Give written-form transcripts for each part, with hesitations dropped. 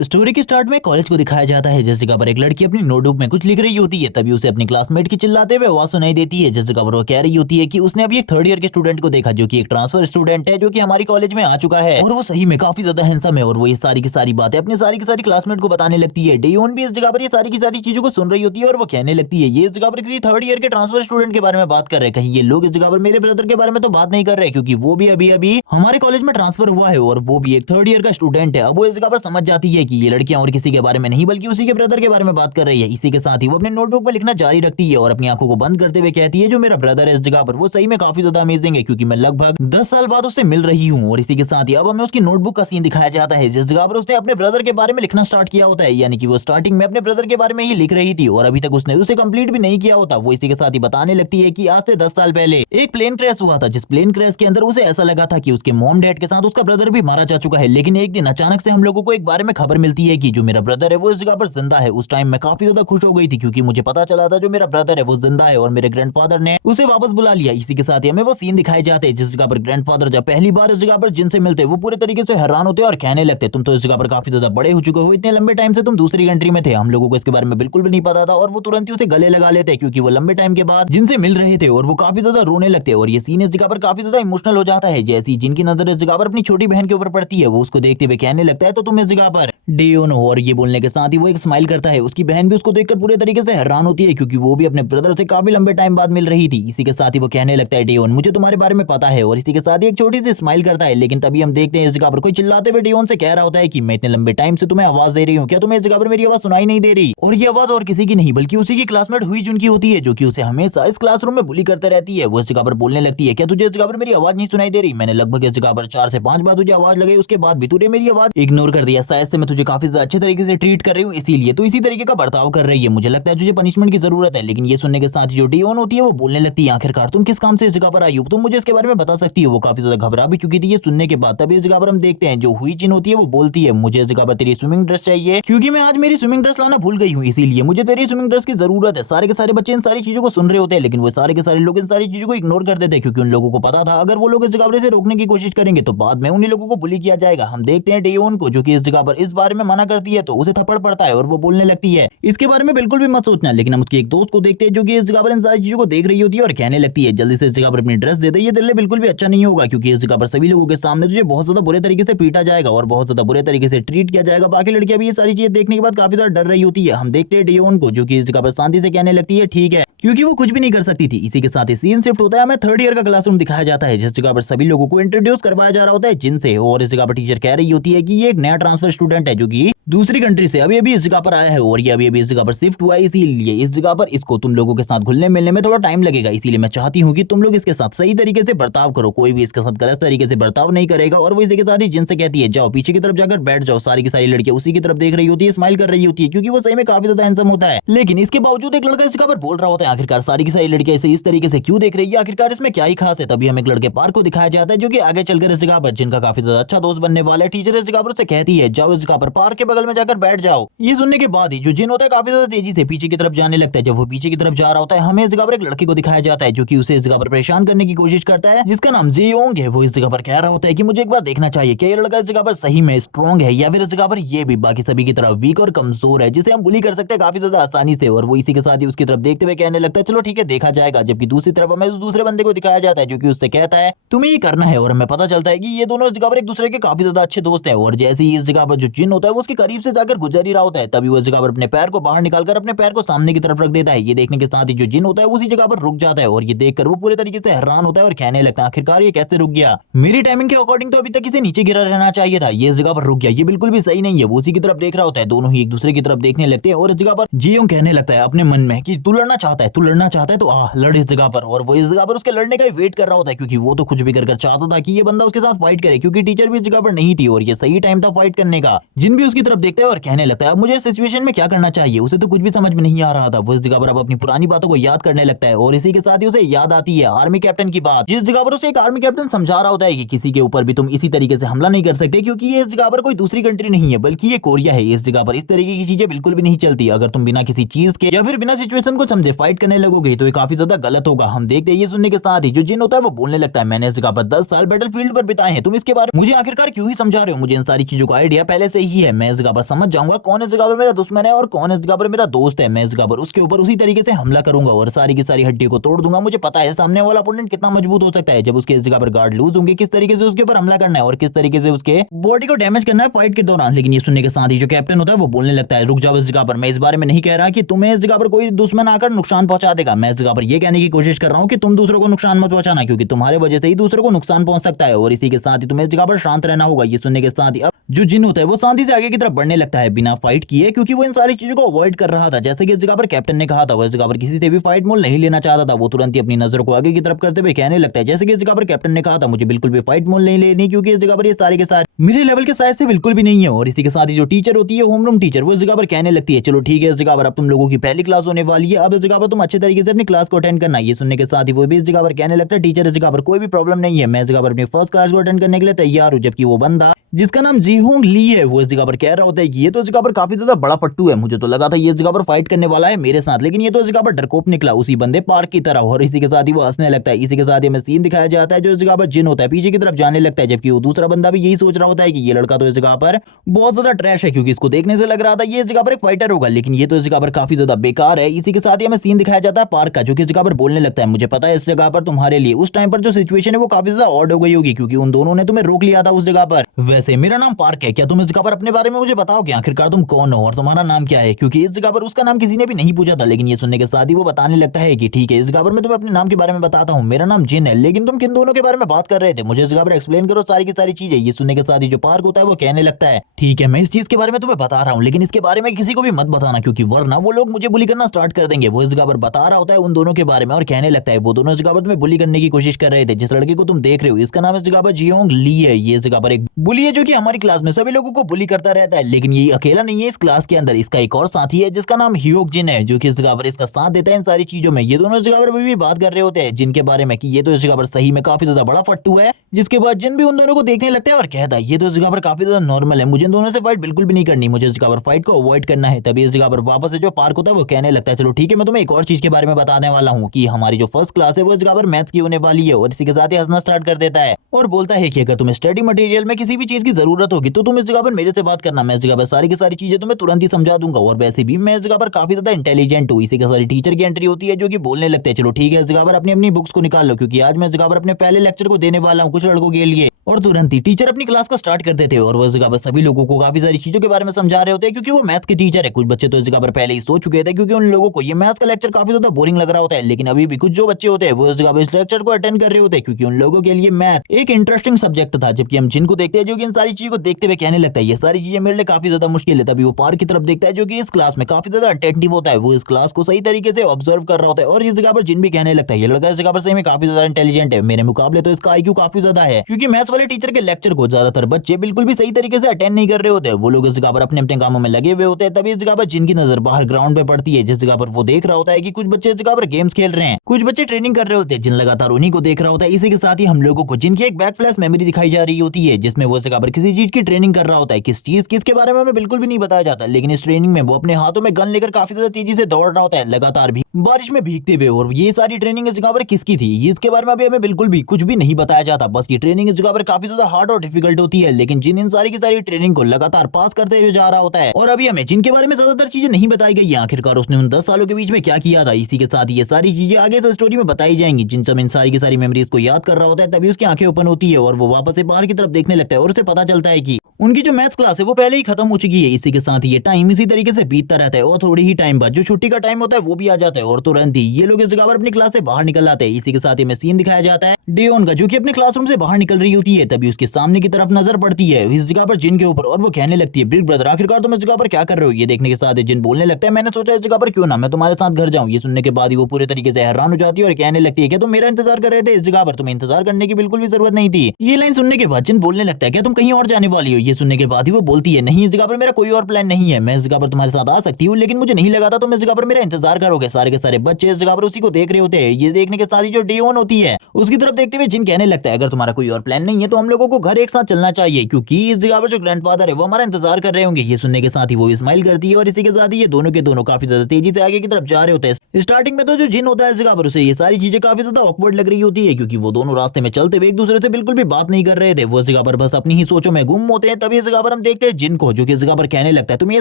Story के start में college को दिखाया जाता है। जिस जगह पर एक लड़की अपनी नोटबुक में कुछ लिख रही होती है, तभी उसे अपनी क्लासमेट की चिल्लाते हुए आवाज सुनाई देती है। जिस जगह पर वो कह रही होती है कि उसने अभी एक थर्ड ईयर के स्टूडेंट को देखा, जो कि एक ट्रांसफर स्टूडेंट है, जो कि हमारी कॉलेज में आ चुका है और वो सही में काफी ज्यादा हैंडसम है। और वो ये सारी की सारी बातें अपनी सारी की सारी क्लासमेट को बताने लगती है। डेयोन भी इस जगह पर ये सारी की सारी चीजों को सुन रही होती है और वो कहने लगती है, ये इस जगह पर किसी थर्ड ईयर के ट्रांसफर स्टूडेंट के बारे में बात कर रहे हैं। कहीं ये लोग इस जगह पर मेरे ब्रदर के बारे में तो बात नहीं कर रहे, क्योंकि वो भी अभी अभी हमारे कॉलेज में ट्रांसफर हुआ है और वो भी एक थर्ड ईयर का स्टूडेंट है। अब वो इस जगह पर समझ जाती है कि ये लड़कियां और किसी के बारे में नहीं बल्कि उसी के ब्रदर के बारे में बात कर रही है। इसी के साथ ही वो अपने नोटबुक में लिखना जारी रखती है और अपनी आंखों को बंद करते हुए कहती है, जो मेरा ब्रदर है इस जगह पर वो सही में काफी ज्यादा अमेजिंग है, क्योंकि मैं लगभग 10 साल बाद उससे मिल रही हूँ। और इसी के साथ ही अब हमें उसकी नोटबुक का सीन दिखाया जाता है, जिस जगह पर उसने अपने ब्रदर के बारे में लिखना स्टार्ट किया होता है। यानी कि वो स्टार्टिंग में अपने ब्रदर के बारे में ही लिख रही थी और अभी तक उसने उसे कंप्लीट भी नहीं किया होता। वो इसी के साथ ही बताने लगती है कि आज से 10 साल पहले एक प्लेन क्रैश हुआ था, जिस प्लेन क्रैश के अंदर उसे ऐसा लगा था कि उसके मॉम डैड के साथ उसका ब्रदर भी मारा जा चुका है। लेकिन एक दिन अचानक से हम लोगों को एक बारे में खबर मिलती है कि जो मेरा ब्रदर है वो इस जगह पर जिंदा है। उस टाइम मैं काफी ज्यादा खुश हो गई थी, क्योंकि मुझे पता चला था जो मेरा ब्रदर है वो जिंदा है और मेरे ग्रैंडफादर ने उसे वापस बुला लिया। इसी के साथ ही हमें वो सीन दिखाए जाते हैं, जिस जगह पर ग्रैंडफादर जब पहली बार इस जगह पर जिनसे मिलते वो पूरे तरीके से हैरान होते और कहने लगते, तुम तो इस जगह पर काफी ज्यादा बड़े हो चुके हो, इतने लंबे टाइम से तुम दूसरी कंट्री में थे, हम लोगों को इसके बारे में बिल्कुल भी नहीं पता था। और वो तुरंत ही उसे गले लगा लेते, क्योंकि वो लंबे टाइम के बाद जिनसे मिल रहे थे और वो काफी ज्यादा रोने लगते। और ये सीन इस जगह पर काफी ज्यादा इमोशनल हो जाता है। जैसी जिनकी नजर इस जगह पर अपनी छोटी बहन के ऊपर पड़ती है, वो उसको देखते हुए कहने लगता है, तो तुम इस जगह पर डेयोन हो। और ये बोलने के साथ ही वो एक स्माइल करता है। उसकी बहन भी उसको देखकर पूरे तरीके से हैरान होती है, क्योंकि वो भी अपने ब्रदर से काफी लंबे टाइम बाद मिल रही थी। इसी के साथ ही वो कहने लगता है, डेयोन मुझे तुम्हारे बारे में पता है। और इसी के साथ ही एक छोटी सी स्माइल करता है। लेकिन तभी हम देखते हैं इस जगह पर कोई चिल्लाते हुए डेयोन से कह रहा होता है कि मैं इतने लंबे टाइम से तुम्हें आवाज दे रही हूँ, क्या तुम्हें इस जगह पर मेरी आवाज सुनाई नहीं दे रही। और ये आवाज और किसी की नहीं बल्कि उसी की क्लासमेट हुई जुन की होती है, जो कि उसे हमेशा इस क्लासरूम में बुली करते रहती है। वो इस जगह पर बोलने लगती है, क्या तुझे इस जगह पर मेरी आवाज नहीं सुनाई दे रही। मैंने लगभग इस जगह पर 4 से 5 बार तुझे आवाज लगाई, उसके बाद भी तूने मेरी आवाज इग्नोर कर दिया। शायद से मैं तुझे काफी ज्यादा अच्छे तरीके से ट्रीट कर रही हूँ, इसीलिए तो इसी तरीके का बर्ताव कर रही है। मुझे लगता है तुझे पनिशमेंट की जरूरत है। लेकिन ये सुनने के साथ जो डेयोन होती है वो बोलने लगती है, आखिरकार तुम किस काम से इस जगह पर आई हो, तुम मुझे इसके बारे में बता सकती हो। वो काफी ज्यादा घबरा भी चुकी थी ये सुनने के बाद। तभी इस जगह पर हम देखते हैं जो हुई जिन होती है वो बोलती है, मुझे इस जगह पर तेरी स्विमिंग ड्रेस चाहिए, क्योंकि मैं आज मेरी स्विमिंग ड्रेस लाना भूल गई हूँ, इसीलिए मुझे तेरी स्विमिंग ड्रेस की जरूरत है। सारे के सारे बच्चे इन सारी चीजों को सुन रहे होते हैं, लेकिन वो सारे के सारे लोग इन सारी चीजों को इग्नोर कर देते हैं, क्योंकि उन लोगों को पता था अगर वो लोग इस जगह पर इसे रोकने की कोशिश करेंगे तो बाद में उन्हीं लोगों को बुली किया जाएगा। हम देखते हैं डेयोन को, जो कि इस जगह पर इस बारे में मना करती है तो उसे थप्पड़ पड़ता है और वो बोलने लगती है, इसके बारे में बिल्कुल भी मत सोचना। लेकिन हम उसके एक दोस्त को देखते हैं, जो कि इस जगह पर इन सारी चीजों को देख रही होती है और कहने लगती है, जल्दी से इस जगह पर अपनी ड्रेस दे दे, ये तेरे लिए बिल्कुल भी अच्छा नहीं होगा, क्योंकि इस जगह पर सभी लोगों के सामने तुझे बहुत ज्यादा बुरे तरीके से पीटा जाएगा और बहुत ज्यादा बुरे तरीके से ट्रीट किया जाएगा। बाकी लड़कियां भी ये सारी चीजें देखने के बाद काफी ज्यादा डर रही होती है। हम देखते हैं डेयोन को, जो कि इस जगह पर शांति से कहने लगती है, ठीक है, क्योंकि वो कुछ भी नहीं कर सकती थी। इसी के साथ ही सीन शिफ्ट होता है, हमें थर्ड ईयर का क्लासरूम दिखाया जाता है, जिस जगह पर सभी लोगों को इंट्रोड्यूस करवाया जा रहा होता है जिनसे। और इस जगह पर टीचर कह रही होती है कि ये एक नया ट्रांसफर स्टूडेंट है, जो कि दूसरी कंट्री से अभी अभी इस जगह पर आया है और ये अभी अभी इस जगह पर शिफ्ट हुआ है, इसीलिए इस जगह पर इसको तुम लोगों के साथ घुलने मिलने में थोड़ा टाइम लगेगा। इसीलिए मैं चाहती हूँ कि तुम लोग इसके साथ सही तरीके से बर्ताव करो, कोई भी इसके साथ गलत तरीके से बर्ताव नहीं करेगा। और वो इसी के साथ ही जिनसे कहती है, जाओ पीछे की तरफ जाकर बैठ जाओ। सारी की सारी लड़कियां उसी की तरफ देख रही होती है, स्माइल कर रही होती है, क्योंकि वो सही में काफी ज्यादा हैंडसम होता है। लेकिन इसके बावजूद एक लड़का इस जगह पर बोल रहा होता है, आखिरकार सारी की सारी लड़कियां इसे इस तरीके से क्यों देख रही है, आखिरकार इसमें क्या ही खास है। तभी हमें एक लड़के पार्क को दिखाया जाता है, जो कि आगे चलकर इस जगह पर जिनका काफी ज्यादा अच्छा दोस्त बनने वाला है। टीचर इस जगह पर उसे कहती है, जाओ इस जगह पर पार्क के बगल में जाकर बैठ जाओ। ये सुनने के बाद ही जो जिन होता है काफी ज्यादा तेजी से पीछे की तरफ जाने लगता है। जब वो पीछे की तरफ जा रहा होता है, हमें इस जगह पर एक लड़के को दिखाया जाता है, जो कि उसे इस जगह पर परेशान करने की कोशिश करता है, जिसका नाम जेयोंग है। वो इस जगह पर कह रहा होता है कि मुझे एक बार देखना चाहिए क्या ये लड़का इस जगह पर सही में स्ट्रॉन्ग है, या फिर इस जगह पर ये भी बाकी सभी की तरह वीक और कमजोर है, जिसे हम बुली कर सकते हैं काफी ज्यादा आसानी से। और वो इसी के साथ ही उसकी तरफ देखते हुए कहने लगता है, चलो ठीक है देखा जाएगा। जबकि दूसरी तरफ हमें उस दूसरे बंदे को दिखाया जाता है, जो कि उससे कहता है तुम्हें ये करना है। और हमें पता चलता है कि ये दोनों इस जगह पर एक दूसरे के काफी ज्यादा अच्छे दोस्त हैं। और जैसे ही इस जगह पर जो जिन होता है वो उसके करीब से जाकर गुजर ही रहा होता है, तभी वो इस जगह पर अपने पैर को बाहर निकालकर अपने पैर को सामने की तरफ रख देता है। ये देखने के साथ ही जो जिन होता है उसी जगह पर रुक जाता है और ये देखकर वो पूरे तरीके से हैरान होता है और कहने लगता है, आखिरकार ये कैसे रुक गया, मेरी टाइमिंग के अकॉर्डिंग तो अभी तक इसे नीचे गिरा रहना चाहिए था, ये इस जगह पर रुक गया, ये बिल्कुल भी सही नहीं है। वो उसी की तरफ देख रहा होता है, दोनों ही एक दूसरे की तरफ देखने लगते हैं। और इस जगह पर जियोंग कहने लगता है अपने मन में कि तू लड़ना चाहता है, तू लड़ना चाहता है तो आ लड़ इस जगह पर। और वो इस जगह पर उसके लड़ने का वेट कर रहा होता है, क्योंकि वो तो कुछ भी कर चाहता था कि ये बंदा उसके साथ फाइट करे, क्योंकि टीचर भी इस जगह पर नहीं थी और ये सही टाइम था फाइट करने का। जिन भी उसकी तरफ देखता है और कहने लगता है, अब मुझे इस सिचुएशन में क्या करना चाहिए, उसे तो कुछ भी समझ में नहीं आ रहा था। वो इस जगह पर अब अपनी पुरानी बातों को याद करने लगता है और इसी के साथ ही उसे याद आती है आर्मी कैप्टन की बात, जिस जगह पर उसे एक आर्मी कैप्टन समझा रहा होता है कि किसी के ऊपर भी तुम इसी तरीके से हमला नहीं कर सकते, क्योंकि ये इस जगह पर कोई दूसरी कंट्री नहीं है बल्कि ये कोरिया है। इस जगह पर इस तरीके की चीजें बिल्कुल भी नहीं चलती। अगर तुम बिना किसी चीज के या फिर बिना सिचुएशन को समझे फाइट करने लगोगे तो ये काफी ज्यादा गलत होगा। हम देखते हैं ये सुनने के साथ ही जो जिन होता है वो बोलने लगता है, मैंने इस जगह पर 10 साल बैटलफील्ड पर बिताए हैं, तुम इसके बारे में मुझे आखिरकार क्यों ही समझा रहे हो, मुझे इन सारी चीजों का आइडिया पहले से ही है। मैं इस जगह पर समझ जाऊंगा कौन इस जगह पर मेरा दुश्मन है और कौन इस जगह पर मेरा दोस्त है। मैं इस जगह पर उसके ऊपर उसी तरीके से हमला करूंगा और सारी की सारी हड्डियों को तोड़ दूंगा। मुझे पता है सामने वाला अपोनेंट कितना मजबूत हो सकता है। जब उसके इस जगह पर गार्ड लूज होंगे, किस तरीके से उसके ऊपर हमला करना है और किस तरीके से उसके बॉडी को डैमेज करना है फाइट के दौरान। लेकिन ये सुनने के साथ ही जो कैप्टन होता है वो बोलने लगता है, रुक जाओ इस जगह पर, मैं इस बारे में नहीं कह रहा कि तुम्हें इस जगह पर कोई दुश्मन आकर नुकसान पहुंचा देगा। मैं इस जगह पर यह कहने की कोशिश कर रहा हूं कि तुम दूसरों को नुकसान मत पहुंचाना, क्योंकि तुम्हारे वजह से ही दूसरों को नुकसान पहुंच सकता है। और इसी के साथ ही तुम्हें इस जगह पर शांत रहना होगा। ये सुनने के साथ ही अब जो जिन होता है वो शांति से आगे की तरफ बढ़ने लगता है बिना फाइट किए, क्योंकि वो इन सारी चीजों को अवॉइड कर रहा था। जैसे कि इस जगह पर कैप्टन ने कहा था, वो इस जगह पर किसी से भी फाइट मोल नहीं लेना चाहता था। वो तुरंत ही अपनी नजर को आगे की तरफ करते हुए कहने लगता है, जैसे कि इस जगह पर कैप्टन ने कहा था, मुझे बिल्कुल भी फाइट मोल नहीं लेनी, क्योंकि इस जगह पर ये सारे के साथ मेरे लेवल के साइज से बिल्कुल भी नहीं है। और इसी के साथ ही जो टीचर होती है, होमरूम टीचर, वो इस जगह पर कहने लगती है, चलो ठीक है, इस जगह पर अब तुम लोगों की पहली क्लास होने वाली है, अब इस जगह पर तुम अच्छे तरीके से अपनी क्लास को अटेंड करना। ये सुनने के साथ ही वो भी इस जगह पर कहने लगता है, टीचर इस जगह पर कोई भी प्रॉब्लम नहीं है, मैं इस जगह पर अपनी फर्स्ट क्लास को अटेंड करने के लिए तैयार हूँ। जबकि वो बंदा जिसका नाम जीहोंग ली है, वो इस जगह पर कह रहा होता है कि ये तो इस जगह पर काफी ज्यादा बड़ा फट्टू है, मुझे तो लगा था ये इस जगह पर फाइट करने वाला है मेरे साथ, लेकिन ये तो इस जगह पर डरपोक निकला, उसी बंदे पार्क की तरह। और इसी के साथ ही वो हंसने लगता है। इसी के साथ ही हमें सीन दिखाया जाता है जो इस जगह पर जिन होता है पीछे की तरफ जाने लगता है, जबकि वो दूसरा बंदा भी यही सोच रहा होता है कि ये लड़का तो इस जगह पर बहुत ज्यादा ट्रैश है, क्योंकि इसको देखने से लग रहा था ये इस जगह पर एक फाइटर होगा, लेकिन ये तो इस जगह पर काफी ज्यादा बेकार है। इसी के साथ ही हमें सीन दिखाया जाता है पार्क का, जो कि इस जगह पर बोलने लगता है, मुझे पता है इस जगह पर तुम्हारे लिए उस टाइम पर जो सिचुएशन है वो काफी ज्यादा ऑड हो गई होगी, क्योंकि उन दोनों ने तुम्हें रोक लिया था उस जगह पर। वैसे मेरा नाम पार्क है, क्या तुम इस जगह पर अपने बारे में मुझे बताओ कि आखिरकार तुम कौन हो और तुम्हारा नाम क्या है, क्योंकि इस जगह पर उसका नाम किसी ने भी नहीं पूछा था। लेकिन ये सुनने के साथ ही वो बताने लगता है कि ठीक है, इस जगह पर मैं तुम्हें अपने नाम के बारे में बताता हूँ, मेरा नाम जिन है, लेकिन तुम किन दोनों के बारे में बात कर रहे थे, मुझे इस जगह पर एक्सप्लेन करो सारी की सारी चीजें। ये सुनने के साथ ही जो पार्क होता है वो कहने लगता है, ठीक है, मैं इस चीज के बारे में तुम्हें बता रहा हूँ, लेकिन इसके बारे में किसी को भी मत बताना, क्योंकि वरना वो लोग मुझे बुली करना स्टार्ट कर देंगे। वो इस जगह पर बता रहा होता है उन दोनों के बारे में और कहने लगता है, वो दोनों इस जगह पर तुम्हें बुली करने की कोशिश कर रहे थे। जिस लड़के को तुम देख रहे हो इसका नाम इस जगह पर जियोंग ली है। ये इस जगह पर एक बुली है जो कि हमारी क्लास में सभी लोगों को बुली करता रहता है, लेकिन ये अकेला नहीं है इस क्लास के अंदर, इसका एक और साथी है जिसका नाम हियोक जिन है, जो कि इस जगह पर इसका साथ देता है इन सारी चीजों में। ये दोनों इस जगह पर भी बात कर रहे होते हैं जिनके बारे में कि ये तो इस जगह पर सही में काफी ज्यादा बड़ा फट्टू है। जिसके बाद जिन भी उन दोनों को देखने लगता है और कहता है, ये तो इस जगह पर काफी ज्यादा नॉर्मल है, मुझे इन दोनों से फाइट बिल्कुल भी नहीं करनी, मुझे इस जगह पर फाइट को अवॉइड करना है। तभी इस जगह पर वापस से जो पार्क होता है वो कहने लगता है, चलो ठीक है, मैं तुम्हें एक और चीज के बारे में बताने वाला हूँ कि हमारी जो फर्स्ट क्लास है वो इस जगह पर मैथ्स की होने वाली है। और इसी के साथ ही हंसना स्टार्ट कर देता है और बोलता है कि अगर तुम्हें स्टडी मटेरियल में किसी भी चीज की जरूरत होगी तो तुम इस जगह पर मेरे से बात करना, मैं इस जगह पर सारी की सारी चीजें तुम्हें तुरंत ही समझा दूंगा। और वैसे भी मैं इस जगह पर काफी ज्यादा इंटेलिजेंट हूँ। इसी के साथ टीचर की एंट्री होती है जो कि बोलने लगते हैं, चलो ठीक है, इस जगह पर अपनी अपनी बुक्स को निकाल लो, क्योंकि आज मैं इस जगह पर अपने पहले लेक्चर को देने वाला हूँ कुछ लड़कों के लिए। और तुरंत ही टीचर अपनी क्लास को स्टार्ट कर देते हैं और वो इस जगह पर सभी लोगों को काफी सारी चीजों के बारे में समझा रहे होते हैं, क्योंकि वो मैथ्स के टीचर है। कुछ बच्चे तो इस जगह पर पहले ही सो चुके थे, क्योंकि उन लोगों को ये मैथ्स का लेक्चर काफी ज्यादा बोरिंग लग रहा होता है। लेकिन अभी भी कुछ जो बच्चे होते हैं वो इस जगह पर इस लेक्चर को अटेंड कर रहे होते हैं, क्योंकि उन लोगों के लिए मैथ एक इंटरेस्टिंग सब्जेक्ट था। जबकि हम जिनको देखते हैं जो कि इन सारी चीजों को देखते हुए कहने लगता है, ये सारी चीजें मेरे लिए काफी ज्यादा मुश्किल है। तभी वो पार्क की तरफ देखता है जो कि इस क्लास में काफी ज्यादा अटेंटिव होता है, वो इस क्लास को सही तरीके से ऑब्जर्व कर रहा होता है। और इस जगह पर जिन भी कहने लगता है, ये लड़का इस जगह पर सही में काफी ज्यादा इंटेलिजेंट है, मेरे मुकाबले तो इसका आईक्यू काफी ज्यादा है, क्योंकि मैथ्स वाले टीचर के लेक्चर को ज्यादातर बच्चे बिल्कुल भी सही तरीके से अटेंड नहीं कर रहे होते। वो लोग इस जगह पर अपने अपने कामों में लगे हुए होते हैं। तभी इस जगह पर जिनकी नजर बाहर ग्राउंड पे पड़ती है, जिस जगह पर वो देख रहा होता है कि कुछ बच्चे इस जगह पर गेम्स खेल रहे हैं, कुछ बच्चे ट्रेनिंग कर रहे होते हैं। जिन लगातार उन्हीं को देख रहा होता है। इसी के साथ ही हम लोगों को जिनकी एक बैक फ्लैश मेमोरी दिखाई जा रही होती है, जिसमें वो इस जगह पर किसी चीज की ट्रेनिंग कर रहा होता है। किस चीज किसके बारे में हमें बिल्कुल भी नहीं बताया जाता, लेकिन इस ट्रेनिंग में वो अपने हाथों में गन लेकर काफी ज्यादा तेजी से दौड़ रहा होता है, लगातार भी बारिश में भीगते हुए। और ये सारी ट्रेनिंग इस जगह पर किसकी थी इसके बारे में अभी हमें बिल्कुल भी कुछ भी नहीं बताया जाता। बस ये ट्रेनिंग इस जगह पर काफी ज्यादा हार्ड और डिफिकल्ट होती है, लेकिन जिन इन सारी की सारी ट्रेनिंग को लगातार पास करते हुए जा रहा होता है। और अभी हमें जिनके बारे में ज्यादातर चीजें नहीं बताई गई है, आखिरकार उसने उन 10 सालों के बीच में क्या किया था। इसी के साथ ये सारी चीजें आगे से स्टोरी में बताई जाएंगी। जिन सब इन सारी की सारी मेमोरीज को याद कर रहा होता है, तभी उसकी आंखें ओपन होती है और वो वापस से बाहर की तरफ देखने लगता है और उसे पता चलता है कि उनकी जो मैथ्स क्लास है वो पहले ही खत्म हो चुकी है। इसी के साथ ये टाइम इसी तरीके से बीतता रहता है और थोड़ी ही टाइम बाद जो छुट्टी का टाइम होता है वो भी आ जाता है और तुरंत ही ये लोग इस जगह पर अपनी क्लास से बाहर निकल आते हैं। इसी के साथ ही हमें सीन दिखाया जाता है डेओन का, जो कि अपने क्लासरूम से बाहर निकल रही होती है। तभी उसके सामने की तरफ नजर पड़ती है इस जगह पर जिन के ऊपर और वो कहने लगती है, बिग ब्रदर आखिरकार तुम इस जगह पर क्या कर रहे हो। ये देखने के साथ जिन बोलने लगता है, मैंने सोचा इस जगह पर क्यों ना मैं तुम्हारे साथ घर जाऊं। ये सुनने के बाद ही वो पूरे तरीके से हैरान हो जाती है और कहने लगती है, क्या तुम मेरा इंतजार कर रहे थे, इस जगह पर तुम्हें इंतजार करने की बिल्कुल भी जरूरत नहीं थी। ये लाइन सुनने के बाद जिन बोलने लगता है, क्या तुम कहीं और जाने वाली हो। ये सुनने के बाद ही वो बोलती है, नहीं इस जगह पर मेरा कोई और प्लान नहीं है, मैं इस जगह पर तुम्हारे साथ आ सकती हूँ, लेकिन मुझे नहीं लगा था तुम इस जगह पर मेरा इंतजार करोगे। सारे के सारे बच्चे इस जगह पर उसी को देख रहे होते हैं। ये देखने के साथ ही जो डेओन होती है उसकी तरफ देखते हुए जिन कहने लगता है, अगर तुम्हारा कोई और प्लान नहीं है तो हम लोगों को घर एक साथ चलना चाहिए, क्योंकि इस जगह पर जो ग्रैंडफादर है वो हमारा इंतजार कर रहे होंगे। ये सुनने के साथ ही वो स्माइल करती है और इसी के साथ ही ये दोनों के दोनों काफी ज्यादा तेजी से आगे की तरफ जा रहे होते हैं। स्टार्टिंग में तो जो जिन होता है इस जगह पर उसे ये सारी चीजें काफी ज्यादा ऑकवर्ड लग रही होती है, क्योंकि वो दोनों रास्ते में चलते हुए एक दूसरे से बिल्कुल भी बात नहीं कर रहे थे। वो इस जगह पर बस अपनी ही सोचों में गुम होते हैं। तभी इस जगह पर हम देखते हैं जिन को, जो कि इस जगह पर कहने लगता है तुम्हें ये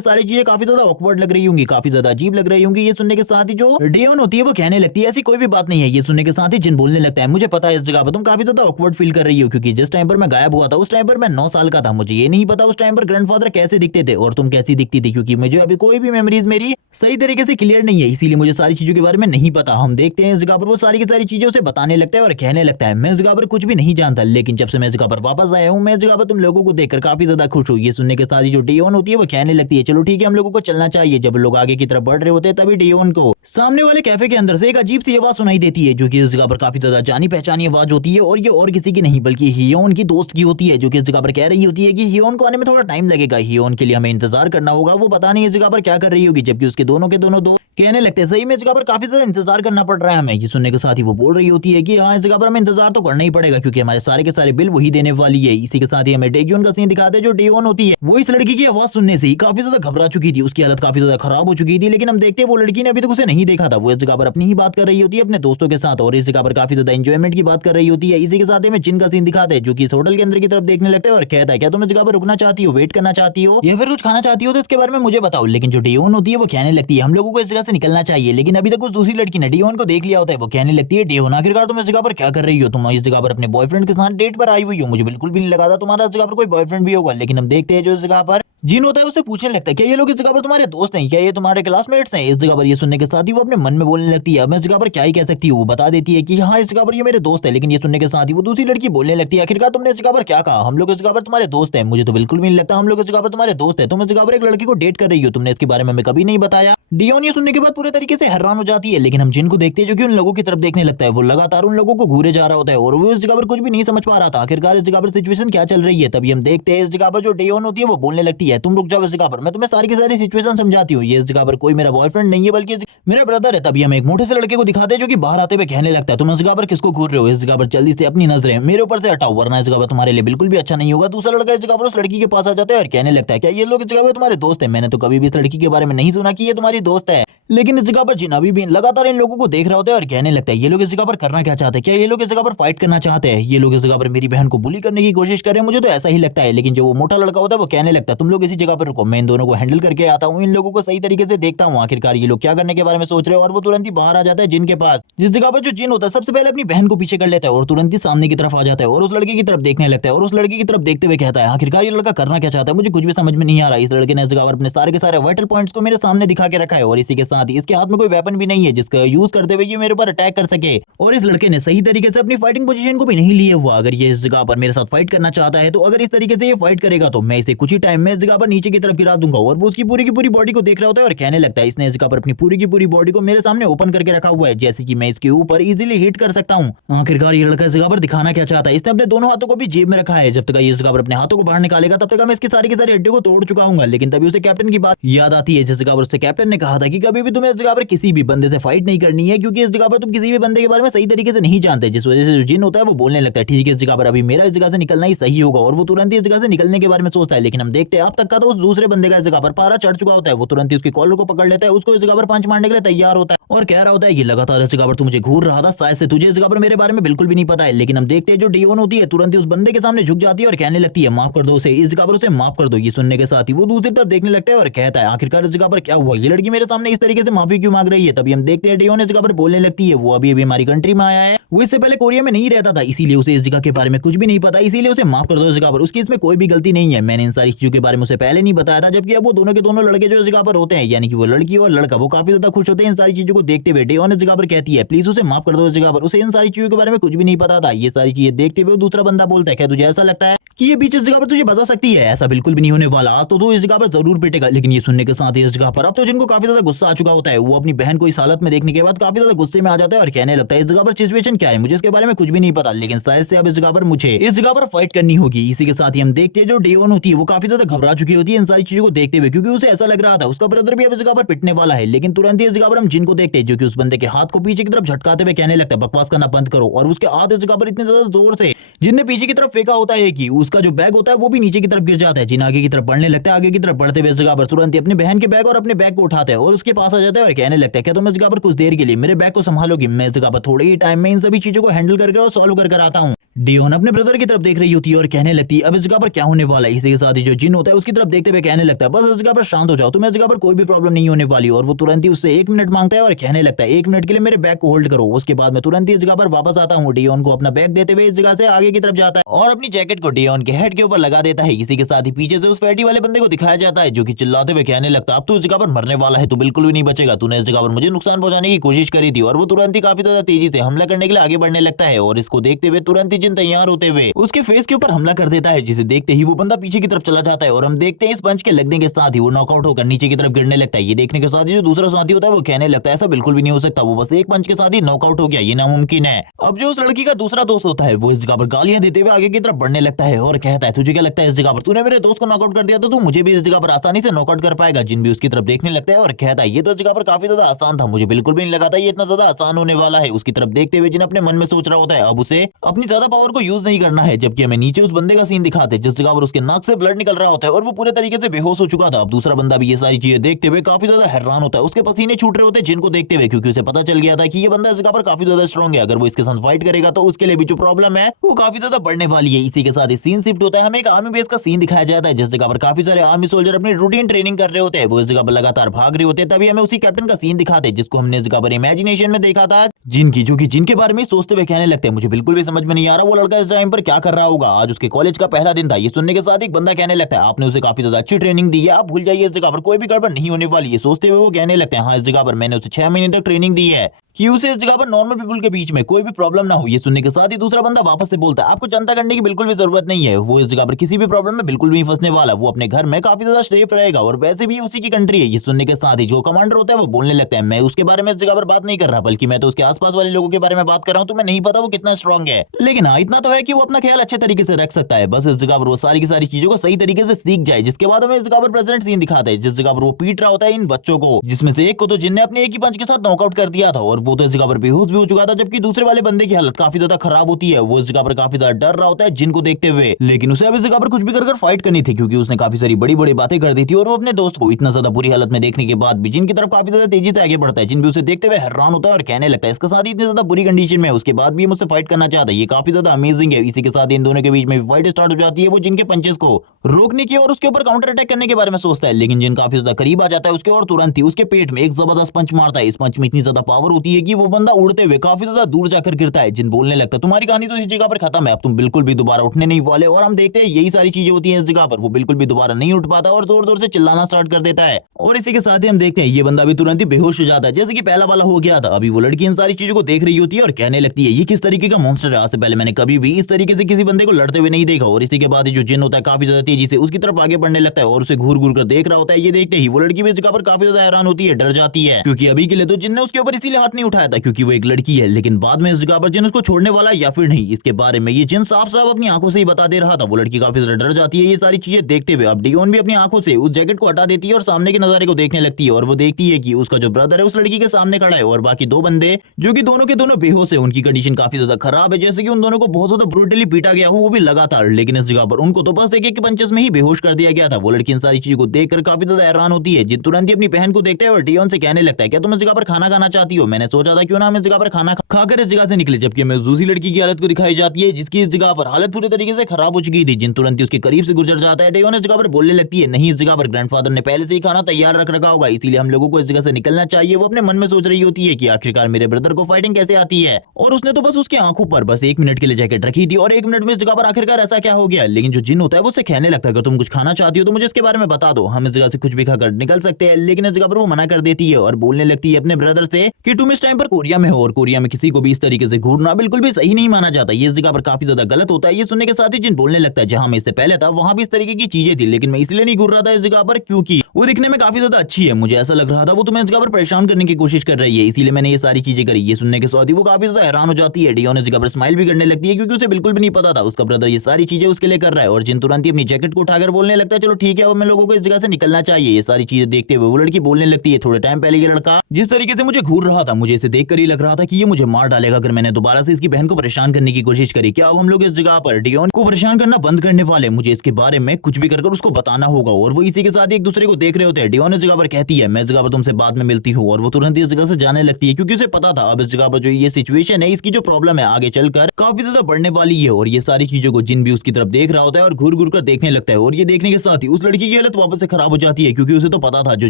सारी चीजें काफी ज्यादा ऑकवर्ड लग रही होंगी, काफी ज्यादा अजीब लग रही होंगी। ये सुनने के साथ ही जो डियोन होती है वो कहने लगती है ऐसी कोई भी बात नहीं है। ये सुनने के साथ ही जिन बोलने लगता है मुझे पता है इस जगह पर तुम काफी ज्यादा ऑकवर्ड फील कर रही हो, क्योंकि जिस टाइम पर मैं गायब हुआ था उस टाइम पर मैं 9 साल का था। मुझे ये नहीं पता उस टाइम पर ग्रैंडफादर कैसे दिखते थे और तुम कैसी दिखती थी, क्योंकि मुझे अभी कोई भी मेमोरीज मेरी सही तरीके से क्लियर नहीं है, इसीलिए मुझे सारी चीजों के बारे में नहीं पता। हम देखते हैं इस जगह पर वो सारी की सारी चीजें उसे बताने लगता है और कहने लगता है मैं इस जगह पर कुछ भी नहीं जानता, लेकिन जब से मैं इस जगह पर वापस आया हूँ मैं इस जगह पर तुम लोगों को देखकर काफी ज्यादा खुश हूँ। ये सुनने के साथ ही जो डियोन होती है वो कहने लगती है चलो ठीक है हम लोगों को चलना चाहिए। जब लोग आगे की तरफ बढ़ रहे होते हैं तभी डियोन को सामने वाले कैफे के अंदर से एक अजीब सी आवाज सुनाई देती है, जो कि इस जगह पर काफी ज्यादा जानी पहचानी आवाज होती है और ये और किसी की नहीं बल्कि हियोन की दोस्त की होती है, जो कि इस जगह पर कह रही होती है कि हियोन को आने में थोड़ा टाइम लगेगा, हियोन के लिए हमें इंतजार करना होगा। वो पता नहीं इस जगह पर क्या कर रही होगी, जबकि उसके दोनों के दोनों दोस्त कहने लगते हैं सही में इस जगह पर काफी ज्यादा इंतजार करना पड़ रहा है हमें। ये सुनने के साथ ही वो बोल रही होती है कि हाँ इस जगह पर हमें इंतजार तो करना ही पड़ेगा, क्योंकि हमारे सारे के सारे बिल वही देने वाली है। इसी के साथ ही हमें डेग्योन का सीन दिखाते हैं। जो डेयोन होती है वो इस लड़की की आवाज सुनने से ही काफी ज्यादा घबरा चुकी थी, उसकी हालत काफी ज्यादा खराब हो चुकी थी। लेकिन हम देखते हैं वो लड़की ने अभी तक उसे नहीं देखा था, वो इस जगह पर अपनी ही बात कर रही होती है अपने दोस्तों के साथ और इस जगह पर काफी ज्यादा एंजॉयमेंट की बात कर रही होती है। इसी के साथ हमें जिन का सीन दिखाते हैं, जो कि इस होटल के अंदर की तरफ देखने लगता है और कहता है क्या तुम इस जगह पर रुकना चाहती हो, वेट करना चाहती हो या फिर कुछ खाना चाहती हो तो इसके बारे में मुझे बताओ। लेकिन जो डेयोन होती है वो कहने लगती है हम लोगों को इस जगह से निकलना चाहिए, लेकिन अभी तक उस दूसरी लड़की ने डेयोन को देख लिया होता है। वो कहने लगती है डेयोन आखिरकार तुम इस जगह पर क्या कर रही हो, तुम इस जगह पर अपने बॉयफ्रेंड के साथ डेट पर आई हुई हो, मुझे बिल्कुल भी नहीं लगा था तुम्हारा इस जगह पर कोई बॉयफ्रेंड भी होगा। लेकिन हम देखते हैं जो इस जगह पर जिन होता है उसे पूछने लगता है क्या ये लोग इस जगह पर तुम्हारे दोस्त हैं, क्या ये तुम्हारे क्लासमेट्स हैं। इस जगह पर ये सुनने के साथ ही वो अपने मन में बोलने लगती है अब मैं इस जगह पर क्या ही कह सकती हूँ। वो बता देती है कि हाँ इस जगह पर ये मेरे दोस्त है, लेकिन ये सुनने के साथ ही वो दूसरी लड़की बोलने लगती है आखिरकार तुमने इस जगह पर क्या कहा, हम लोग इस जगह पर तुम्हारे दोस्त हैं, मुझे तो बिल्कुल भी नहीं लगता हम लोग इस जगह पर तुम्हारे दोस्त हैं, तुम इस जगह पर एक लड़की को डेट कर रही हो, तुमने इसके बारे में हमें कभी नहीं बताया। डियोन ये सुनने के बाद पूरे तरीके से हैरान हो जाती है, लेकिन हम जिन को देखते हैं जो कि उन लोगों की तरफ देखने लगता है। वो लगातार उन लोगों को घूरे जा रहा होता है और वो इस जगह पर कुछ भी नहीं समझ पा रहा था आखिरकार इस जगह पर सिचुएशन क्या चल रही है। तभी हम देखते हैं इस जगह पर जो डियोन होती है वो बोलने लगती है तुम रुक जाओ इस जगह पर, मैं तुम्हें सारी की सारी सिचुएशन समझाती हूँ। ये इस जगह पर कोई मेरा बॉयफ्रेंड नहीं है बल्कि मेरा ब्रदर है। तभी हम एक मोटे से लड़के को दिखाते हैं जो कि बाहर आते हुए कहने लगता है तुम इस जगह पर किसको घूर रहे हो, इस जगह पर जल्दी से अपनी नजरें मेरे ऊपर से हटाओ वरना इस जगह पर तुम्हारे लिए बिल्कुल भी अच्छा नहीं होगा। दूसरा लड़का इस जगह पर उस लड़की के पास आ जाता है और कहने लगता है क्या ये लोग इस जगह पर तुम्हारे दोस्त हैं, मैंने तो कभी भी इस लड़की के बारे में नहीं सुना कि ये तुम्हारी दोस्त है। लेकिन इस जगह पर जिन अभी भी लगातार इन लोगों को देख रहा होता है और कहने लगता है ये लोग इस जगह पर करना क्या चाहते हैं, क्या ये लोग इस जगह पर फाइट करना चाहते हैं, ये लोग इस जगह पर मेरी बहन को बुली करने की कोशिश कर रहे हैं, मुझे तो ऐसा ही लगता है। लेकिन जो वो मोटा लड़का होता है वो कहने लगता है तुम लोग इसी जगह पर रुको, मैं इन दोनों को हैंडल करके आता हूँ, इन लोगों को सही तरीके से देखता हूँ आखिरकार ये लोग क्या करने के बारे में सोच रहे हैं। और वो तुरंत ही बाहर आ जाता है जिन के पास, जिस जगह पर जो जिन होता है सबसे पहले अपनी बहन को पीछे कर लेता है और तुरंत ही सामने की तरफ आ जाता है और उस लड़के की तरफ देखने लगता है और उस लड़के की तरफ देखते हुए कहता है आखिरकार ये लड़का करना क्या चाहता है, मुझे कुछ भी समझ में नहीं आ रहा। इस लड़के ने इस जगह पर अपने सारे के सारे वाइटल पॉइंट्स को मेरे सामने दिखा के रखा है और इसी के साथ ही इसके हाथ में कोई वेपन भी नहीं है जिसका यूज करते हुए ये मेरे ऊपर अटैक कर सके। और इस लड़के ने सही तरीके से अपनी फाइटिंग पोजीशन को भी नहीं लिए हुआ। अगर ये इस जगह पर मेरे साथ फाइट करना चाहता है तो अगर इस तरीके से ये फाइट करेगा तो मैं इसे कुछ ही टाइम में इस जगह पर नीचे की तरफ गिरा दूंगा। और वो उसकी पूरी की पूरी बॉडी को देख रहा होता है और कहने लगता है इसने इस जगह पर अपनी पूरी की पूरी बॉडी को मेरे सामने ओपन करके रखा हुआ है जैसे कि मैं इसके ऊपर इजीली हिट कर सकता हूं। आखिरकार ये लड़का इस जगह पर दिखाना क्या चाहता है, इसने अपने दोनों हाथों को भी जेब में रखा है। जब तक ये इस जगह पर अपने हाथों को बाहर निकालेगा तब तक मैं इसकी सारी की सारी हड्डियों को तोड़ चुका हूं। लेकिन तभी उसे कैप्टन की बात याद आती है जिस जगह पर उससे कैप्टन ने कहा था कि कभी भी तुम्हें इस जगह पर किसी भी बंदे से फाइट नहीं करनी है क्योंकि इस जगह पर तुम किसी भी बंदे के बारे में सही तरीके से नहीं जानते। जिस वजह से जो जिन होता है वो बोलने लगता है ठीक है इस जगह पर अभी मेरा इस जगह से निकलना ही सही होगा और वो तुरंत ही इस जगह से निकलने के बारे में सोचता है। लेकिन हम देखते हैं अब तक का तो उस दूसरे बंदे का इस जगह पर पारा चढ़ चुका होता है। वो तुरंत ही उसकी कॉलर को पकड़ लेता है, उसको इस जगह पर पंच मारने के लिए तैयार होता है और कह रहा होता है ये लगातार इस जगह पर तू मुझे घूर रहा था, शायद से तुझे इस जगह पर मेरे बारे में बिल्कुल भी नहीं पता है। लेकिन हम देखते हैं जो डियोन होती है तुरंत ही उस बंदे के सामने झुक जाती है और कहने लगती है माफ कर दो उसे, इस जगह पर उसे माफ कर दो। ये सुनने के साथ ही वो दूसरी तरफ देखने लगता है और कहता है आखिरकार इस जगह पर क्या हुआ, ये लड़की मेरे सामने इस तरीके से माफी क्यों मांग रही है। तभी हम देखते हैं डियोन इस जगह पर बोलने लगती है वो अभी अभी हमारी कंट्री में आया है, वो इससे पहले कोरिया में नहीं रहता था इसीलिए उसे इस जगह के बारे में कुछ भी नहीं पता, इसीलिए उसे माफ कर दो इस जगह पर, उसकी इसमें कोई भी गलती नहीं है। मैंने इन सारी चीजों के बारे में उसे पहले नहीं बताया था। जबकि अब वो दोनों के दोनों लड़के जो इस जगह पर होते हैं यानी कि वो लड़की और लड़का वो काफी ज्यादा खुश होते हैं इन सारी चीजों को देखते हुए। डियोन इस जगह पर कहती है प्लीज उसे माफ कर दो इस जगह पर, उसे इन सारी चीजों के बारे में कुछ भी नहीं पता था। ये सारी चीजें देखते हुए दूसरा बंदा बोलता है क्या तुझे ऐसा लगता है कि ये बीच इस जगह पर तुझे बता सकती है, ऐसा बिल्कुल भी नहीं होने वाला, आज तो तू इस जगह पर जरूर पिटेगा। लेकिन ये सुनने के साथ ही इस जगह पर अब तो जिनको काफी ज्यादा गुस्सा आ चुका होता है वो अपनी बहन को इस हालत में देखने के बाद काफी ज्यादा गुस्से में आ जाता है और कहने लगता है इस जगह पर सिचुएशन क्या है, मुझे इसके बारे में कुछ भी नहीं पता, लेकिन शायद से अब इस जगह पर मुझे इस जगह पर फाइट करनी होगी। इसी के साथ ही हम देखते हैं जो डियोन होती है वो काफी ज्यादा घबरा चुकी होती है इन सारी चीजों को देखते हुए क्योंकि उसे ऐसा लग रहा था उसका ब्रदर भी अब इस जगह पर पिटने वाला है। लेकिन तुरंत ही इस जगह पर हम जिन को देखते हैं जो कि उस बंदे के हाथ को पीछे की तरफ झटकाते हुए कहने लगता है बकवास करना बंद करो। और उसके हाथ इस जगह पर इतने ज्यादा जोर से जिनने पीछे की तरफ फेंका होता है कि उसका जो बैग होता है वो भी नीचे की तरफ गिर जाता है। जिन आगे की तरफ बढ़ने लगता है, आगे की तरफ बढ़ते हुए इस जगह पर तुरंत ही अपनी बहन के बैग और अपने बैग को उठाता है और उसके पास पास आ जाता है और कहने लगता है क्या तुम इस जगह पर कुछ देर के लिए मेरे बैग को संभालोगी, मैं इस जगह पर थोड़े ही टाइम में इन सभी चीजों को हैंडल करके और सॉल्व कर आता हूँ। डियोन अपने ब्रदर की तरफ देख रही होती है और कहने लगती है अब इस जगह पर क्या होने वाला है। इसी के साथ ही जो जिन होता है उसकी तरफ देखते हुए कहने लगता है बस इस जगह पर शांत हो जाओ, तुम्हें इस जगह पर कोई भी प्रॉब्लम नहीं होने वाली। और वो तुरंत ही उससे 1 मिनट मांगता है और कहने लगता है 1 मिनट के लिए मेरे बैग को होल्ड करो। उसके बाद मैं तुरंत ही इस जगह पर वापस आता हूँ। डियोन को अपना बैग देते हुए इस जगह से आगे की तरफ जाता है और अपनी जैकेट को डियोन के हेड के ऊपर लगा देता है। इसी के साथ ही पीछे से उस फैटी वाले बंदे को दिखाया जाता है जो कि चिल्लाते हुए कहने लगता है अब तू इस जगह पर मरने वाला है, तू बिल्कुल भी नहीं बचेगा, तूने इस जगह पर मुझे नुकसान पहुंचाने की कोशिश करी थी। और वो तुरंत ही काफी ज्यादा तेजी से हमला करने के लिए आगे बढ़ने लगता है और इसको देखते हुए तुरंत ही जिन तैयार होते हुए उसके फेस के ऊपर हमला कर देता है, जिसे देखते ही वो बंदा पीछे की तरफ चला जाता है और हम देखते हैं इस पंच के लगने के साथ ही वो नॉकआउट होकर नीचे की तरफ गिरने लगता है। ये देखने के साथ ही जो दूसरा साथी होता है वो कहने लगता है ऐसा बिल्कुल भी नहीं हो सकता, वो बस एक पंच के साथ ही नॉकआउट हो गया, ये नामुमकिन है। अब जो उस लड़की का दूसरा दोस्त होता है वो इस जगह पर गालियां देते हुए आगे की तरफ बढ़ने लगता है और कहता है तुझे क्या लगता है इस जगह पर तूने मेरे दोस्त को नॉकआउट कर दिया तो तू मुझे भी इस जगह पर आसानी से नॉकआउट कर पाएगा। जिन भी उसकी तरफ देखने लगता है और कहता है ये तो इस जगह पर काफी ज्यादा आसान था, मुझे बिल्कुल भी नहीं लगा था ये इतना ज्यादा आसान होने वाला है। उसकी तरफ देखते हुए जिन अपने मन में सोच रहा होता है अब उसे अपनी ज्यादा पावर को यूज नहीं करना है, जबकि हमें नीचे उस बंदे का सीन दिखाते हैं जिस जगह पर उसके नाक से ब्लड निकल रहा होता है और वो पूरे तरीके से बेहोश हो चुका था। अब दूसरा बंदा भी ये सारी चीजें देखते हुए काफी ज्यादा हैरान होता है, उसके पसीने छूट रहे होते हैं जिनको देखते हुए, क्योंकि उसे पता चल गया था कि ये बंदा इस जगह पर काफी ज्यादा स्ट्रॉन्ग है, अगर वो इसके साथ फाइट करेगा तो उसके लिए भी जो प्रॉब्लम है वो काफी ज्यादा बढ़ने वाली है। इसी के साथ सीन शिफ्ट होता है, हमें एक आर्मी बेस का सीन दिखाया जाता है जिस जगह पर काफी सारे आर्मी सोल्जर अपनी रूटीन ट्रेनिंग कर रहे होते हैं, वो इस जगह पर लगातार भाग रहे होते हैं। तभी हमें उसी कैप्टन का सीन दिखाते हैं जिसको हमने इस जगह पर इमेजिनेशन में देखा था, जिनकी जो कि जिनके बारे में सोचते हुए कहने लगते हैं मुझे बिल्कुल भी समझ में नहीं आ रहा वो लड़का इस टाइम पर क्या कर रहा होगा, आज उसके कॉलेज का पहला दिन था। ये सुनने के साथ एक बंदा कहने लगता है आपने उसे काफी ज्यादा अच्छी ट्रेनिंग दी है, आप भूल जाइए इस जगह पर कोई भी गड़बड़ नहीं होने वाली है। सोचते हुए वो कहने लगते हैं हाँ इस जगह पर मैंने उसे 6 महीने तक ट्रेनिंग दी है कि उसे इस जगह पर नॉर्मल पीपल के बीच में कोई भी प्रॉब्लम ना हो। ये सुनने के साथ ही दूसरा बंदा वापस से बोलता है आपको चिंता करने की बिल्कुल भी जरूरत नहीं है, वो इस जगह पर किसी भी प्रॉब्लम में बिल्कुल भी नहीं फंसने वाला, वो अपने घर में काफी ज्यादा सेफ रहेगा और वैसे भी उसी की कंट्री है। ये सुनने के साथ ही जो कमांडर होता है वो बोलने लगता है मैं उसके बारे में इस जगह पर बात नहीं कर रहा, बल्कि मैं तो उसके आसपास वाले लोगों के बारे में बात कर रहा हूँ, तुम्हें नहीं पता वो कितना स्ट्रॉन्ग है, लेकिन हाँ इतना तो है कि वो अपना ख्याल अच्छे तरीके से रख सकता है, बस इस जगह पर वो सारी की सारी चीजों को सही तरीके से सीख जाए। जिसके बाद हमें इस जगह पर प्रेजेंट सीन दिखाते हैं जिस जगह पर वो पीट रहा होता है इन बच्चों को, जिसमें से एक को तो जिनने अपने एक ही पंच के साथ नॉकआउट कर दिया था और वो तो इस जगह पर बेहोश भी हो चुका था, जबकि दूसरे वाले बंदे की हालत काफी ज्यादा खराब होती है, वो इस जगह पर काफी ज्यादा डर रहा होता है जिनको देखते हुए, लेकिन उसे अब इस जगह पर कुछ भी कर फाइट करनी थी क्योंकि उसने काफी सारी बड़ी बड़ी बातें कर दी थी और वो अपने दोस्त को इतना ज्यादा बुरी हालत में देखने के बाद भी जिन की तरफ काफी ज्यादा तेजी से आगे बढ़ता है, जिन भी उसे देखते हुए हैरान होता है और कहने लगता है इसके साथ ही इतनी ज्यादा बुरी कंडीशन में उसके बाद भी मुझसे फाइट करना चाहता है, ये काफी ज्यादा अमेजिंग है। इसी के साथ इन दोनों के बीच में फाइट स्टार्ट हो जाती है, वो जिनके पंचेस को रोकने की और उसके ऊपर काउंटर अटैक करने के बारे में सोचता है, लेकिन जिन काफी ज्यादा करीब आ जाता है उसके और तुरंत ही उसके पेट में एक जबरदस्त पंच मारता है। इस पंच में इतनी ज्यादा पावर होती है कि वो बंदा उड़ते हुए काफी ज्यादा दूर जाकर गिरता है। जिन बोलने लगता है तुम्हारी कहानी तो इस जगह पर खत्म है, अब तुम बिल्कुल भी दोबारा उठने नहीं वाले, और हम देखते हैं यही सारी चीजें होती हैं इस जगह पर, वो बिल्कुल भी दोबारा नहीं उठ पाता और जोर जोर से चिल्लाना स्टार्ट कर देता है और इसी के साथ ही हम देखते हैं ये बंदा भी तुरंत ही बेहोश हो जाता है जैसे कि पहला वाला हो गया था। अभी वो लड़की इन सारी चीजों को देख रही होती है और कहने लगती है ये किस तरीके का मॉन्स्टर है, आज से पहले मैंने कभी भी इस तरीके से किसी बंदे को लड़ते हुए नहीं देखा। और इसी के बाद जो जिन होता है काफी ज्यादा तेजी से उसकी तरफ आगे बढ़ने लगता है और उसे घूर घूर कर देख रहा होता है। ये देखते ही वो लड़की भी इस जगह पर काफी ज्यादा हैरान होती है, डर जाती है, क्योंकि अभी के लिए तो जिन ने उसके ऊपर इसीलिए हाथ नहीं उठाया था क्योंकि वो एक लड़की है, लेकिन बाद में इस जगह पर जिन उसको छोड़ने वाला या फिर नहीं इसके बारे में ये जिन साफ साफ अपनी आंखों से ही बता दे रहा था। वो लड़की काफी ज्यादा डर जाती है ये सारी चीजें देखते हुए। अब डियोन भी अपनी आंखों से उस जैकेट को हटा देती है और सामने के नजारे को देखने लगती है और वो देखती है कि उसका जो ब्रदर है उस लड़की के सामने खड़ा है और बाकी दो बंदे जो कि दोनों के दोनों बेहोश है, उनकी कंडीशन काफी ज्यादा खराब है, जैसे कि उन दोनों को बहुत ज्यादा ब्रूटली पीटा गया हो वो भी लगातार, लेकिन इस जगह पर उनको तो बस एक एक पंचेस में ही बेहोश कर दिया गया था। वो लड़की इन सारी चीजों को देखकर काफी ज्यादा हैरान होती है, जिन तुरंत ही अपनी बहन को देखता है और डियोन से कहने लगता है क्या तुम इस जगह पर खाना खाना चाहती हो, मैंने सोचा था क्यों ना हम इस जगह पर खाना खाकर इस जगह से निकले, जबकि हमें दूसरी लड़की की हालत को दिखाई जाती है जिसकी इस जगह पर हालत पूरी तरीके से खराब हो चुकी थी। जिन तुरंत ही उसके करीब से गुजर जाता है, डियोन इस जगह पर बोलने लगती है नहीं इस जगह पर ग्रैंडफादर ने पहले से ही खाना तैयार रख रखा होगा, इसीलिए हम लोगों को इस जगह से निकलना चाहिए। वो अपने मन में सोच रही होती है कि आखिरकार मेरे ब्रदर को फाइटिंग कैसे आती है और उसने तो बस उसकी आंखों पर बस 1 मिनट के लिए जैकेट रखी थी और 1 मिनट में इस जगह पर आखिरकार ऐसा क्या हो गया। लेकिन जो जिन होता है वो उससे कहने लगता है अगर तुम कुछ खाना चाहती हो तो मुझे इसके बारे में बता दो, हम इस जगह से कुछ भी खाकर निकल सकते हैं, लेकिन इस जगह पर वो मना कर देती है और बोलने लगती है अपने ब्रदर से कि तुम इस टाइम पर कोरिया में हो और कोरिया में किसी को भी इस तरीके से घूरना बिल्कुल भी सही नहीं माना जाता, ये इस जगह पर काफी ज्यादा गलत होता है। ये सुनने के साथ ही जिन बोलने लगता है जहां मैं इससे पहले था वहां भी इस तरीके की चीजें थी, लेकिन मैं इसलिए नहीं घूर रहा था इस जगह पर क्योंकि वो दिखने में काफी ज्यादा अच्छी है, मुझे ऐसा लग रहा था वो तुम्हें इस जगह पर परेशान करने की कोशिश कर रही है, इसीलिए मैंने ये सारी चीजें करी। ये सुनने के साथ ही वो काफी ज्यादा हैरान हो जाती है। डियोन इस जगह पर स्माइल भी करने लगती है क्योंकि उसे बिल्कुल भी नहीं पता था उसका ब्रदर ये सारी चीजें उसके लिए कर रहा है और जिन तुरंत ही अपनी जैकेट को उठाकर बोलने लगता है चलो ठीक है अब मैं लोगों को इस जगह से निकलना चाहिए। ये सारी चीजें देखते हुए वो लड़की बोलने लगती है थोड़े टाइम पहले ये लड़का जिस तरीके से मुझे घूर रहा था मुझे मुझे इसे देखकर ही लग रहा था कि ये मुझे मार डालेगा अगर मैंने दोबारा से इसकी बहन को परेशान करने की कोशिश करी। क्या अब हम लोग इस जगह पर डियोन को परेशान करना बंद करने वाले? मुझे इसके बारे में कुछ भी कर उसको बताना होगा। और वो इसी के साथ एक दूसरे को देख रहे होते हैं। डियोन इस जगह पर कहती है मैं इस जगह पर तुमसे बाद में मिलती हूँ, और वो तुरंत इस जगह से जाने लगती है क्योंकि उसे पता था अब इस जगह पर जो ये सिचुएशन है, इसकी जो प्रॉब्लम है आगे चलकर काफी ज्यादा बढ़ने वाली है। और ये सारी चीजों को जिन भी उसकी तरफ देख रहा होता है और घूर घूर कर देखने लगता है। और ये देखने के साथ ही उस लड़की की हालत वापस से खराब हो जाती है क्योंकि उसे तो पता था जो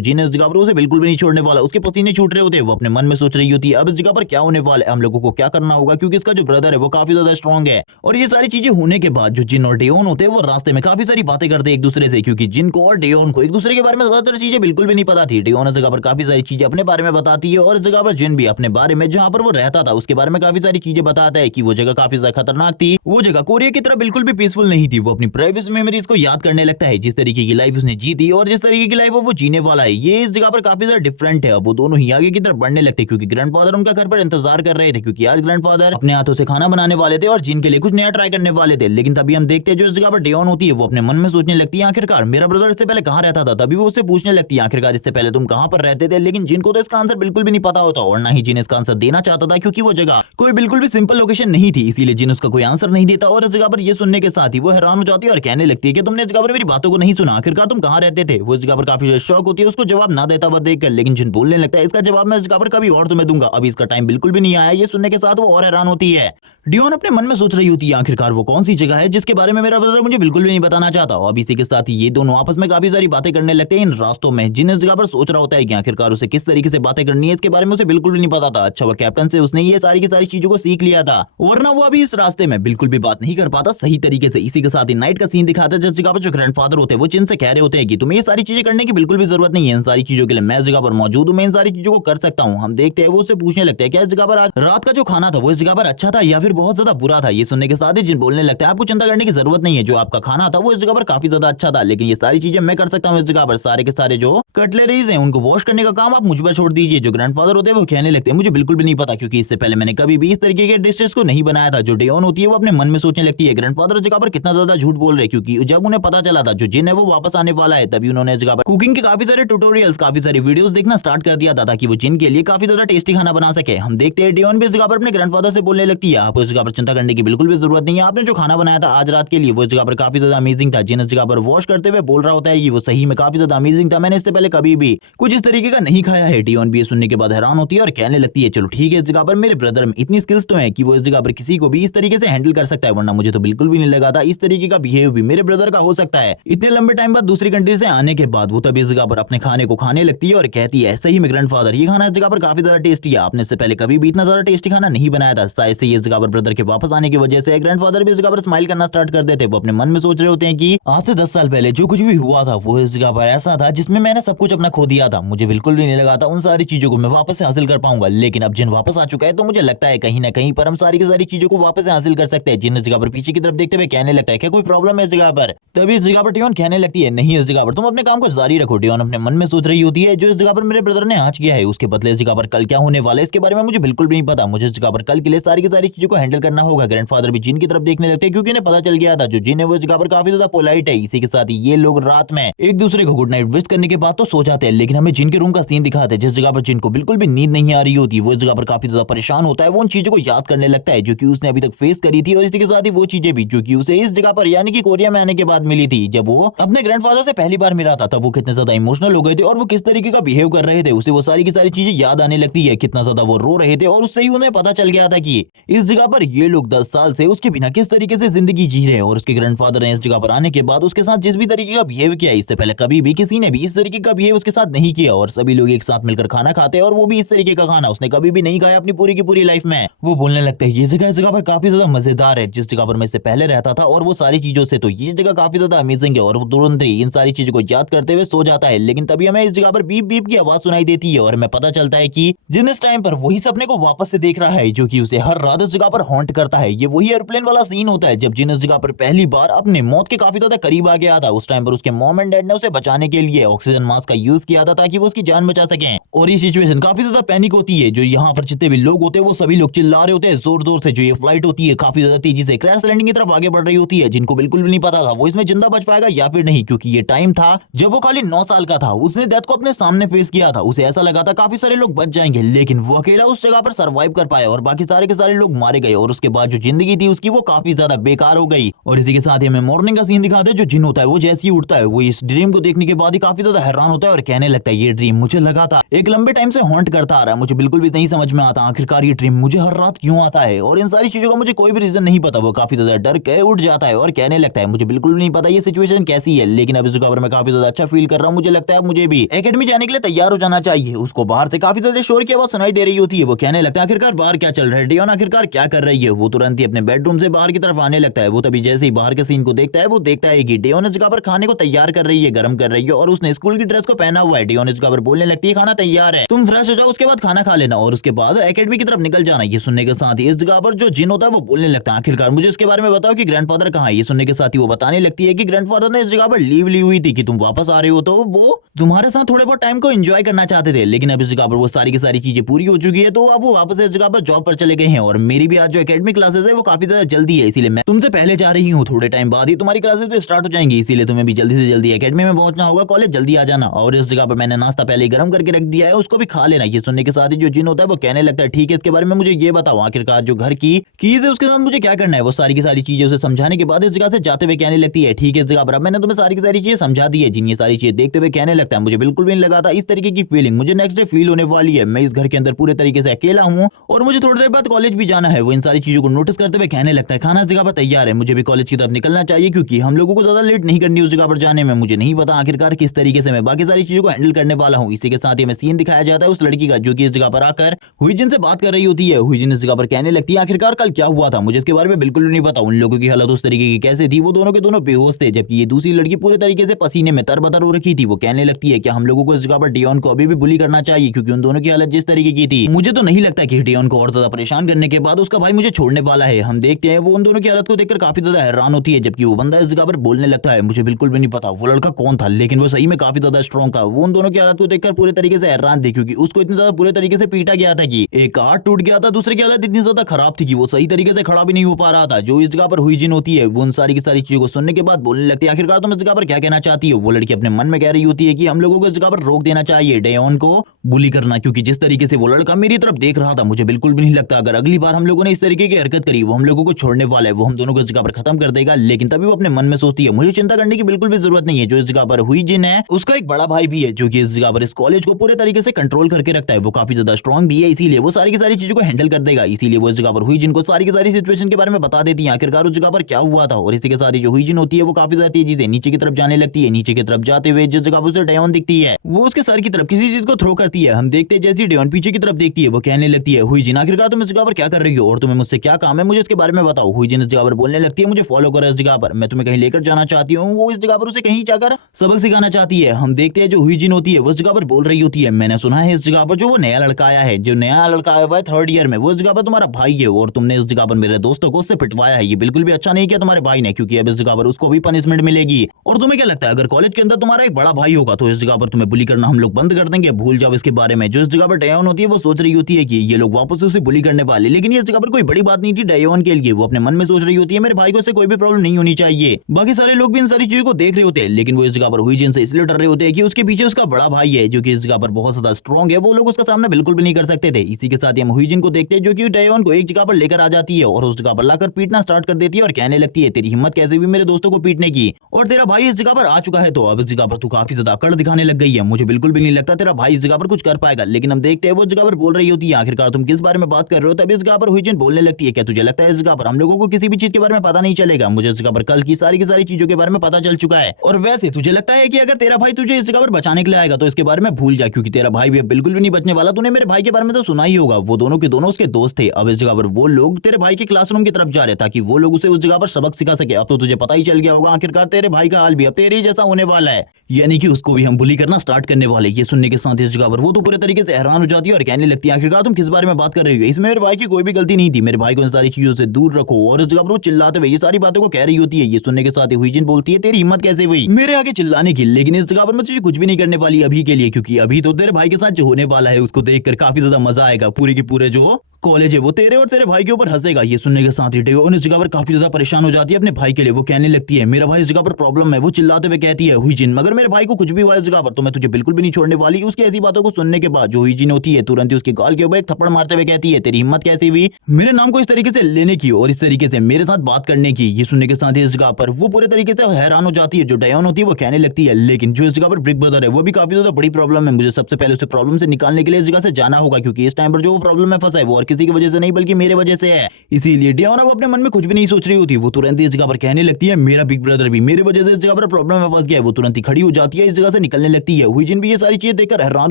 जिन है इस जगह पर उसे बिल्कुल भी नहीं छोड़ने वाला। उसके पसीने छूट रहे होते हैं। वो अपने मन में सोच रही होती है अब इस जगह पर क्या होने वाला है, हम लोगों को क्या करना होगा क्योंकि इसका जो ब्रदर है वो काफी ज्यादा स्ट्रॉन्ग है। और ये सारी चीजें होने के बाद जो जिन और डियोन होते हैं वो रास्ते में काफी सारी बातें करते हैं एक दूसरे से, क्योंकि जिन को और डियोन को एक दूसरे के बारे में ज्यादातर चीजें बिल्कुल भी नहीं पता थी। डियोन इस जगह पर काफी सारी चीजें अपने बारे में बताती है और इस जगह पर जिन भी अपने बारे में जहां पर वो रहता था उसके बारे में काफी सारी चीजें बताता है कि वो जगह काफी ज्यादा खतरनाक थी। वो जगह कोरिया की तरह बिल्कुल भी पीसफुल नहीं थी। वो अपनी प्राइवेट मेमोरीज को याद करने लगता है, जिस तरीके की लाइफ उसने जी थी और जिस तरीके की लाइफ वो जीने वाला है ये इस जगह पर काफी ज्यादा डिफरेंट है। अब वो दोनों ही आगे की तरफ बढ़ने लगते क्योंकि ग्रैंडफादर उनका घर पर इंतजार कर रहे थे, क्योंकि आज ग्रैंडफादर अपने हाथों से खाना बनाने वाले थे और जिन के लिए कुछ नया ट्राई करने वाले थे। लेकिन तभी हम देखते हैं जो इस जगह पर डियोन होती है वो अपने मन में सोचने लगती है आखिरकार मेरा ब्रदर इससे पहले कहाँ रहता था। तभी वो उससे पूछने लगती है आखिरकार इससे पहले तुम कहाँ पर रहते थे। लेकिन जिनको तो इसका आंसर बिल्कुल भी नहीं पता होता और ना ही जिन इसका आंसर देना चाहता था क्योंकि वो जगह कोई बिल्कुल भी सिंपल लोकेशन नहीं थी, इसीलिए जिन उसका कोई आंसर नहीं देता। और इस जगह पर ये सुनने के साथ ही वो हैरान हो जाती है और कहने लगती है कि तुमने इस जगह पर मेरी बातों को नहीं सुना, आखिरकार तुम कहाँ रहते थे। वो इस जगह पर काफी शौक होती है उसको जवाब ना देता हुआ देखकर, लेकिन जिन बोलने लगता है इसका जवाब मैं इस जगह पर कभी और तुम्हें दूंगा, अभी इसका टाइम बिल्कुल भी नहीं आया। ये सुनने के साथ वो और हैरान होती है। डियोन अपने मन में सोच रही होती है आखिरकार वो कौन सी जगह है जिसके बारे में मेरा ब्रदर मुझे बिल्कुल भी नहीं बताना चाहता। और इसी के साथ ही ये दोनों आपस में काफी सारी बातें करने लगते हैं इन रास्तों में। जिन इस जगह पर सोच रहा होता है कि आखिरकार उसे किस तरीके से बातें करनी है इसके बारे में उसे बिल्कुल भी नहीं पता था। अच्छा वो कैप्टन से उसने ये सारी की सारी चीजों को सीख लिया था, वरना वो अभी इस रास्ते में बिल्कुल भी बात नहीं कर पाता सही तरीके से। इसी के साथ ही नाइट का सीन दिखाता है जिस जगह पर जो ग्रैंडफादर होते हैं वो जिन से कह रहे होते हैं कि तुम्हें ये सारी चीजें करने की बिल्कुल भी जरूरत नहीं है, इन सारी चीजों के लिए मैं इस जगह पर मौजूद हूँ, मैं इन सारी चीजों को कर सकता हूँ। हम देखते हैं वो उससे पूछने लगते हैं क्या इस जगह पर आज रात का जो खाना था वो इस जगह पर अच्छा था या फिर बहुत ज्यादा बुरा था। ये सुनने के साथ ही जिन बोलने लगता है आपको चिंता करने की जरूरत नहीं है, जो आपका खाना था वो इस जगह पर काफी ज्यादा अच्छा था, लेकिन ये सारी चीजें मैं कर सकता हूँ इस जगह पर। सारे के सारे जो कटलरीज हैं उनको वॉश करने का काम आप मुझ पर छोड़ दीजिए। जो ग्रैंडफादर होते हैं वो कहने लगते हैं मुझे बिल्कुल भी नहीं पता क्योंकि इससे पहले मैंने कभी भी इस तरीके के डिशेस को नहीं बनाया था। जो डियोन होती है वो अपने मन में सोचने लगती है ग्रैंडफादर इस जगह पर कितना ज्यादा झूठ बोल रहे हैं, क्योंकि जब उन्हें पता चला था जो जिन है वो वापस आने वाला है तभी उन्होंने इस जगह पर कुकिंग के काफी सारे ट्यूटोरियल्स काफी सारे वीडियोस देखना स्टार्ट कर दिया था ताकि वो जिन के लिए काफी ज्यादा टेस्टी खाना बना सके। हम देखते हैं डियोन भी इस जगह पर अपने ग्रैंडफादर से बोलने लगती है आपको इस जगह पर चिंता करने की बिल्कुल भी जरूरत नहीं है, आपने जो खाना बनाया था आज रात के लिए वो इस जगह पर काफी ज्यादा अमेजिंग था। जिन इस जगह पर वॉश करते हुए बोल रहा होता है कि वो सही में काफी ज्यादा अमेजिंग था, मैंने इससे पहले कभी भी कुछ इस तरीके का नहीं खाया है। डियोन भी ये सुनने के बाद हैरान होती है और कहने लगती है चलो ठीक है इस जगह पर मेरे ब्रदर में इतनी स्किल्स तो है कि वो इस जगह पर किसी को भी इस तरीके से हैंडल कर सकता है, वरना मुझे तो बिल्कुल भी नहीं लगा था इस तरीके का बिहेव भी मेरे ब्रदर का हो सकता है। इतने लंबे टाइम बाद दूसरी कंट्री से आने के बाद वो तभी इस जगह पर अपने खाने को खाने लगती है और कहती है सही में ग्रैंडफादर ये खाना इस जगह पर काफी ज्यादा टेस्टी है, आपने इससे पहले कभी भी इतना ज्यादा टेस्टी खाना नहीं बनाया था। शायद से इस जगह पर ब्रदर के वापस आने की वजह से ग्रैंडफादर भी इस जगह पर स्माइल करना स्टार्ट कर देते। वो अपने मन में सोच रहे होते हैं कि आज से 10 साल पहले जो कुछ भी हुआ था वो इस जगह पर ऐसा था जिसमें मैंने सब कुछ अपना खो दिया था, मुझे बिल्कुल भी नहीं लगा था उन सारी चीजों को मैं वापस से हासिल कर पाऊंगा। लेकिन अब जिन वापस आ चुका है तो मुझे लगता है कहीं ना कहीं पर हम सारी की सारी चीजों को वापस से हासिल कर सकते हैं। जिन इस जगह पर पीछे की तरफ देखते हुए कहने लगता है क्या कोई प्रॉब्लम है इस जगह पर। तभी इस जगह पर डियोन कहने लगती है नहीं इस जगह पर तुम अपने काम को जारी रखो। डियोन अपने मन में सोच रही होती है जो इस जगह पर मेरे ब्रदर ने आज किया है उसके बदले इस जगह पर कल क्या होने वाला है इसके बारे में मुझे बिल्कुल भी नहीं पता, मुझे इस जगह पर कल के लिए सारी की सारी चीजों को हैंडल करना होगा। ग्रैंडफादर भी जिन की तरफ देखने लगते हैं क्योंकि इन्हें पता चल गया था जो जिन है वो इस जगह पर काफी ज्यादा पोलाइट है। इसी के साथ ही ये लोग रात में एक दूसरे को गुड नाइट विश करने के बाद तो सो जाते हैं, लेकिन हमें जिन के रूम का सीन दिखाते हैं जिस जगह पर जिनको बिल्कुल भी नींद नहीं आ रही होती, वो इस जगह पर काफी ज्यादा परेशान होता है। वो उन चीजों को याद करने लगता है जो कि उसने अभी तक फेस करी थी और इसी के साथ ही वो चीजें भी जो कि उसे इस जगह पर यानी कि कोरिया में आने के बाद मिली थी। जब वो अपने ग्रैंडफादर से पहली बार मिला था तब वो कितने ज्यादा इमोशनल हो गए थे और वो किस तरीके का बिहेव कर रहे थे उसे वो सारी की सारी चीजें याद आने लगती है, कितना ज्यादा वो रो रहे थे और उससे ही उन्हें पता चल गया था कि इस जगह पर ये लोग 10 साल से उसके बिना किस तरीके से जिंदगी जी रहे हैं। और उसके ग्रैंडफादर ने इस जगह पर आने के बाद उसके साथ जिस भी तरीके का बिहेव किया इससे पहले कभी भी किसी ने भी इस तरीके का बिहेव उसके साथ नहीं किया। और सभी लोग एक साथ मिलकर खाना खाते हैं और वो भी इस तरीके का खाना उसने कभी भी नहीं खाया अपनी पूरी की पूरी लाइफ में। वो बोलने लगते हैं ये जगह इस जगह पर काफी ज्यादा मजेदार है, जिस जगह पर मैं इससे पहले रहता था और वो सारी चीजों से तो ये जगह काफी ज्यादा अमेजिंग है। और वो तुरंत ही इन सारी चीजों को याद करते हुए सो जाता है, लेकिन तभी हमें इस जगह पर बीप बीप की आवाज सुनाई देती है और हमें पता चलता है कि जिन इस टाइम पर वही सपने को वापस से देख रहा है जो कि उसे हर रात इस जगह पर हॉन्ट करता है। ये वही एयरप्लेन वाला सीन होता है जब जिन इस जगह पर पहली बार अपने मौत के काफी ज्यादा करीब आ गया था। उस टाइम पर उसके मॉम एंड डैड ने उसे बचाने के लिए ऑक्सीजन मास्क का यूज किया था ताकि वो उसकी जान बचा सकें। और ये सिचुएशन काफी ज्यादा पैनिक होती है, जो यहाँ पर जितने भी लोग होते हैं वो सभी लोग चिल्ला रहे होते हैं जोर जोर से। जो ये फ्लाइट होती है काफी ज्यादा तेजी से क्रैश लैंडिंग की तरफ आगे बढ़ रही होती है, जिनको बिल्कुल भी नहीं पता था वो इसमें जिंदा बच पाएगा या फिर नहीं, क्योंकि ये टाइम था जब वो खाली 9 साल का था। उसने डेथ को अपने सामने फेस किया था, उसे ऐसा लगा था काफी सारे लोग बच जाएंगे, लेकिन वो अकेला उस जगह पर सर्वाइव कर पाया और बाकी सारे के सारे लोग मारे गए और उसके बाद जो जिंदगी थी उसकी वो काफी ज्यादा बेकार हो गई। और इसी के साथ ही हमें मॉर्निंग का सीन दिखाते हैं। जो जिन होता है वो जैसे ही उठता है वो इस ड्रीम को देखने के बाद ही काफी ज्यादा हैरान होता है और कहने लगता है ये ड्रीम मुझे लगा था एक लंबे टाइम से हॉन्ट करता आ रहा है, मुझे बिल्कुल भी नहीं समझ में आता आखिरकार ये ड्रीम मुझे हर रात क्यों आता है और इन सारी चीजों का मुझे कोई भी रीजन नहीं पता। वो काफी ज्यादा डर के उठ जाता है और कहने लगता है मुझे बिल्कुल भी नहीं पता ये सिचुएशन कैसी है, लेकिन अब इस जगह पर मैं काफी ज्यादा अच्छा फील कर रहा हूँ। मुझे लगता है मुझे भी एकेडमी जाने के लिए तैयार हो जाना चाहिए। उसको बाहर से काफी ज्यादा शोर की आवाज सुनाई दे रही होती है। वो कहने लगता है आखिरकार बाहर क्या चल रहा है, डियोन आखिरकार क्या कर रही है। वो तुरंत ही अपने बेडरूम से बाहर की तरफ आने लगता है। वो तभी जैसे ही बाहर के सीन को देखता है वो देखता है कि डियोन इस जगह पर खाने को तैयार कर रही है, गर्म कर रही है और उसने स्कूल की ड्रेस को पहना हुआ है। डियोन इस जगह पर बोलने लगती है खाना तैयार है, तुम फ्रेश हो जाओ उसके बाद खाना खा लेना और उसके बाद एकेडमी की तरफ निकल जाना। ये सुनने के साथ ही इस जगह पर जो जिन होता है वो बोलने लगता है आखिरकार मुझे इसके बारे में बताओ कि ग्रैंडफादर कहाँ है। ये सुनने के साथ ही वो बताने लगती है कि ग्रैंडफादर ने इस जगह पर लीव ली हुई थी कि तुम वापस आ रहे हो तो वो तुम्हारे साथ थोड़े बहुत टाइम को एंजॉय करना चाहते थे, लेकिन अब इस जगह पर वो सारी की सारी चीजें पूरी हो चुकी है तो अब वो वापस इस जगह पर जॉब पर चले गए हैं। और मेरी भी आज जो एकेडमिक क्लासेस है वो काफी ज्यादा जल्दी है, इसीलिए मैं तुमसे पहले जा रही हूँ। थोड़े टाइम बाद ही तुम्हारी क्लासेस भी स्टार्ट हो जाएंगी, इसीलिए तुम्हें भी जल्दी से जल्दी एकेडमी में पहुंचना होगा, कॉलेज जल्दी आ जाना। और इस जगह पर मैंने नाश्ता पहले ही गर्म करके रख दिया है, उसको भी खा लेना। ये सुनने के साथ ही जो जिन होता है वो कहने लगता है ठीक है इसके बारे में मुझे ये बताओ आखिरकार जो घर की कीज है उसके साथ मुझे क्या करना है। वो सारी की सारी चीजें उसे समझाने के बाद इस जगह से जाते हुए कहने लगती है ठीक है इस जगह पर अब मैंने तुम्हें सारी की सारी चीजें समझा दी है। जिन ये सारी चीजें देखते हुए कहने लगता है मुझे बिल्कुल भी नहीं लगा था इस तरीके की फीलिंग मुझे नेक्स्ट डे फील होने वाली है। मैं इस घर के अंदर पूरे तरीके से अकेला हूँ और मुझे थोड़ी देर बाद कॉलेज भी जाना है। वो इन सारी चीजों को नोटिस करते हुए कहने लगता है खाना इस जगह पर तैयार है, मुझे भी कॉलेज की तरफ निकलना चाहिए क्योंकि हम लोगों को ज्यादा लेट नहीं करनी उस जगह पर जाने में। मुझे नहीं पता आखिरकार किस तरीके से मैं बाकी सारी चीजों को हैंडल करने वाला हूँ। इसी के साथ ही हमें सीन दिखाया जाता है उस लड़की का जो कि इस जगह पर आकर हुईजिन से बात कर रही होती है। हुईजिन इस जगह पर कहने लगती है आखिरकार कल क्या हुआ था मुझे इसके बारे में बिल्कुल भी नहीं पता। उन लोगों की हालत उस तरीके की कैसे थी, वो दोनों के दोनों बेहोश थे जबकि ये दूसरी लड़की पूरे तरीके से पसीने में तरबतर हो रखी थी। वो कहने लगती है कि हम लोगों को इस जगह पर डियोन को अभी भी बुली करना चाहिए क्योंकि उन दोनों की हालत जिस तरीके की थी मुझे तो नहीं लगता कि डियोन को और ज्यादा परेशान करने के बाद उसका भाई मुझे छोड़ने वाला है। हम देखते हैं वो उन दोनों की हालत को देखकर काफी ज्यादा हैरान होती है जबकि वो बंदा इस जगह पर बोलने लगता है मुझे बिल्कुल भी नहीं पता वो लड़का कौन था, लेकिन वो सही में काफी ज्यादा स्ट्रॉन्ग था। वो उन दोनों की हालत को देखकर पूरे तरीके से हैरान थे क्योंकि उसको इतनी ज्यादा पूरे तरीके से पीटा गया था कि एक हाथ टूट गया था, दूसरे की हालत इतनी ज्यादा खराब थी कि वो सही तरीके से खड़ा भी नहीं हो पा रहा था। जो इस जगह पर हुईजिन होती है वो उन सारी की सारी चीजों को सुनने के बाद बोलने लगती है आखिरकार तुम इस जगह पर क्या कहना चाहती हो। वो लड़की अपने मन में कह रही होती है कि हम लोगों को इस जगह पर रोक देना चाहिए डेयोन को बुली करना क्योंकि जिस तरीके से वो लड़का मेरी तरफ देख रहा था मुझे बिल्कुल भी नहीं लगता अगर अगली बार हम लोगों ने इस तरीके की हरकत करी वो हम लोगों को छोड़ने वाला है, वो हम दोनों को इस जगह पर खत्म कर देगा। लेकिन तभी वो अपने मन में सोचती है मुझे चिंता करने की बिल्कुल भी जरूरत नहीं है। जो इस जगह पर हुईजिन है उसका एक बड़ा भाई भी है जो कि इस जगह पर इस कॉलेज को पूरे तरीके से कंट्रोल करके रखता है, वो काफी ज्यादा स्ट्रॉन्ग भी है इसीलिए वो सारी की सारी चीजों को हैंडल कर देगा। इसीलिए वो इस जगह पर हुईजिन को सारी की सारी सिचुएशन के बारे में बता देती है आखिरकार उस जगह पर क्या हुआ था। और इसी के साथ ही जो हुईजिन होती है वो काफी ज्यादा तेजी से नीचे की तरफ जाने लगती है। नीचे की तरफ जाते हुए जिस जगह पर उसे डेयोन दिखती है वो उसके सर की तरफ किसी चीज को थ्रो करती है। हम देखते हैं जैसे डेयोन पीछे की तरफ देखती है वो कहने लगती है हुईजिन आखिरकार तुम इस जगह पर क्या कर रही हो और तुम्हें मुझसे क्या काम है, मुझे इसके बारे में बताओ। हुईजिन इस जगह पर बोलने लगती है मुझे फॉलो करो इस जगह पर, मैं तुम्हें कहीं लेकर जाना चाहती हूँ। वो इस जगह पर उसे कहीं जाकर सबक सिखाना चाहती है। हम देखते हैं जो हुईजिन होती है वो इस जगह पर बोल रही होती है मैंने सुना है इस जगह पर जो वो नया लड़का आया है, जो नया लड़का आया हुआ है 3rd ईयर में, वो इस जगह पर तुम्हारा भाई है और तुमने इस जगह पर मेरे दोस्तों को उससे पिटवाया है। ये बिल्कुल भी अच्छा नहीं किया तुम्हारे भाई ने क्योंकि अब इस जगह पर उसको भी पनिशमेंट मिलेगी। और तुम्हें क्या लगता है अगर कॉलेज के अंदर तुम्हारा एक बड़ा भाई होगा तो इस जगह पर तुम्हें बुली करना हम लोग बंद कर देंगे, भूल जाओ इसके बारे में। जो इस जगह पर डेयोन होती है वो सोच रही होती है कि ये लोग वापस उसे बुली करने वाले, लेकिन ये इस जगह पर कोई बड़ी बात नहीं थी डेयोन के लिए। वो अपने मन में सोच रही होती है मेरे भाई को इससे कोई भी प्रॉब्लम नहीं होनी चाहिए। बाकी सारे लोग भी इन सारी चीजों को देख रहे होते हैं लेकिन वो इस जगह पर हुईजिन से इसलिए डर रहे होते हैं कि उसके पीछे उसका बड़ा भाई है जो कि इस जगह पर बहुत ज्यादा स्ट्रॉन्ग है, वो लोग उसका सामना बिल्कुल भी नहीं कर सकते थे। इसी के साथ ही हम हुईजिन को देखते हैं जो कि डेयोन को एक जगह पर लेकर आ जाती है और उस जगह पर लाकर पीटना स्टार्ट कर देती है और कहने लगती है तेरी हिम्मत कैसे हुई मेरे दोस्तों को पीटने की, और तेरा भाई इस जगह पर आ चुका है तो अब इस जगह पर तू काफी ज्यादा अकड़ दिखाने लग गई है, मुझे बिल्कुल भी नहीं लगता तेरा भाई इस जगह पर कुछ कर पाएगा। लेकिन हम देखते हैं वो जगह पर बोल रही होती है आखिरकार तुम किस बारे में बात कर रहे हो। तब इस जगह पर हुईजिन बोलने लगती है क्या तुझे लगता है इस जगह पर हम लोगों को किसी भी चीज के बारे में पता नहीं चलेगा, मुझे इस जगह पर कल की सारी चीजों के बारे में पता चल चुका है। और वैसे तुझे लगता है कि अगर तेरा भाई तुझे इस जगह पर बचाने के लिए आएगा तो इसके बारे में भूल जा क्योंकि तेरा भाई भी बिल्कुल भी नहीं बचने वाला। तूने मेरे भाई के बारे में तो सुना ही होगा, वो दोनों के दोनों उसके दोस्त थे। अब इस जगह पर वो लोग तेरे भाई के क्लासरूम की तरफ जा रहे ताकि वो लोग उसे उस जगह पर सबक सिखा सके। अब तो तुझे पता ही चल गया होगा आखिरकार तेरे भाई का हाल भी अब तेरे ही जैसा होने वाला है, यानी कि उसको भी हम बुली करना स्टार्ट करने वाले। ये सुनने के साथ इस जगह पर वो तो पूरे तरीके से हैरान हो जाती है और कहने लगती है आखिरकार तुम किस बारे में बात कर रही हो, इसमें मेरे भाई की कोई भी गलती नहीं थी, मेरे भाई को इन सारी चीजों से दूर रखो। और इस जगह पर वो चिल्लाते हुए ये सारी बातों को कह रही होती है। ये सुनने के साथ ही हुईजिन बोलती है तेरी हिम्मत कैसे हुई मेरे आगे चिल्लाने की, लेकिन इस जगह पर मैं तुझे कुछ भी नहीं करने वाली अभी के लिए क्योंकि अभी तो तेरे भाई के साथ जो होने वाला है उसको देखकर काफी ज्यादा मजा आएगा। पूरे के पूरे जो कॉलेज है वो तेरे और तेरे भाई के ऊपर हंसेगा। ये सुनने के साथ ही डेयोन इस जगह पर काफी ज्यादा परेशान हो जाती है अपने भाई के लिए। वो कहने लगती है मेरा भाई इस जगह पर प्रॉब्लम है। वो चिल्लाते हुए कहती है हुईजिन मगर मेरे भाई को कुछ भी हुआ इस जगह पर तो मैं तुझे बिल्कुल भी नहीं छोड़ने वाली। उसकी ऐसी बातों को सुनने के बाद जो हुईजिन होती है तुरंत ही उसके गाल के ऊपर एक थप्पड़ मारते हुए कहती है तेरी हिम्मत कैसी हुई मेरे नाम को इस तरीके से लेने की और इस तरीके से मेरे साथ बात करने की। ये सुनने के साथ ही इस जगह पर वो पूरे तरीके से हैरान हो जाती है। जो डेयोन होती है वो कहने लगती है लेकिन जो इस जगह पर ब्रिक ब्रदर है वो भी काफी ज्यादा बड़ी प्रॉब्लम है। मुझे सबसे पहले उस प्रॉब्लम से निकालने के लिए इस जगह से जाना होगा क्योंकि इस टाइम पर जो प्रॉब्लम में फंसा है वो और किसी की वजह से नहीं बल्कि मेरे वजह से है। इसीलिए डेयोन अब अपने मन में कुछ भी नहीं सोच रही होती। वो तुरंत ही इस जगह पर कहने लगती है मेरा बिग ब्रदर भी मेरे वजह से इस जगह पर प्रॉब्लम में फंस गया है। वो तुरंत ही खड़ी हो जाती है इस जगह से निकलने लगती है। हुईजिन भी ये सारी चीजें देखकर हैरान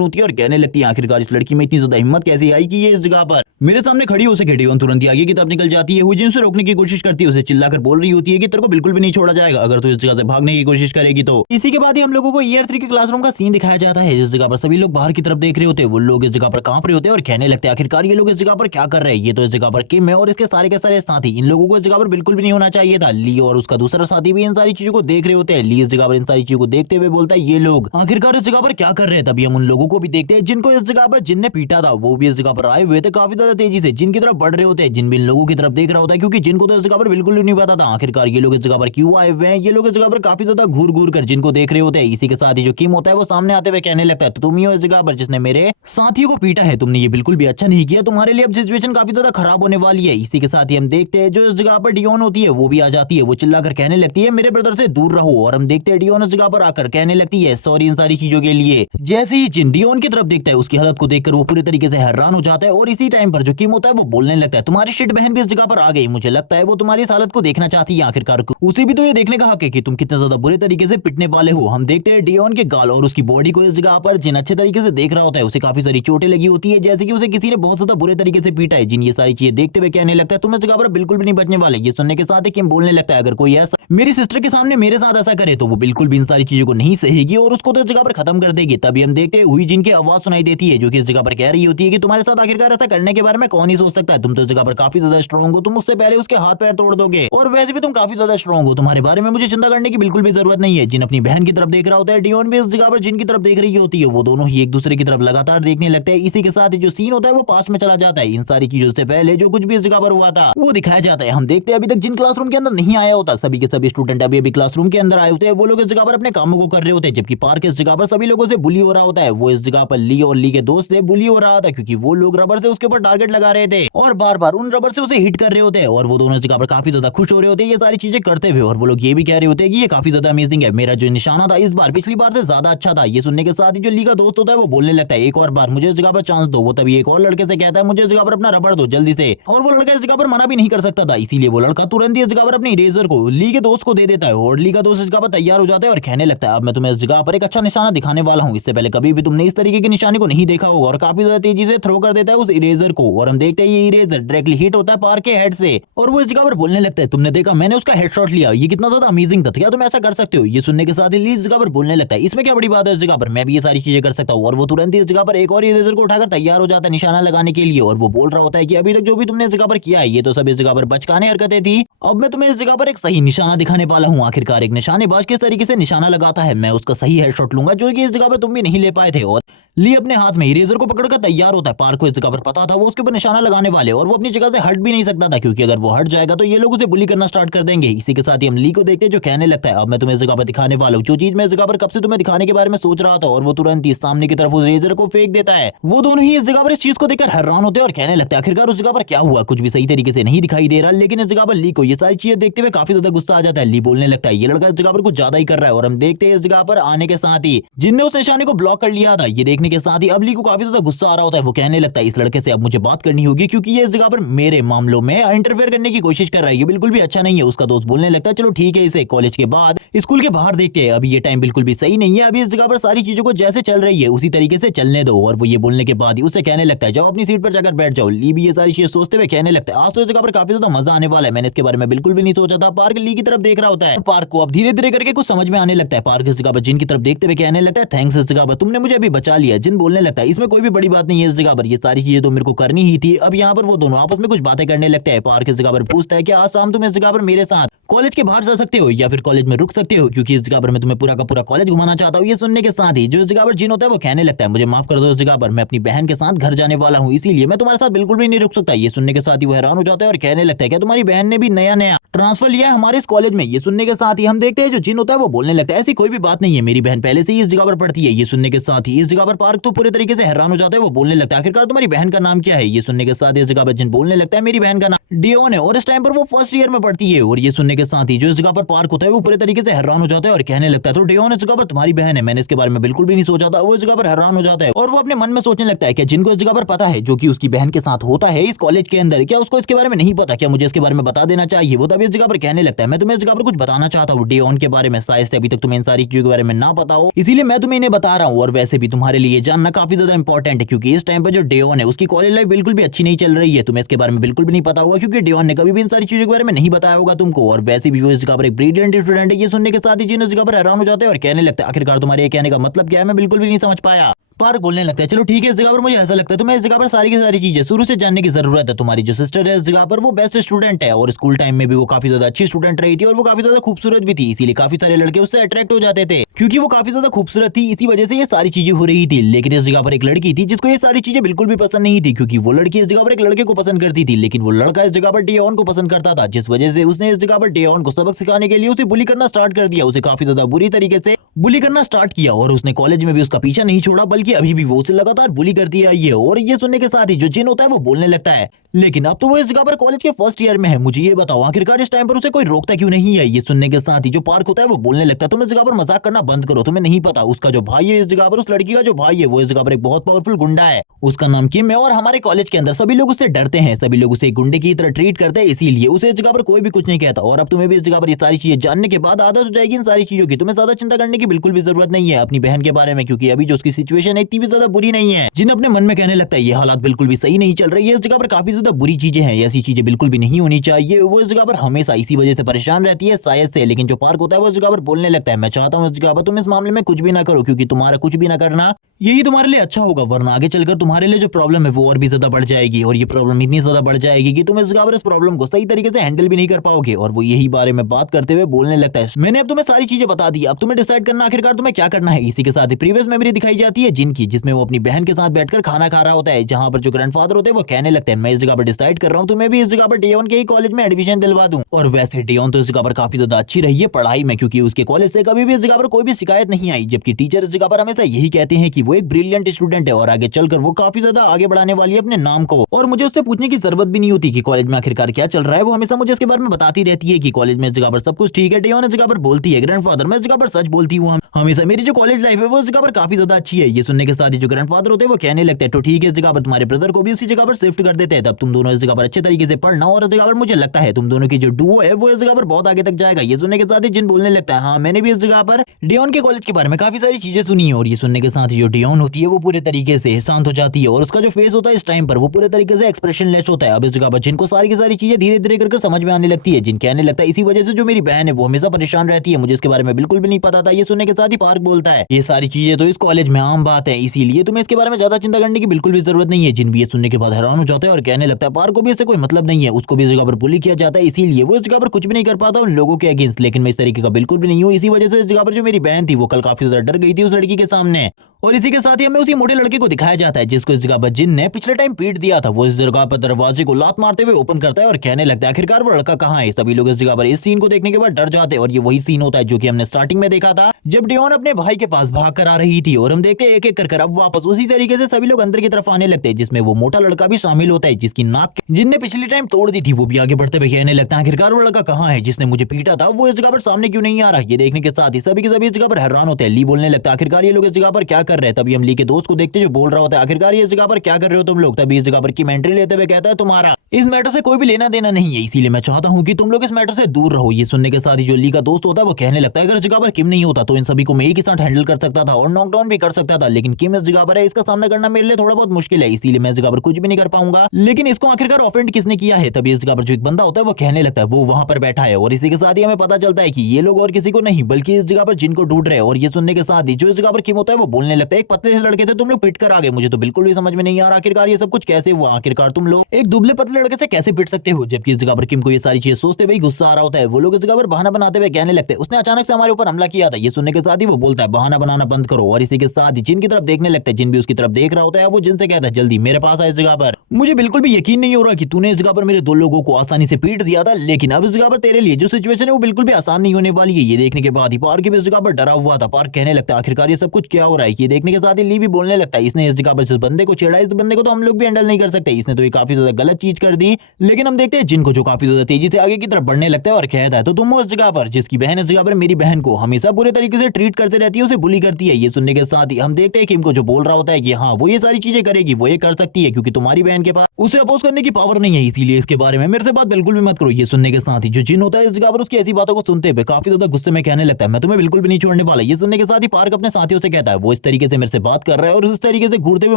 होती है और कहने लगती है आखिरकार इस लड़की में इतनी ज्यादा हिम्मत कैसे आई कि ये इस जगह पर मेरे सामने खड़ी हो सके। डेयोन तुरंत ही आगे की तरफ निकल जाती है। हुईजिन उसे रोकने की कोशिश करती है। उसे चिल्लाकर बोल रही होती है कि तेरे को बिल्कुल भी नहीं छोड़ा जाएगा अगर तू इस जगह से भागने की कोशिश करेगी तो। इसी के बाद ही हम लोगों को ईयर 3 के क्लासरूम का सीन दिखाया जाता है जिस जगह पर सभी लोग बाहर की तरफ देख रहे होते हैं। वो लोग इस जगह पर कांप रहे होते हैं और कहने लगते हैं आखिरकार ये लोग इस जगह पर क्या कर रहे हैं। ये तो इस जगह पर किम है और इसके सारे के सारे साथी। इन लोगों को इस जगह पर बिल्कुल भी नहीं होना चाहिए था। ली और उसका दूसरा साथी भी इन सारी चीजों को देख रहे होते हैं। ली इस जगह पर इन सारी चीजों को देखते हुए बोलता है ये लोग आखिरकार इस जगह पर क्या कर रहे हैं। तभी हम उन लोगों को भी देखते हैं जिनको इस जगह पर जिन ने पीटा था वो भी इस जगह पर आए हुए थे काफी ज्यादा तेजी से जिन की तरफ बढ़ रहे होते हैं। जिन भी इन लोगों की तरफ देख रहा होता है क्योंकि जिनको तो इस जगह पर बिल्कुल भी नहीं पता था आखिरकार ये लोग इस जगह पर क्यों आए हुए हैं। ये लोग इस जगह पर काफी ज्यादा घूर घूर कर जिनको देख रहे होते हैं। इसी के साथ ही जो किम होता है वो सामने आते हुए कहने लगता है तो तुम ही हो इस जगह पर जिसने मेरे साथियों को पीटा है। तुमने ये बिल्कुल भी अच्छा नहीं किया। तुम्हारे लिए अब सिचुएशन काफी ज्यादा खराब होने वाली है। इसी के साथ ही हम देखते हैं जो इस जगह पर डियोन होती है वो भी आ जाती है। वो चिल्लाकर कहने लगती है मेरे ब्रदर से दूर रहो। और हम देखते हैं डियोन इस जगह पर आकर कहने लगती है सॉरी इन सारी चीजों के लिए। जैसे ही जिन डियोन की तरफ देखता है उसकी हालत को देखकर वो पूरी तरीके से हैरान हो जाता है। और इसी टाइम पर जो किम होता है वो बोलने लगता है तुम्हारी शिट बहन भी इस जगह पर आ गई। मुझे लगता है वो तुम्हारी इस हालत को देखना चाहती है। आखिरकार उसे भी तो ये देखने का हक है कि तुम कितने ज्यादा बुरे तरीके से पिटने वाले हो। हम देखते हैं डियोन के गाल और उसकी बॉडी को इस जगह पर जिन अच्छे तरीके से देख रहा होता है उसे काफी सारी चोटें लगी होती है जैसे कि उसे किसी ने बहुत ज्यादा बुरे तरीके से पीटा है। जिन ये सारी चीजें देखते हुए कहने लगता है तुम इस जगह पर बिल्कुल भी नहीं बचने वाले। ये सुनने के साथ ही किम बोलने लगता है अगर कोई ऐसा मेरी सिस्टर के सामने मेरे साथ ऐसा करे तो वो बिल्कुल भी इन सारी चीजों को नहीं सहेगी और उसको तो इस जगह पर खत्म कर देगी। तभी हम देखते हैं हुई जिनकी आवाज सुनाई देती है जो कि इस जगह पर कह रही होती है कि तुम्हारे साथ आखिरकार ऐसा करने के बारे में कौन ही सोच सकता है। तुम तो इस जगह पर काफी ज्यादा स्ट्रॉन्ग हो। तुम उससे पहले उसके हाथ पैर तोड़ दोगे और वैसे भी तुम काफी ज्यादा स्ट्रॉन्ग हो। तुम्हारे बारे में मुझे चिंता करने की बिल्कुल भी जरूरत नहीं है। जिन अपनी बहन की तरफ देख रहा होता है डियोन भी इस जगह पर जिनकी तरफ देख रही होती है। वो दोनों ही एक दूसरे की तरफ लगातार देखने लगते हैं। इसी के साथ ही जो सीन होता है वो पास्ट में चला जाता है। इन सारी चीजों से पहले जो कुछ भी इस जगह पर हुआ था वो दिखाया जाता है। हम देखते हैं अभी तक जिन क्लासरूम के अंदर नहीं आया होता सभी के सभी स्टूडेंट अभी क्लासरूम के अंदर आए होते हैं। वो लोग इस जगह पर अपने कामों को कर रहे होते हैं जबकि पार्क इस जगह पर सभी लोगों से बुली हो रहा होता है। वो इस जगह पर ली और ली के दोस्त से बुली हो रहा था क्योंकि वो लोग रबर से उसके ऊपर टारगेट लगा रहे थे और बार बार उन रबर से उसे हिट कर रहे होते हैं। और वो दोनों इस जगह पर काफी ज्यादा खुश हो रहे होते हैं ये सारी चीजें करते हुए। और वो लोग ये भी कह रहे होते हैं कि ये काफी ज्यादा अमेजिंग है। मेरा जो निशाना था इस बार पिछली बार से ज्यादा अच्छा था। ये सुनने के साथ ही जो ली का दोस्त होता है वो बोलने लगता है एक और बार मुझे इस जगह पर चांस दो। वो तभी एक और लड़के से कहता है मुझे इस जगह पर अपना रबर दो जल्दी से। और वो लड़का इस जगह पर मना भी नहीं कर सकता था इसीलिए वो लड़का तुरंत ही इस जगह पर अपनी इरेजर को ली के दोस्त को दे देता है। और ली का दोस्त इस जगह पर तैयार हो जाता है और कहने लगता है अब मैं तुम्हें इस जगह पर एक अच्छा निशाना दिखाने वाला हूँ। इससे पहले कभी भी तुमने इस तरीके के निशाने को नहीं देखा होगा। और काफी ज्यादा तेजी से थ्रो कर देता है उस इरेजर को। और हम देखते हैं ये इरेजर डायरेक्टली हिट होता है पार्क के हेड से। और वो इस जगह पर बोलने लगता है तुमने देखा मैंने उसका हेडशॉट लिया। ये कितना ज्यादा अमेजिंग था। क्या तुम ऐसा कर सकते हो। ये सुनने के साथ ही ली इस जगह पर बोलने लगता है इसमें क्या बड़ी बात है। इस जगह पर मैं भी ये सारी चीजें कर सकता हूँ। और वो तुरंत ही इस जगह पर एक और इरेजर को उठाकर तैयार हो जाता है निशाना लगाने के लिए। और वो बोल रहा होता है कि अभी तक जो भी तुमने इस जगह पर किया है ये तो सब इस जगह पर बचकाने हरकतें थी। अब मैं तुम्हें इस जगह पर एक सही निशाना दिखाने वाला हूँ। आखिरकार एक निशानेबाज किस तरीके से निशाना लगाता है मैं उसका सही हेडशॉट लूंगा जो कि इस जगह पर तुम भी नहीं ले पाए थे। और ली अपने हाथ में इरेजर को पकड़कर तैयार होता है। पार्क को इस जगह पर पता था वो उसके ऊपर निशाना लगाने वाले और वो अपनी जगह से हट भी नहीं सकता था क्योंकि अगर वो हट जाएगा तो ये लोग उसे बुली करना स्टार्ट कर देंगे। इसी के साथ ही हम ली को देखते हैं जो कहने लगता है अब मैं तुम्हें इस जगह पर दिखाने वाला हूँ जो चीज मैं इस जगह पर कब से तुम्हें दिखाने के बारे में सोच रहा था। और वो तुरंत ही सामने की तरफ उस इरेजर को फेंक देता है। वो दोनों ही इस जगह पर इस चीज को देखकर हैरान होते हैं और कहने लगते हैं आखिरकार उस जगह पर क्या हुआ। कुछ भी सही तरीके से नहीं दिखाई दे रहा लेकिन इस जगह पर ली को ये सारी चीजें देखते हुए काफी ज्यादा गुस्सा आ जाता है। ली बोलने लगता है ये लड़का इस जगह पर कुछ ज्यादा ही कर रहा है। और हम देखते हैं इस जगह पर आने के साथ ही जिनने उस निशाने को ब्लॉक कर लिया था ये देखने के साथ ही अब ली को काफी ज्यादा गुस्सा आ रहा होता है। वो कहने लगता है इस लड़के से अब मुझे बात करनी होगी क्योंकि ये इस जगह पर मेरे मामलों में इंटरफेयर करने की कोशिश कर रहा है। ये बिल्कुल भी अच्छा नहीं है। उसका दोस्त बोलने लगता है चलो ठीक है इसे कॉलेज के बाद स्कूल के बाहर देखते हैं। अभी ये टाइम बिल्कुल भी सही नहीं है। अभी इस जगह पर सारी चीजों को जैसे चल रही है उसी तरीके से चलने दो। और वो ये बोलने के बाद ही उससे कहने लगता है जाओ अपनी सीट पर जाकर बैठ जाओ। ली भी ये सारी चीजें सोचते हुए कहने लगता है आज तो इस जगह पर काफी ज्यादा मजा आने वाला है। मैंने इसके बारे में बिल्कुल भी नहीं सोचा था। पार्क ली की तरफ देख रहा होता है। पार्क को अब धीरे धीरे करके कुछ समझ में आने लगता है। पार्क इस जगह पर जिन की तरफ देखते हुए कहने लगता है थैंक्स इस जगह पर तुमने मुझे अभी बचा लिया। जिन बोलने लगता है इसमें कोई भी बड़ी बात नहीं है। इस जगह पर ये सारी चीजें तो मेरे को करनी ही थी। अब यहाँ पर वो दोनों आपस में कुछ बातें करने लगते हैं। पार्क इस जगह पर पूछता है कि आज शाम तुम इस जगह पर मेरे साथ कॉलेज के बाहर जा सकते हो या फिर कॉलेज में रुक सकते हो, क्योंकि इस जगह पर मैं तुम्हें पूरा का पूरा कॉलेज घुमाना चाहता हूँ। ये सुनने के साथ ही जो इस जगह पर जिन होता है वो कहने लगता है मुझे माफ कर दो, इस जगह पर मैं अपनी बहन के साथ घर जाने वाला हूँ, इसीलिए मैं तुम्हारे साथ बिल्कुल भी नहीं रुक सकता। ये सुनने के साथ ही वो हैरान हो जाता है और कहने लगता है क्या तुम्हारी बहन ने भी नया नया ट्रांसफर लिया है हमारे इस कॉलेज में। ये सुनने के साथ ही हम देखते हैं जो जिन होता है वो बोलने लगता है ऐसी कोई भी बात नहीं है, मेरी बहन पहले से ही इस जगह पर पढ़ती है। ये सुनने के साथ ही इस जगह पर पार्क तो पूरे तरीके से हैरान हो जाता है, वो बोलने लगता है आखिरकार तुम्हारी बहन का नाम क्या है। ये सुनने के साथ इस जगह पर जिन बोलने लगता है मेरी बहन का नाम डियोन है और इस टाइम पर वो फर्स्ट ईयर में पढ़ती है। और ये सुनने के साथ ही जो इस जगह पर पार्क होता है वो पूरे तरीके से हैरान हो जाता है और कहने लगता है तो डियोन इस जगह पर तुम्हारी बहन है, मैंने इसके बारे में बिल्कुल भी नहीं सोचा था। वो इस जगह पर हैरान हो जाता है और वो अपने मन में सोचने लगता है कि जिनको इस जगह पर पता है जो कि उसकी बहन के साथ होता है इस कॉलेज के अंदर, क्या उसको इसके बारे में नहीं पता, क्या मुझे इसके बारे में बता देना चाहिए। वो तभी इस जगह पर कहने लगता है मैं तुम्हें इस जगह पर कुछ बताना चाहता हूँ डियोन के बारे में, शायद से अभी तक तुम्हें इन सारी चीजों के बारे में ना पता हो, इसीलिए मैं तुम्हें इन्हें बता रहा हूँ। और वैसे भी तुम्हारे लिए जानना काफी ज्यादा इंपॉर्टेंट है, क्योंकि इस टाइम पर जो डियोन है उसकी कॉलेज लाइफ बिल्कुल भी अच्छी नहीं चल रही है, तुम्हें इसके बारे में बिल्कुल भी नहीं पता होगा, क्योंकि डियोन ने कभी भी इन सारी चीजों के बारे में नहीं बताया होगा तुमको। और वैसे भी वो इस जगह पर एक ब्रिलियंट स्टूडेंट है। ये सुनने के साथ ही जिन इस जगह पर हैरान हो जाते हैं और कहने लगता है आखिरकार तुम्हारे ये कहने का मतलब क्या है, मैं बिल्कुल भी नहीं समझ पाया। पार्क बोलने लगता है चलो ठीक है, इस जगह पर मुझे ऐसा लगता है तुम्हें इस जगह पर सारी की सारी चीजें शुरू से जानने की जरूरत है। तुम्हारी जो सिस्टर है इस जगह पर वो बेस्ट स्टूडेंट है और स्कूल टाइम में भी वो काफी ज्यादा अच्छी स्टूडेंट रही थी और वो काफी ज्यादा खूबसूरत भी थी, इसीलिए काफी सारे लड़के उससे अट्रैक्ट हो जाते थे क्योंकि वो काफी ज्यादा खूबसूरत थी, इसी वजह से ये सारी चीजें हो रही थी। लेकिन इस जगह पर एक लड़की थी जिसको ये सारी चीजें बिल्कुल भी पसंद नहीं थी, क्योंकि वो लड़की इस जगह पर एक लड़के को पसंद करती थी, लेकिन वो लड़का इस जगह पर डियोन को पसंद करता था, जिस वजह से उसने इस जगह पर डियोन को सबक सिखाने के लिए उसे बुली करना स्टार्ट कर दिया, उसे काफी ज्यादा बुरी तरीके से बुली करना स्टार्ट किया। और उसने कॉलेज में भी उसका पीछा नहीं छोड़ा, बल्कि अभी भी वो उसे लगातार बुली करती है ये। और ये सुनने के साथ ही जो जिन होता है वो बोलने लगता है लेकिन अब तो वो इस जगह पर कॉलेज के फर्स्ट ईयर में है, मुझे ये बताओ आखिरकार इस टाइम पर उसे कोई रोकता क्यों नहीं है। ये सुनने के साथ ही जो पार्क होता है वो बोलने लगता है तुम इस जगह पर मजाक करना बंद करो, तुम्हें नहीं पता उसका जो भाई है इस जगह पर, उस लड़की का जो भाई है वो इस जगह पर एक बहुत पावरफुल गुंडा है, उसका नाम किम है और हमारे कॉलेज के अंदर सभी लोग उससे डरते हैं, सभी लोग उसे गुंडे की तरह ट्रीट करते हैं, इसीलिए उसे इस जगह पर कोई भी कुछ नहीं कहता। और अब तुम्हें भी इस जगह पर ये सारी चीजें जानने के बाद आदत हो जाएगी इन सारी चीजों की, तुम्हें ज्यादा चिंता करने की बिल्कुल भी जरूरत नहीं है अपनी बहन के बारे में, क्योंकि अभी जो उसकी सिचुएशन है इतनी भी ज्यादा बुरी नहीं है। जिन अपने मन में कहने लगता है ये हालात बिल्कुल भी सही नहीं चल रही है, इस जगह पर काफी ज्यादा बुरी चीजें हैं, ऐसी चीजें बिल्कुल भी नहीं होनी चाहिए, वो इस जगह पर हमेशा इसी वजह से परेशान रहती है शायद से। लेकिन जो पार्क होता है वो इस जगह पर बोलने लगता है मैं चाहता हूँ इस जगह पर तुम इस मामले में कुछ भी ना करो, क्योंकि तुम्हारा कुछ भी ना करना यही तुम्हारे लिए अच्छा होगा, वरना आगे चलकर तुम्हारे लिए जो प्रॉब्लम है वो और भी ज्यादा बढ़ जाएगी, और ये प्रॉब्लम इतनी ज्यादा बढ़ जाएगी कि तुम इस जगह पर इस प्रॉब्लम को सही तरीके से हैंडल भी नहीं कर पाओगे। और वो यही बारे में बात करते हुए बोलने लगता है मैंने अब तुम्हें सारी चीजें बता दी, अब तुम्हें डिसाइड करना आखिरकार तुम्हें क्या करना है। इसी के साथ ही प्रीवियस मेमोरी दिखाई जाती है जिनकी, जिसमें वो अपनी बहन के साथ बैठकर खाना खा रहा होता है, जहां पर जो ग्रैंडफादर होते हैं वो कहने लगते हैं मैं इस जगह पर डिसाइड कर रहा हूँ तुम्हें भी इस जगह पर डियोन के ही कॉलेज में एडमिशन दिलवा दूं। और वैसे डियोन तो इस जगह पर काफी ज्यादा अच्छी रही है पढ़ाई में, क्योंकि उसके कॉलेज से कभी भी इस जगह पर कोई भी शिकायत नहीं आई, जबकि टीचर इस जगह पर हमेशा यही कहते हैं कि वो एक ब्रिलियंट स्टूडेंट है और आगे चलकर वो काफी ज्यादा आगे बढ़ाने वाली है अपने नाम को। और मुझे उससे पूछने की जरूरत भी नहीं होती कि कॉलेज में आखिरकार क्या चल रहा है, वो हमेशा मुझे इसके बारे में बताती रहती है कि कॉलेज में इस जगह पर सब कुछ ठीक है। डियोन इस जगह पर बोलती है ग्रैंडफादर मैं इस जगह पर सच बोलती हूँ, हमेशा मेरी जो कॉलेज लाइफ है वो इस जगह पर काफी ज्यादा अच्छी है। ये सुनने के साथ ही जो ग्रैंडफादर होते हैं वो कहने लगते हैं तो ठीक है इस जगह पर तुम्हारे ब्रदर को भी उसी जगह पर शिफ्ट कर देते हैं, तब तुम दोनों इस जगह पर अच्छे तरीके से पढ़ना, और इस जगह पर मुझे लगता है तुम दोनों की जो डुओ है वो इस जगह पर बहुत आगे तक जाएगा। ये सुनने के साथ ही जिन बोलने लगता है हाँ मैंने भी इस जगह पर डियोन के कॉलेज के बारे में काफी सारी चीजें सुनी है। और ये सुनने के साथ ही जो डियोन होती है वो पूरे तरीके से शांत हो जाती है और उसका जो फेस होता है इस टाइम पर वो पूरे तरीके से एक्सप्रेशनलेस होता है। अब इस जगह पर जिनको सारी की सारी चीजें धीरे धीरे करके समझ में आने लगती है, जिन कहने लगता है इसी वजह से जो मेरी बहन है वो हमेशा परेशान रहती है, मुझे इसके बारे में बिल्कुल भी नहीं पता था। ये सुनने के साथ ही पार्क बोलता है ये सारी चीजें तो इस कॉलेज में आम बात है, इसीलिए तुम्हें इसके बारे में ज्यादा चिंता करने की बिल्कुल भी जरूरत नहीं है। जिन भी ये सुनने के बाद हैरान हो जाता है और कहने लगता है पार्क को भी इससे कोई मतलब नहीं है, उसको भी इस जगह पर बुली किया जाता है, इसीलिए वो इस जगह पर कुछ भी नहीं कर पाता उन लोगों के अगेंस्ट। लेकिन मैं इस तरीके का बिल्कुल भी नहीं हूँ, इसी वजह से इस जगह पर जो मेरी बहन थी वो कल काफी ज्यादा डर गई थी उस लड़की के सामने। और इसी के साथ ही हमें उसी मोटे लड़के को दिखाया जाता है जिसको इस जगह पर जिन ने पिछले टाइम पीट दिया था, वो इस जगह पर दरवाजे को लात मारते हुए ओपन करता है और कहने लगता है आखिरकार वो लड़का कहाँ है। सभी लोग इस जगह पर इस सीन को देखने के बाद डर जाते हैं और ये वही सीन होता है जो कि हमने स्टार्टिंग में देखा था जब डियोन अपने भाई के पास भाग कर आ रही थी। और हम देखते हैं एक एक कर अब वापस उसी तरीके से सभी लोग अंदर की तरफ आने लगते हैं, जिसमें वो मोटा लड़का भी शामिल होता है जिसकी नाक जिनने पिछली टाइम तोड़ दी थी, वो भी आगे बढ़ते हुए कहने लगता है आखिरकार वो लड़का कहाँ है जिसने मुझे पीटा था, वो इस जगह पर सामने क्यों नहीं आ रहा। ये देखने के साथ ही सभी के सभी इस जगह पर हैरान होते हैं। ली बोलने लगता है आखिरकार ये लोग इस जगह पर क्या कर रहे हैं। तभी हम ली के दोस्त को देखते जो बोल रहा होता है आखिरकार ये इस जगह पर क्या कर रहे हो तुम लोग। तभी इस जगह पर की एंट्री लेते हुए कहता है तुम्हारा इस मैटर से कोई भी लेना देना नहीं है, इसीलिए मैं चाहता हूँ कि तुम लोग इस मैटर से दूर रहो। ये सुनने के साथ ही जो ली का दोस्त होता है वो कहने लगता है अगर इस जगह पर किम नहीं होता तो इन सभी को मैं एक ही साथ हैंडल कर सकता था और नॉकडाउन भी कर सकता था, लेकिन किम इस जगह पर है, इसका सामना करना मेरे लिए थोड़ा बहुत मुश्किल है, इसीलिए मैं इस जगह पर कुछ भी नहीं कर पाऊंगा। लेकिन इसको आखिरकार ऑफेंड किसने किया है। तभी इस जगह पर जो एक बंदा होता है वो कहने लगता है वो वहां पर बैठा है। और इसी के साथ ही हमें पता चलता है कि ये लोग और किसी को नहीं बल्कि इस जगह पर जिनको ढूंढ रहे हैं। और ये सुनने के साथ ही जो इस जगह पर किम होता है वो बोलने लगता है एक पतले से लड़के थे तुम लोग पिट कर आ गए। मुझे तो बिल्कुल भी समझ में नहीं आ रहा आखिरकार ये सब कुछ कैसे हुआ। आखिरकार तुम लोग एक दुबले पतले लड़के से कैसे पिट सकते हो। जबकि इस जगह पर किम को ये सारी चीजें सोचते हुए गुस्सा आ रहा होता है। वो लोग इस जगह पर बहाना बनाते हुए कहने लगते हैं उसने अचानक से हमारे ऊपर हमला किया था। ये सुनने के साथ ही वो बोलता है बहाना बनाना बंद करो, और इसी के साथ ही जिन की तरफ देखने लगता है। जिन भी उसकी तरफ देख रहा होता है। वो जिन से कहता है जल्दी मेरे पास आ इस जगह पर। मुझे बिल्कुल भी यकीन नहीं हो रहा कि तूने इस जगह पर मेरे दो लोगों को आसानी से पीट दिया था, लेकिन अब इस जगह पर तेरे लिए जो सिचुएशन है वो बिल्कुल भी आसान नहीं होने वाली है। ये देखने के बाद ही पार्क भी इस जगह पर डरा हुआ था। पार्क कहने लगता है आखिरकार ये सब कुछ क्या हो रहा है। ये देखने के साथ ही ली भी बोलने लगता है इसने इस जगह पर जिस बंदे को छेड़ा इस बंदे को तो हम लोग भी हैंडल नहीं कर सकते। इसने तो ये काफी ज्यादा गलत चीज कर दी। लेकिन हम देखते हैं जिनको जो काफी ज्यादा तेजी से आगे की तरफ बढ़ने लगता है और कहता है तो तुम उस जगह पर जिसकी बहन इस जगह पर मेरी बहन को हमेशा बुरे तरीके से ट्रीट करते रहती है, उसे बुली करती है। ये सुनने के साथ ही हम देखते हैं किम को जो बोल रहा होता है कि हाँ वो ये सारी चीजें करेगी, वो ये कर सकती है क्योंकि तुम्हारी बहन के पास उसे अपोज करने की पावर नहीं है, इसीलिए इसके बारे में मेरे से बात बिल्कुल भी मत करो। ये सुनने के साथ ही जो जिन होता है इस जगह पर उसकी ऐसी बातों को सुनते हुए काफी ज्यादा गुस्से में कहने लगता है मैं तुम्हें बिल्कुल भी नहीं छोड़ने वाला। ये सुनने के साथ ही पार्क अपने साथियों से कहता है वो इस तरीके से मेरे से बात कर रहा है और उस तरीके से घूरते हुए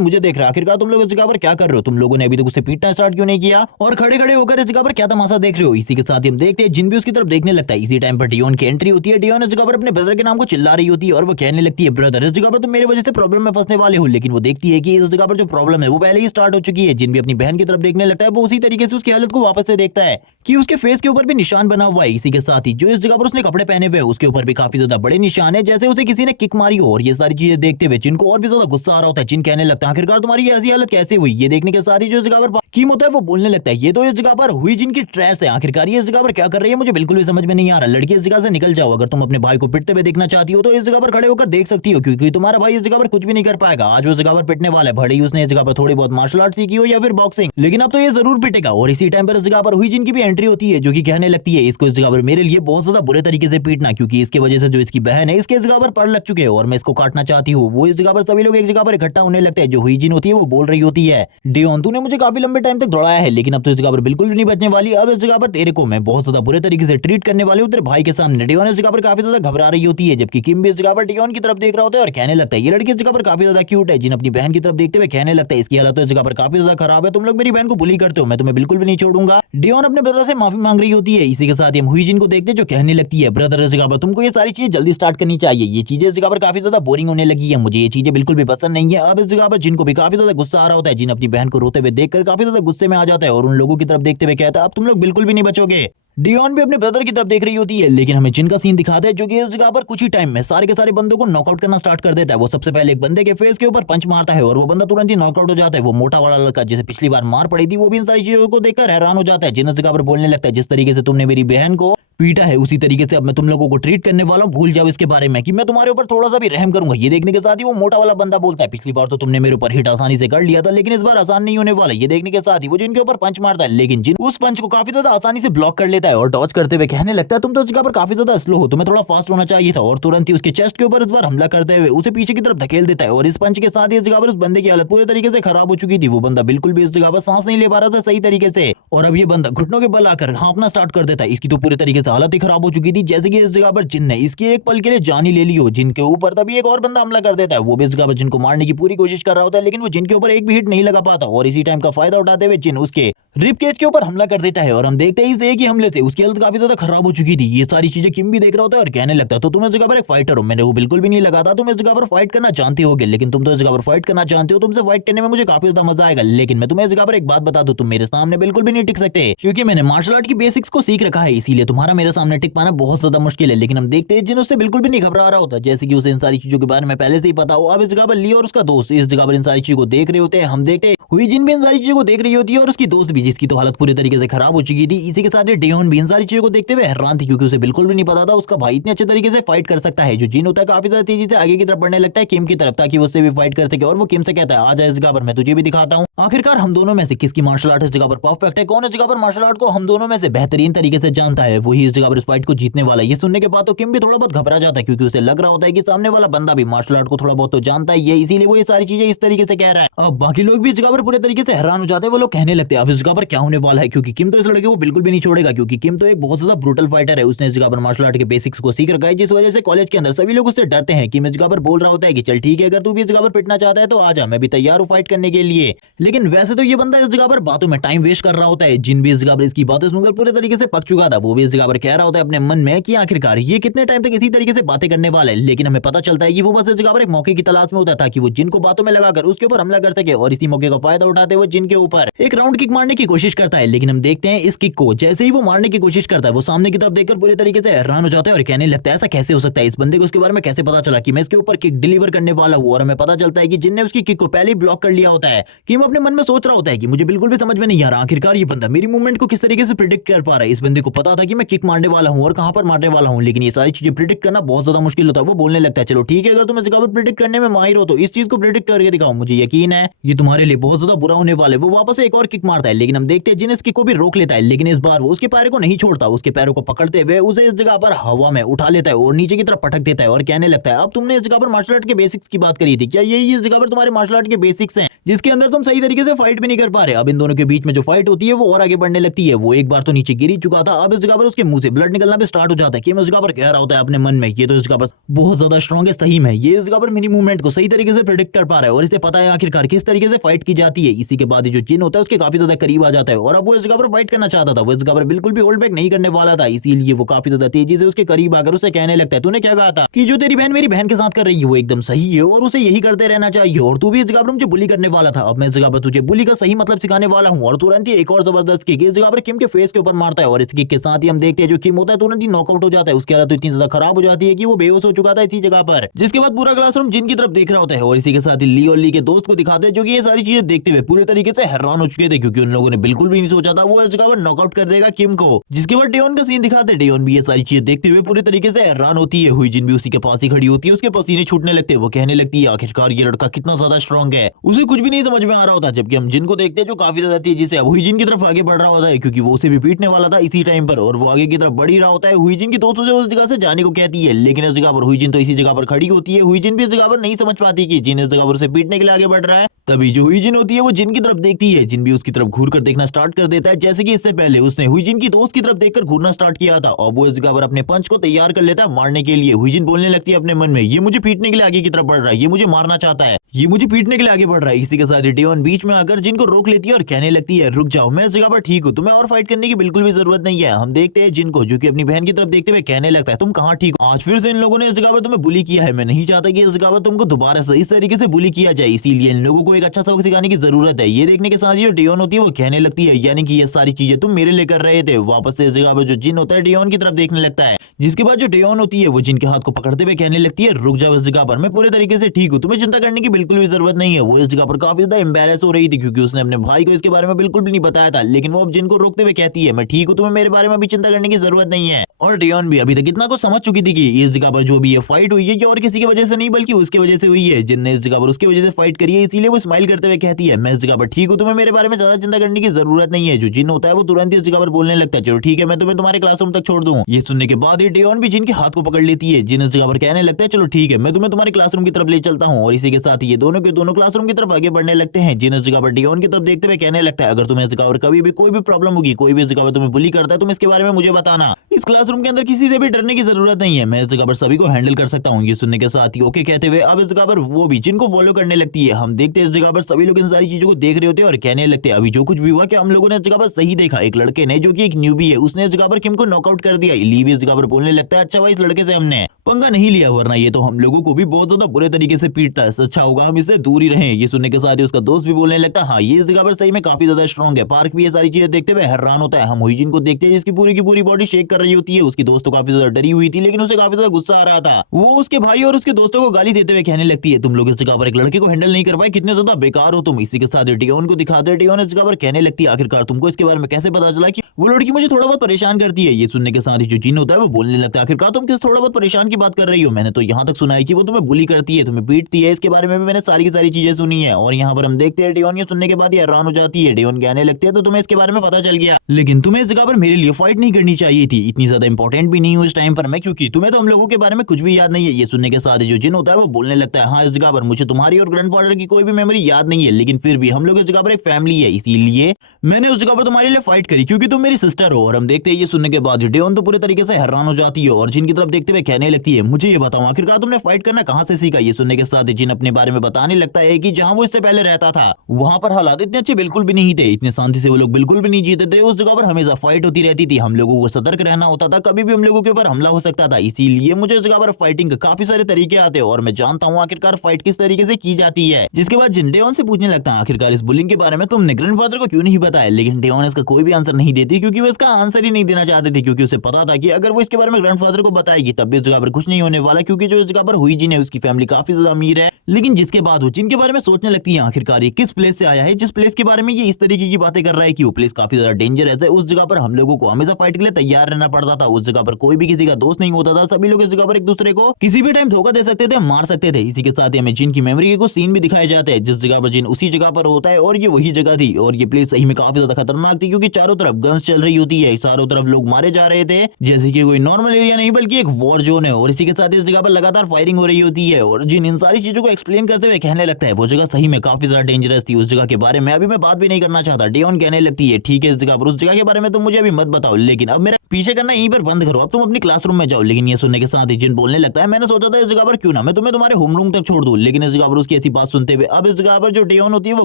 मुझे देख रहा है। आखिरकार तुम लोग इस जगह पर क्या कर रहे हो। तुम लोगों ने अभी तक उसे पीटना स्टार्ट क्यों नहीं किया और खड़े खड़े होकर इस जगह पर क्या तमाशा देख रहे हो। इसी के साथ ही हम देखते हैं जिन भी उसकी तरफ देखने लगता है। इसी टाइम पर डियोन की एंट्री होती है। डियोन इस जगह पर अपने ब्रदर के नाम को चिल्ला रही होती है और वो कहने लगती है ब्रदर इस जगह पर तुम मेरी वजह से प्रॉब्लम में फंसने वाले हो। लेकिन वो देखती है कि इस जगह पर जो प्रॉब्लम है वो पहले ही स्टार्ट हो चुकी है। जिन भी अपनी बहन की तरफ देखने लगता है वो उसी तरीके से उसकी हालत को वापस से देखता है कि उसके फेस के ऊपर भी निशान बना हुआ है। इसी के साथ ही जो इस जगह पर उसने कपड़े पहने हुए हैं उसके ऊपर भी काफी ज्यादा बड़े निशान है, जैसे उसे किसी ने किक मारी हो। और ये सारी चीजें देखते हुए जिनको और भी ज्यादा गुस्सा आ रहा होता है। जिन कहने लगता है आखिरकार तुम्हारी ऐसी हालत कैसे हुई। ये देखने के साथ ही जो इस जगह पर कीम होता है वो बोलने लगता है ये तो इस जगह पर हुई जिनकी ट्रेस है। आखिरकार ये इस जगह पर क्या कर रही है मुझे बिल्कुल भी समझ में नहीं आ रहा। लड़की इस जगह से निकल जाओ। अगर तुम अपने भाई को पिटते हुए देखना चाहती हो तो इस जगह पर खड़े होकर देख सकती हो, क्योंकि तुम्हारा भाई इस जगह पर कुछ भी नहीं कर पाएगा। आज वो जगह पर पिटने वाला है, भले ही उसने इस जगह पर थोड़ी बहुत मार्शल आर्ट सीखी हो या फिर बॉक्सिंग, लेकिन अब तो ये जरूर पिटेगा। और इसी टाइम पर इस जगह पर हुई जिनकी भी एंट्री होती है जो कि कहने लगती है इसको इस जगह पर मेरे लिए बहुत ज्यादा बुरे तरीके से पीटना, क्योंकि इसकी वजह से जो इसकी बहन है इसके इस जगह पर पड़ लग चुके हैं और मैं इसको काटना चाहती हूँ। वो इस जगह पर सभी लोग एक जगह पर इकट्ठा होने लगते हैं। जो हुई जिन होती है वो बोल रही होती है डियोन तूने मुझे काफी लंबे टाइम तक दौड़ाया है, लेकिन अब तो इस जगह पर बिल्कुल भी नहीं बचने वाली। अब इस जगह पर तेरे को मैं बहुत ज्यादा बुरे तरीके से ट्रीट करने वाली हूँ तेरे भाई के सामने। डियोन इस जगह पर काफी ज्यादा घबरा रही होती है, जबकि किम भी इस जगह पर डियोन की तरफ देख रहा होता है और कहने लगता है ये लड़की इस जगह पर काफी ज्यादा क्यूट है। जिन अपनी बहन की तरफ देखते हुए कहने लगता है इसकी हालत तो इस जगह पर काफी ज्यादा खराब है, तुम लोग मेरी बहन को बुली करते हो, मैं तुम्हें बिल्कुल भी नहीं छोड़ूंगा। डियोन अपने ब्रदर से माफी मांग रही होती है। इसी के साथ हम हुई जिन को देखते जो कहने लगती है ब्रदर इस जगह पर तुमको ये सारी चीजें जल्दी स्टार्ट करनी चाहिए। ये चीजें इस जगह पर काफी ज्यादा बोरिंग होने लगी है, मुझे ये चीजें बिल्कुल भी पसंद नहीं है। अब इस जगह पर जिनको भी काफी ज्यादा गुस्सा आ रहा होता है। जिन अपनी बहन को रोते हुए देखकर काफी ज्यादा गुस्से में आ जाता है और उन लोगों की तरफ देखते हुए कहता है अब तुम लोग बिल्कुल भी नहीं बचोगे। डियोन भी अपने ब्रदर की तरफ देख रही होती है, लेकिन हमें जिन का सीन दिखाता है जो कि इस जगह पर कुछ ही टाइम में सारे के सारे बंदों को नॉकआउट करना स्टार्ट कर देता है। वो सबसे पहले एक बंदे के फेस के ऊपर पंच मारता है और वो बंदा तुरंत ही नॉकआउट हो जाता है। वो मोटा वाला लड़का जिसे पिछली बार मार पड़ी थी वो भी इन सारी चीजों को देखकर हैरान हो जाता है। जिन इस जगह पर बोलने लगता है जिस तरीके से तुमने मेरी बहन को पीटा है उसी तरीके से अब मैं तुम लोगों को ट्रीट करने वाला हूं, भूल जाओ इसके बारे में कि मैं तुम्हारे ऊपर थोड़ा सा भी रहम करूंगा। ये देखने के साथ ही वो मोटा वाला बंदा बोलता है पिछली बार तो तुमने मेरे ऊपर हिट आसानी से कर लिया था, लेकिन इस बार आसान नहीं होने वाला। ये देखने के साथ ही वो जिनके ऊपर पंच मारता है, लेकिन जिन उस पंच को काफी ज्यादा आसानी से ब्लॉक कर लेता है और डॉज करते हुए कहने लगता है तुम तो इस जगह पर काफी ज्यादा स्लो हो, तुम्हें थोड़ा फास्ट होना चाहिए था। और तुरंत ही उसके चेस्ट के ऊपर इस बार हमला करते हुए उसे पीछे की तरफ धकेल देता है और इस पंच के साथ ही इस जगह पर उस बंदे की हालत पूरे तरीके से खराब हो चुकी थी। वो बंदा बिल्कुल भी इस जगह पर सांस नहीं ले पा रहा था सही तरीके से और अब ये बंदा घुटनों के बल आकर हाँफना स्टार्ट कर देता है। इसकी तो पूरे तरीके से हालत ही खराब हो चुकी थी, जैसे कि इस जगह पर जिन ने इसकी एक पल के लिए जान ही ले ली हो। जिनके ऊपर तभी एक और बंदा हमला कर देता है। वो भी इस जगह पर जिनको मारने की पूरी कोशिश कर रहा होता है, लेकिन वो जिनके ऊपर एक भी हिट नहीं लगा पाता और इसी टाइम का फायदा उठाते हुए जिन उसके रिब केज के ऊपर हमला कर देता है और हम देखते हैं इस एक ही हमले से उसकी हालत काफी ज्यादा खराब हो चुकी थी। ये सारी चीजें किम भी देख रहा होता है और कहने लगता है तो तुम इस जगह पर एक फाइटर हो, मैंने वो बिल्कुल भी नहीं लगा था तुम इस जगह पर फाइट करना जानते होगे, लेकिन तुम तो इस जगह पर फाइट करना जानते हो, तुमसे फाइट करने में मुझे काफी ज्यादा मजा आएगा। लेकिन मैं तुम्हें इस जगह पर एक बात बता दूं, तुम मेरे सामने बिल्कुल भी नहीं टिक सकते, क्योंकि मैंने मार्शल आर्ट की बेसिक्स को सीख रखा है, इसीलिए तुम्हारा मेरे सामने टिक पाना बहुत ज्यादा मुश्किल है। लेकिन हम देखते हैं जिन उससे बिल्कुल भी नहीं घबरा रहा होता, जैसे कि उसे इन सारी चीजों के बारे में पहले से ही पता हो। अब इस जगह पर ली और उसका दोस्त इस जगह पर इन सारी चीजों को देख रहे होते हैं। हम देखते हैं हुई जिन भी इन सारी चीजों को देख रही होती है और उसकी दोस्त भी, जिसकी तो हालत पूरी तरीके से खराब हो चुकी थी। इसी के साथ ही डियोन भी इन सारी चीजों को देखते हुए हैरान थी, क्योंकि उसे बिल्कुल भी नहीं पता था उसका भाई इतने अच्छे तरीके से फाइट कर सकता है। जो जिन होता है काफी ज्यादा तेजी से आगे की तरफ बढ़ने लगता है किम की तरफ, ताकि उससे भी फाइट कर सके और वो किम से कहता है आ जा इस जगह पर मैं तुझे भी दिखाता हूँ आखिरकार हम दोनों में से किसकी मार्शल आर्ट इस जगह पर परफेक्ट है, कौन इस जगह पर मार्शल आर्ट को हम दोनों में से बेहतरीन तरीके से जानता है, वही इस जगह पर इस फाइट को जीतने वाला है। ये सुनने के बाद तो किम भी थोड़ा बहुत घबरा जाता है, क्योंकि उसे लग रहा होता है कि सामने वाला बंदा भी मार्शल आर्ट को थोड़ा बहुत तो जानता ही है, इसीलिए वो ये सारी चीजें इस तरीके से कह रहा है। अब बाकी लोग भी इस जगह पर पूरे तरीके से हैरान हो जाते हैं। वो लोग कहने लगते हैं अब इस जगह पर क्या होने वाला है, क्योंकि किम तो इस लड़के को बिल्कुल भी नहीं छोड़ेगा, क्योंकि किम तो एक बहुत ज्यादा ब्रूटल फाइटर है। उसने इस जगह पर मार्शल आर्ट के बेसिक्स को सीख रखा है, जिस वजह से कॉलेज के अंदर सभी लोग उससे डरते हैं। किम इस जगह पर बोल रहा होता है कि चल ठीक है, अगर तू भी इस जगह पर पिटना चाहता है तो आ जा, मैं भी तैयार हूँ फाइट करने के लिए। लेकिन वैसे तो ये बंदा इस जगह पर बातों में टाइम वेस्ट कर रहा होता है। जिन भी इस जगह पर इसकी बातें सुनकर पूरे तरीके से पक चुका था, वो भी इस जगह पर कह रहा होता है अपने मन में कि आखिरकार ये कितने टाइम तक इसी तरीके से बातें करने वाला है। लेकिन हमें पता चलता है कि वो बस इस जगह पर एक मौके की तलाश में होता था कि वो जिन को बातों में लगाकर उसके ऊपर हमला कर सके, और इसी मौके का फायदा उठाते हुए जिन के ऊपर एक राउंड किक मारने की कोशिश करता है। लेकिन हम देखते हैं इस किक को जैसे ही वो मारने की कोशिश करता है, वो सामने की तरफ देखकर पूरे तरीके से हैरान हो जाता है और कहने लगता है ऐसा कैसे हो सकता है, इस बंदे को उसके बारे में कैसे पता चला कि मैं इसके ऊपर किक डिलीवर करने वाला हूँ। और हमें पता चलता है कि जिन ने उसकी किक को पहले ही ब्लॉक कर लिया होता है कि वो अपने मन में सोच रहा होता है कि मुझे बिल्कुल भी समझ में नहीं आ रहा आखिरकार ये बंदा मेरी मूवमेंट को किस तरीके से प्रिडिक्ट कर पा रहा है। इस बंदे को पता था कि मैं किक मारने वाला हूँ और कहां पर मारने वाला हूँ, लेकिन ये सारी चीजें प्रिडिक्ट करना बहुत ज्यादा मुश्किल होता है। वो बोलने लगता है चलो ठीक है, अगर तुम इस जगह पर प्रिडिक्ट करने में माहिर हो तो इस चीज को प्रिडिक्ट करके दिखाओ, मुझे यकीन है ये तुम्हारे लिए बहुत ज्यादा बुरा होने वाला है। वो वापस से एक और किक मारता है, लेकिन हम देखते हैं जिन इस किक को भी रोक लेता है, लेकिन इस बार वो उसके पैरों को नहीं छोड़ता, उसके पैरों को पकड़ते हुए उसे इस जगह पर हवा में उठा लेता है और नीचे की तरफ पटक देता है और कहने लगता है अब तुमने इस जगह पर मार्शल आर्ट के बेसिक्स की बात करी थी, क्या यही इस जगह पर तुम्हारे मार्शल आर्ट के बेसिक्स हैं जिसके अंदर तुम सही तरीके से फाइट भी नहीं कर पा रहे। अब इन दोनों के बीच में जो फाइट होती है वो और आगे बढ़ने लगती है। वो एक बार तो नीचे गिर ही चुका था, अब इस जगह पर उसके मुंह से ब्लड निकलना भी स्टार्ट हो जाता है कि मैं इस जगह पर कह रहा होता है अपने मन में ये तो इस जगह पर बहुत ज्यादा स्ट्रॉन्गेस्ट थीम है, ये इस जगह पर मेरी मूवमेंट को सही तरीके से प्रेडिक्ट कर पा रहा है और इसे पता है आखिरकार किस तरीके से फाइट की जाती है। इसी के बाद जो जिन होता है उसके काफी ज्यादा करीब आ जाता है और अब वो इस जगह पर फाइट करना चाहता था, वो इस जगह पर बिल्कुल भी होल्ड बैक नहीं करने वाला था, इसीलिए वो काफी ज्यादा तेजी से उसके करीब आकर उसे कहने लगता है तूने क्या कहा था कि जो तेरी बहन मेरी बहन के साथ कर रही है वो एकदम सही है और उसे यही करते रहना चाहिए, और तू भी इस जगह पर मुझे बुली करने वाला था, अब मैं इस जगह पर तुझे बुली का सही मतलब सिखाने वाला हूँ। और तुरंत ही एक और जबरदस्त किक इस जगह पर किम के फेस के ऊपर मारता है और इस किक के साथ ही हम देखते हैं जो किम होता है तुरंत ही नॉकआउट हो जाता है। उसकी हालत तो इतनी ज्यादा खराब हो जाती है कि वो बेहोश हो चुका था इसी जगह पर, जिसके बाद पूरा क्लासरूम जिन की तरफ देख रहा होता है और इसी के साथ ही ली और ली के दोस्त को दिखाते हैं जो कि ये सारी चीजें देखते हुए पूरे तरीके से हैरान हो चुके थे, क्योंकि उन लोगों ने बिल्कुल भी नहीं सोचा था वो इस जगह पर नॉकआउट कर देगा किम को। जिसके बाद डेयोन का सीन दिखाते हैं, डेयोन भी ये सारी चीजें देखते हुए पूरे तरीके से हैरान होती है। हुई जिन भी उसी के पास ही खड़ी होती है, उसके पसीने छूटने लगते हैं, वो कहने लगती है आखिरकार ये लड़का कितना ज्यादा स्ट्रॉन्ग है, उसे कुछ भी नहीं समझ में आ रहा होता। जबकि हम जिन को देखते हैं जो काफी ज्यादा तेजी से हुई जिन की तरफ आगे बढ़ रहा होता है, क्योंकि वो उसे भी पीटने वाला था इसी टाइम पर, और वो आगे की तरफ बढ़ ही रहा होता है। हुई जिन की दोस्त उसे उस जगह से जाने को कहती है, लेकिन इस जगह पर हुई जिन तो इसी जगह पर खड़ी होती है। हुई जिन भी इस जगह पर नहीं समझ पाती कि जिन इस जगह पर उसे पीटने के लिए आगे बढ़ रहा है। तभी जो हुई जिन होती है वो जिन की तरफ देखती है, जिन भी उसकी तरफ घूर कर देखना स्टार्ट कर देता है, जैसे कि इससे पहले उसने हुई जिन की दोस्त की तरफ देखकर घूरना स्टार्ट किया था। और वो इस जगह पर अपने पंच को तैयार कर लेता है मारने के लिए। हुई जिन बोलने लगती है अपने मन में ये मुझे पीटने के लिए आगे की तरफ बढ़ रहा है, ये मुझे मारना चाहता है, ये मुझे पीटने के लिए आगे बढ़ रहा है। इसी के साथ डेयोन बीच में आकर जिन को रोक लेती है और कहने लगती है रुक जाओ, मैं इस जगह पर ठीक हूँ, तुम्हें और फाइट करने की बिल्कुल भी जरूरत नहीं है। हम देखते हैं जिन को जो कि अपनी बहन की तरफ देखते हुए कहने लगता है तुम कहाँ ठीक हो, आज फिर से इन लोगों ने इस जगह पर तुम्हें बुली किया है, मैं नहीं चाहता कि इस जगह पर तुमको दोबारा से इस तरीके से बुली किया जाए, इसीलिए इन लोगों को एक अच्छा सबक सिखाने की जरूरत है। ये देखने के साथ ही जो डेयोन होती है वो कहने लगती है यानी कि ये सारी चीजें तुम मेरे लिए कर रहे थे। वापस से इस जगह पर जो जिन होता है डेयोन की तरफ देखने लगता है, जिसके बाद जो डेयोन होती है वो जिन के हाथ को पकड़ते हुए कहने लगती है रुक जाओ, इस जगह पर मैं पूरे तरीके से ठीक हूँ, तुम्हें चिंता करने की बिल्कुल भी जरूरत नहीं है। वो इस जगह पर काफी ज्यादा एम्बैरेस हो रही थी क्योंकि उसने अपने भाई को इसके बारे में बिल्कुल भी नहीं बताया था, लेकिन वो अब जिन को रोकते हुए कहती है मैं ठीक हूँ, तुम्हें मेरे बारे में भी चिंता करने की जरूरत नहीं है। और डेयोन भी अभी तक इतना कुछ समझ चुकी थी कि इस जगह पर जो भी ये फाइट हुई है कि और किसी की वजह से नहीं बल्कि उसकी वजह से हुई है, जिनने इस जगह पर उसकी वजह से फाइट करी है, इसीलिए वो स्माइल करते हुए कहती है मैं इस जगह पर ठीक हूँ, तुम्हें मेरे बारे में ज्यादा चिंता करने की जरूरत नहीं है। जो जिन होता है वो तुरंत इस जगह पर बोलने लगता है चलो ठीक है मैं तुम्हें तुम्हारे क्लासरूम तक छोड़ दूं। ये सुनने के बाद ही डेयोन भी जिन के हाथ को पकड़ लेती है, जिन इस जगह पर कहने लगता है चलो ठीक है मैं तुम्हें तुम्हारे क्लासरूम की तरफ ले चलता हूँ, और इसी के साथ ये दोनों के दोनों क्लासरूम की तरफ आगे बढ़ने लगते हैं। जिन इस जगह पर डेयोन की तरफ देखते हुए कहने लगता है अगर तुम्हें इस जगह पर कभी भी कोई भी प्रॉब्लम होगी, कोई भी इस जगह पर तुम्हें बुली करता है, तुम इसके बारे में मुझे बताना, इस क्लासरूम के अंदर किसी से भी डरने की जरूरत नहीं है, मैं इस जगह पर सभी को हैंडल कर सकता हूँ। ये सुनने के साथ ही ओके कहते हुए अब इस जगह पर वो भी जिनको फॉलो करने लगती है। हम देखते हैं इस जगह पर सभी लोग इन सारी चीजों को देख रहे होते हैं और कहने लगते हैं अभी जो कुछ भी हुआ कि हम लोगों ने इस जगह पर सही देखा, एक लड़के ने जो कि एक न्यूबी है उसने इस जगह पर किम को नॉकआउट कर दिया। ली भी इस जगह पर बोलने लगता है अच्छा भाई इस लड़के से हमने पंगा नहीं लिया, वरना ये तो हम लोगों को भी बहुत ज्यादा बुरे तरीके से पीटता है, अच्छा होगा हम इससे दूर ही रहें। ये सुनने के साथ ही उसका दोस्त भी बोलने लगता है हाँ ये इस जगह पर सही में काफी ज्यादा स्ट्रॉन्ग है। पार्क भी ये सारी चीजें देखते हुए हैरान होता है। हम हुईजिन को देखते हैं जिसकी पूरी की पूरी बॉडी शेक कर रही होती है, उसकी दोस्त तो काफी ज्यादा डरी हुई थी लेकिन उसे काफी ज्यादा गुस्सा आ रहा था। वो उसके भाई और उसके दोस्तों को गाली देते हुए कहने लगती है तुम लोग इस जगह पर एक लड़के को हैंडल नहीं कर पाए, कितने ज्यादा बेकार हो तुम। इसी के साथ डेयोन को दिखाते हैं, डेयोन इस जगह पर कहने लगती है आखिरकार तुमको इसके बारे में कैसे पता चला कि वो लड़की मुझे थोड़ा बहुत परेशान करती है। ये सुनने के साथ ही जो जिन होता है वो बोलने लगता है आखिरकार तुम किस थोड़ा बहुत परेशान की बात कर रही हो, मैंने तो यहाँ तक सुना है कि वो तुम्हें बुली करती है, तुम्हें पीटती है, इसके बारे में भी मैंने सारी की सारी चीजें सुनी है। और यहाँ पर हम देखते हैं डेयोन ये सुनने के बाद ये हैरान हो जाती है। डेयोन कहने लगती है तो तुम्हें इसके बारे में पता चल गया, लेकिन तुम्हें इस जगह पर मेरे लिए फाइट नहीं करनी चाहिए थी, इतनी ज्यादा इंपॉर्टेंट भी नहीं हूँ इस टाइम पर मैं, क्योंकि तुम्हें तो हम लोगों के बारे में कुछ भी याद नहीं है। ये सुनने के साथ ही जो जिन होता है वो बोलने लगता है, हाँ इस जगह पर मुझे तुम्हारी और ग्रैंडफादर की कोई भी मेमोरी याद नहीं है, लेकिन फिर भी हम लोग इस जगह पर एक फैमिली है, इसीलिए मैंने उस जगह पर तुम्हारे लिए फाइट करी क्योंकि तुम मेरी सिस्टर हो। और हम देखते हैं ये सुनने के बाद डेओन तो पूरे तरीके से हैरान हो जाती है और जिन की तरफ देखते हुए कहने लगती है, मुझे ये बताओ आखिरकार तुमने फाइट करना कहाँ से सीखा। ये सुनने के साथ ही जिन अपने बारे में बताने लगता है कि जहां वो इससे पहले रहता था वहां पर हालात इतने अच्छे बिल्कुल भी नहीं थे, इतने शांति से वो लोग बिल्कुल भी नहीं जीते थे। उस जगह पर हमेशा फाइट होती रहती थी, हम लोगों को सतर्क रहना होता था, कभी भी हम लोगों के ऊपर हमला हो सकता था, इसीलिए मुझे इस जगह पर फाइटिंग के काफी सारे तरीके आते हैं और मैं जानता हूँ आखिरकार फाइट किस तरीके से की जाती है। जिसके बाद जिन डेओन से पूछने लगता है, आखिरकार इस बुलिंग के बारे में तुमने ग्रैंडफादर को क्यों नहीं बताया, लेकिन डेओन इसका कोई भी आंसर नहीं देती क्योंकि वो इसका आंसर ही नहीं देना चाहते थे, क्योंकि उसे पता था कि अगर वो इसके बारे में ग्रैंडफादर को बताएगी तब भी इस जगह पर कुछ नहीं होने वाला, क्योंकि जो इस जगह पर हुई जिन है उसकी फैमिली काफी ज्यादा अमीर है। लेकिन जिसके बाद वो जिनके बारे में सोचने लगती है आखिरकार ये किस प्लेस से आया है, जिस प्लेस के बारे में ये इस तरीके की बातें कर रहा है कि वो प्लेस काफी ज्यादा डेंजरस है, उस जगह पर हम लोगों को हमेशा फाइट के लिए तैयार रहना पड़ता था, उस जगह पर कोई भी किसी का दोस्त नहीं होता था, सभी लोग इस जगह पर एक दूसरे को किसी भी टाइम धोखा दे सकते थे, मार सकते थे। इसी के साथ ही हमें जिन की मेमोरी के कुछ सीन भी दिखाए जाते हैं जिस जगह पर जिन उसी जगह पर होता है और ये वही जगह थी और ये प्लेस सही में काफी ज्यादा खतरनाक थी क्योंकि चारों तरफ गन्स चल रही होती है, चारों तरफ लोग मारे जा रहे थे जैसे कि कोई नॉर्मल एरिया नहीं बल्कि एक वॉर जोन है और इसी के साथ इस जगह पर लगातार फायरिंग हो रही होती है और जिन इन सारी चीजों को एक्सप्लेन करते हुए कहने लगता है वो जगह सही में काफी ज्यादा डेंजरस थी, उस जगह के बारे में अभी मैं बात भी नहीं करना चाहता। डेओन कहने लगती है, ठीक है इस जगह पर उस जगह के बारे में तुम मुझे अभी मत बताओ, लेकिन अब मेरा पीछे करना यहीं पर बंद करो, अब तुम अपनी क्लासरूम में जाओ। लेकिन ये सुनने के साथ ही जिन बोलने लगता है, मैंने सोचा था इस जगह पर क्यों ना मैं तुम्हें तुम्हारे होम रूम तक छोड़ दूं, लेकिन इस जगह पर उसकी ऐसी बात सुनते हुए अब इस जगह पर जो डेओन होती है वो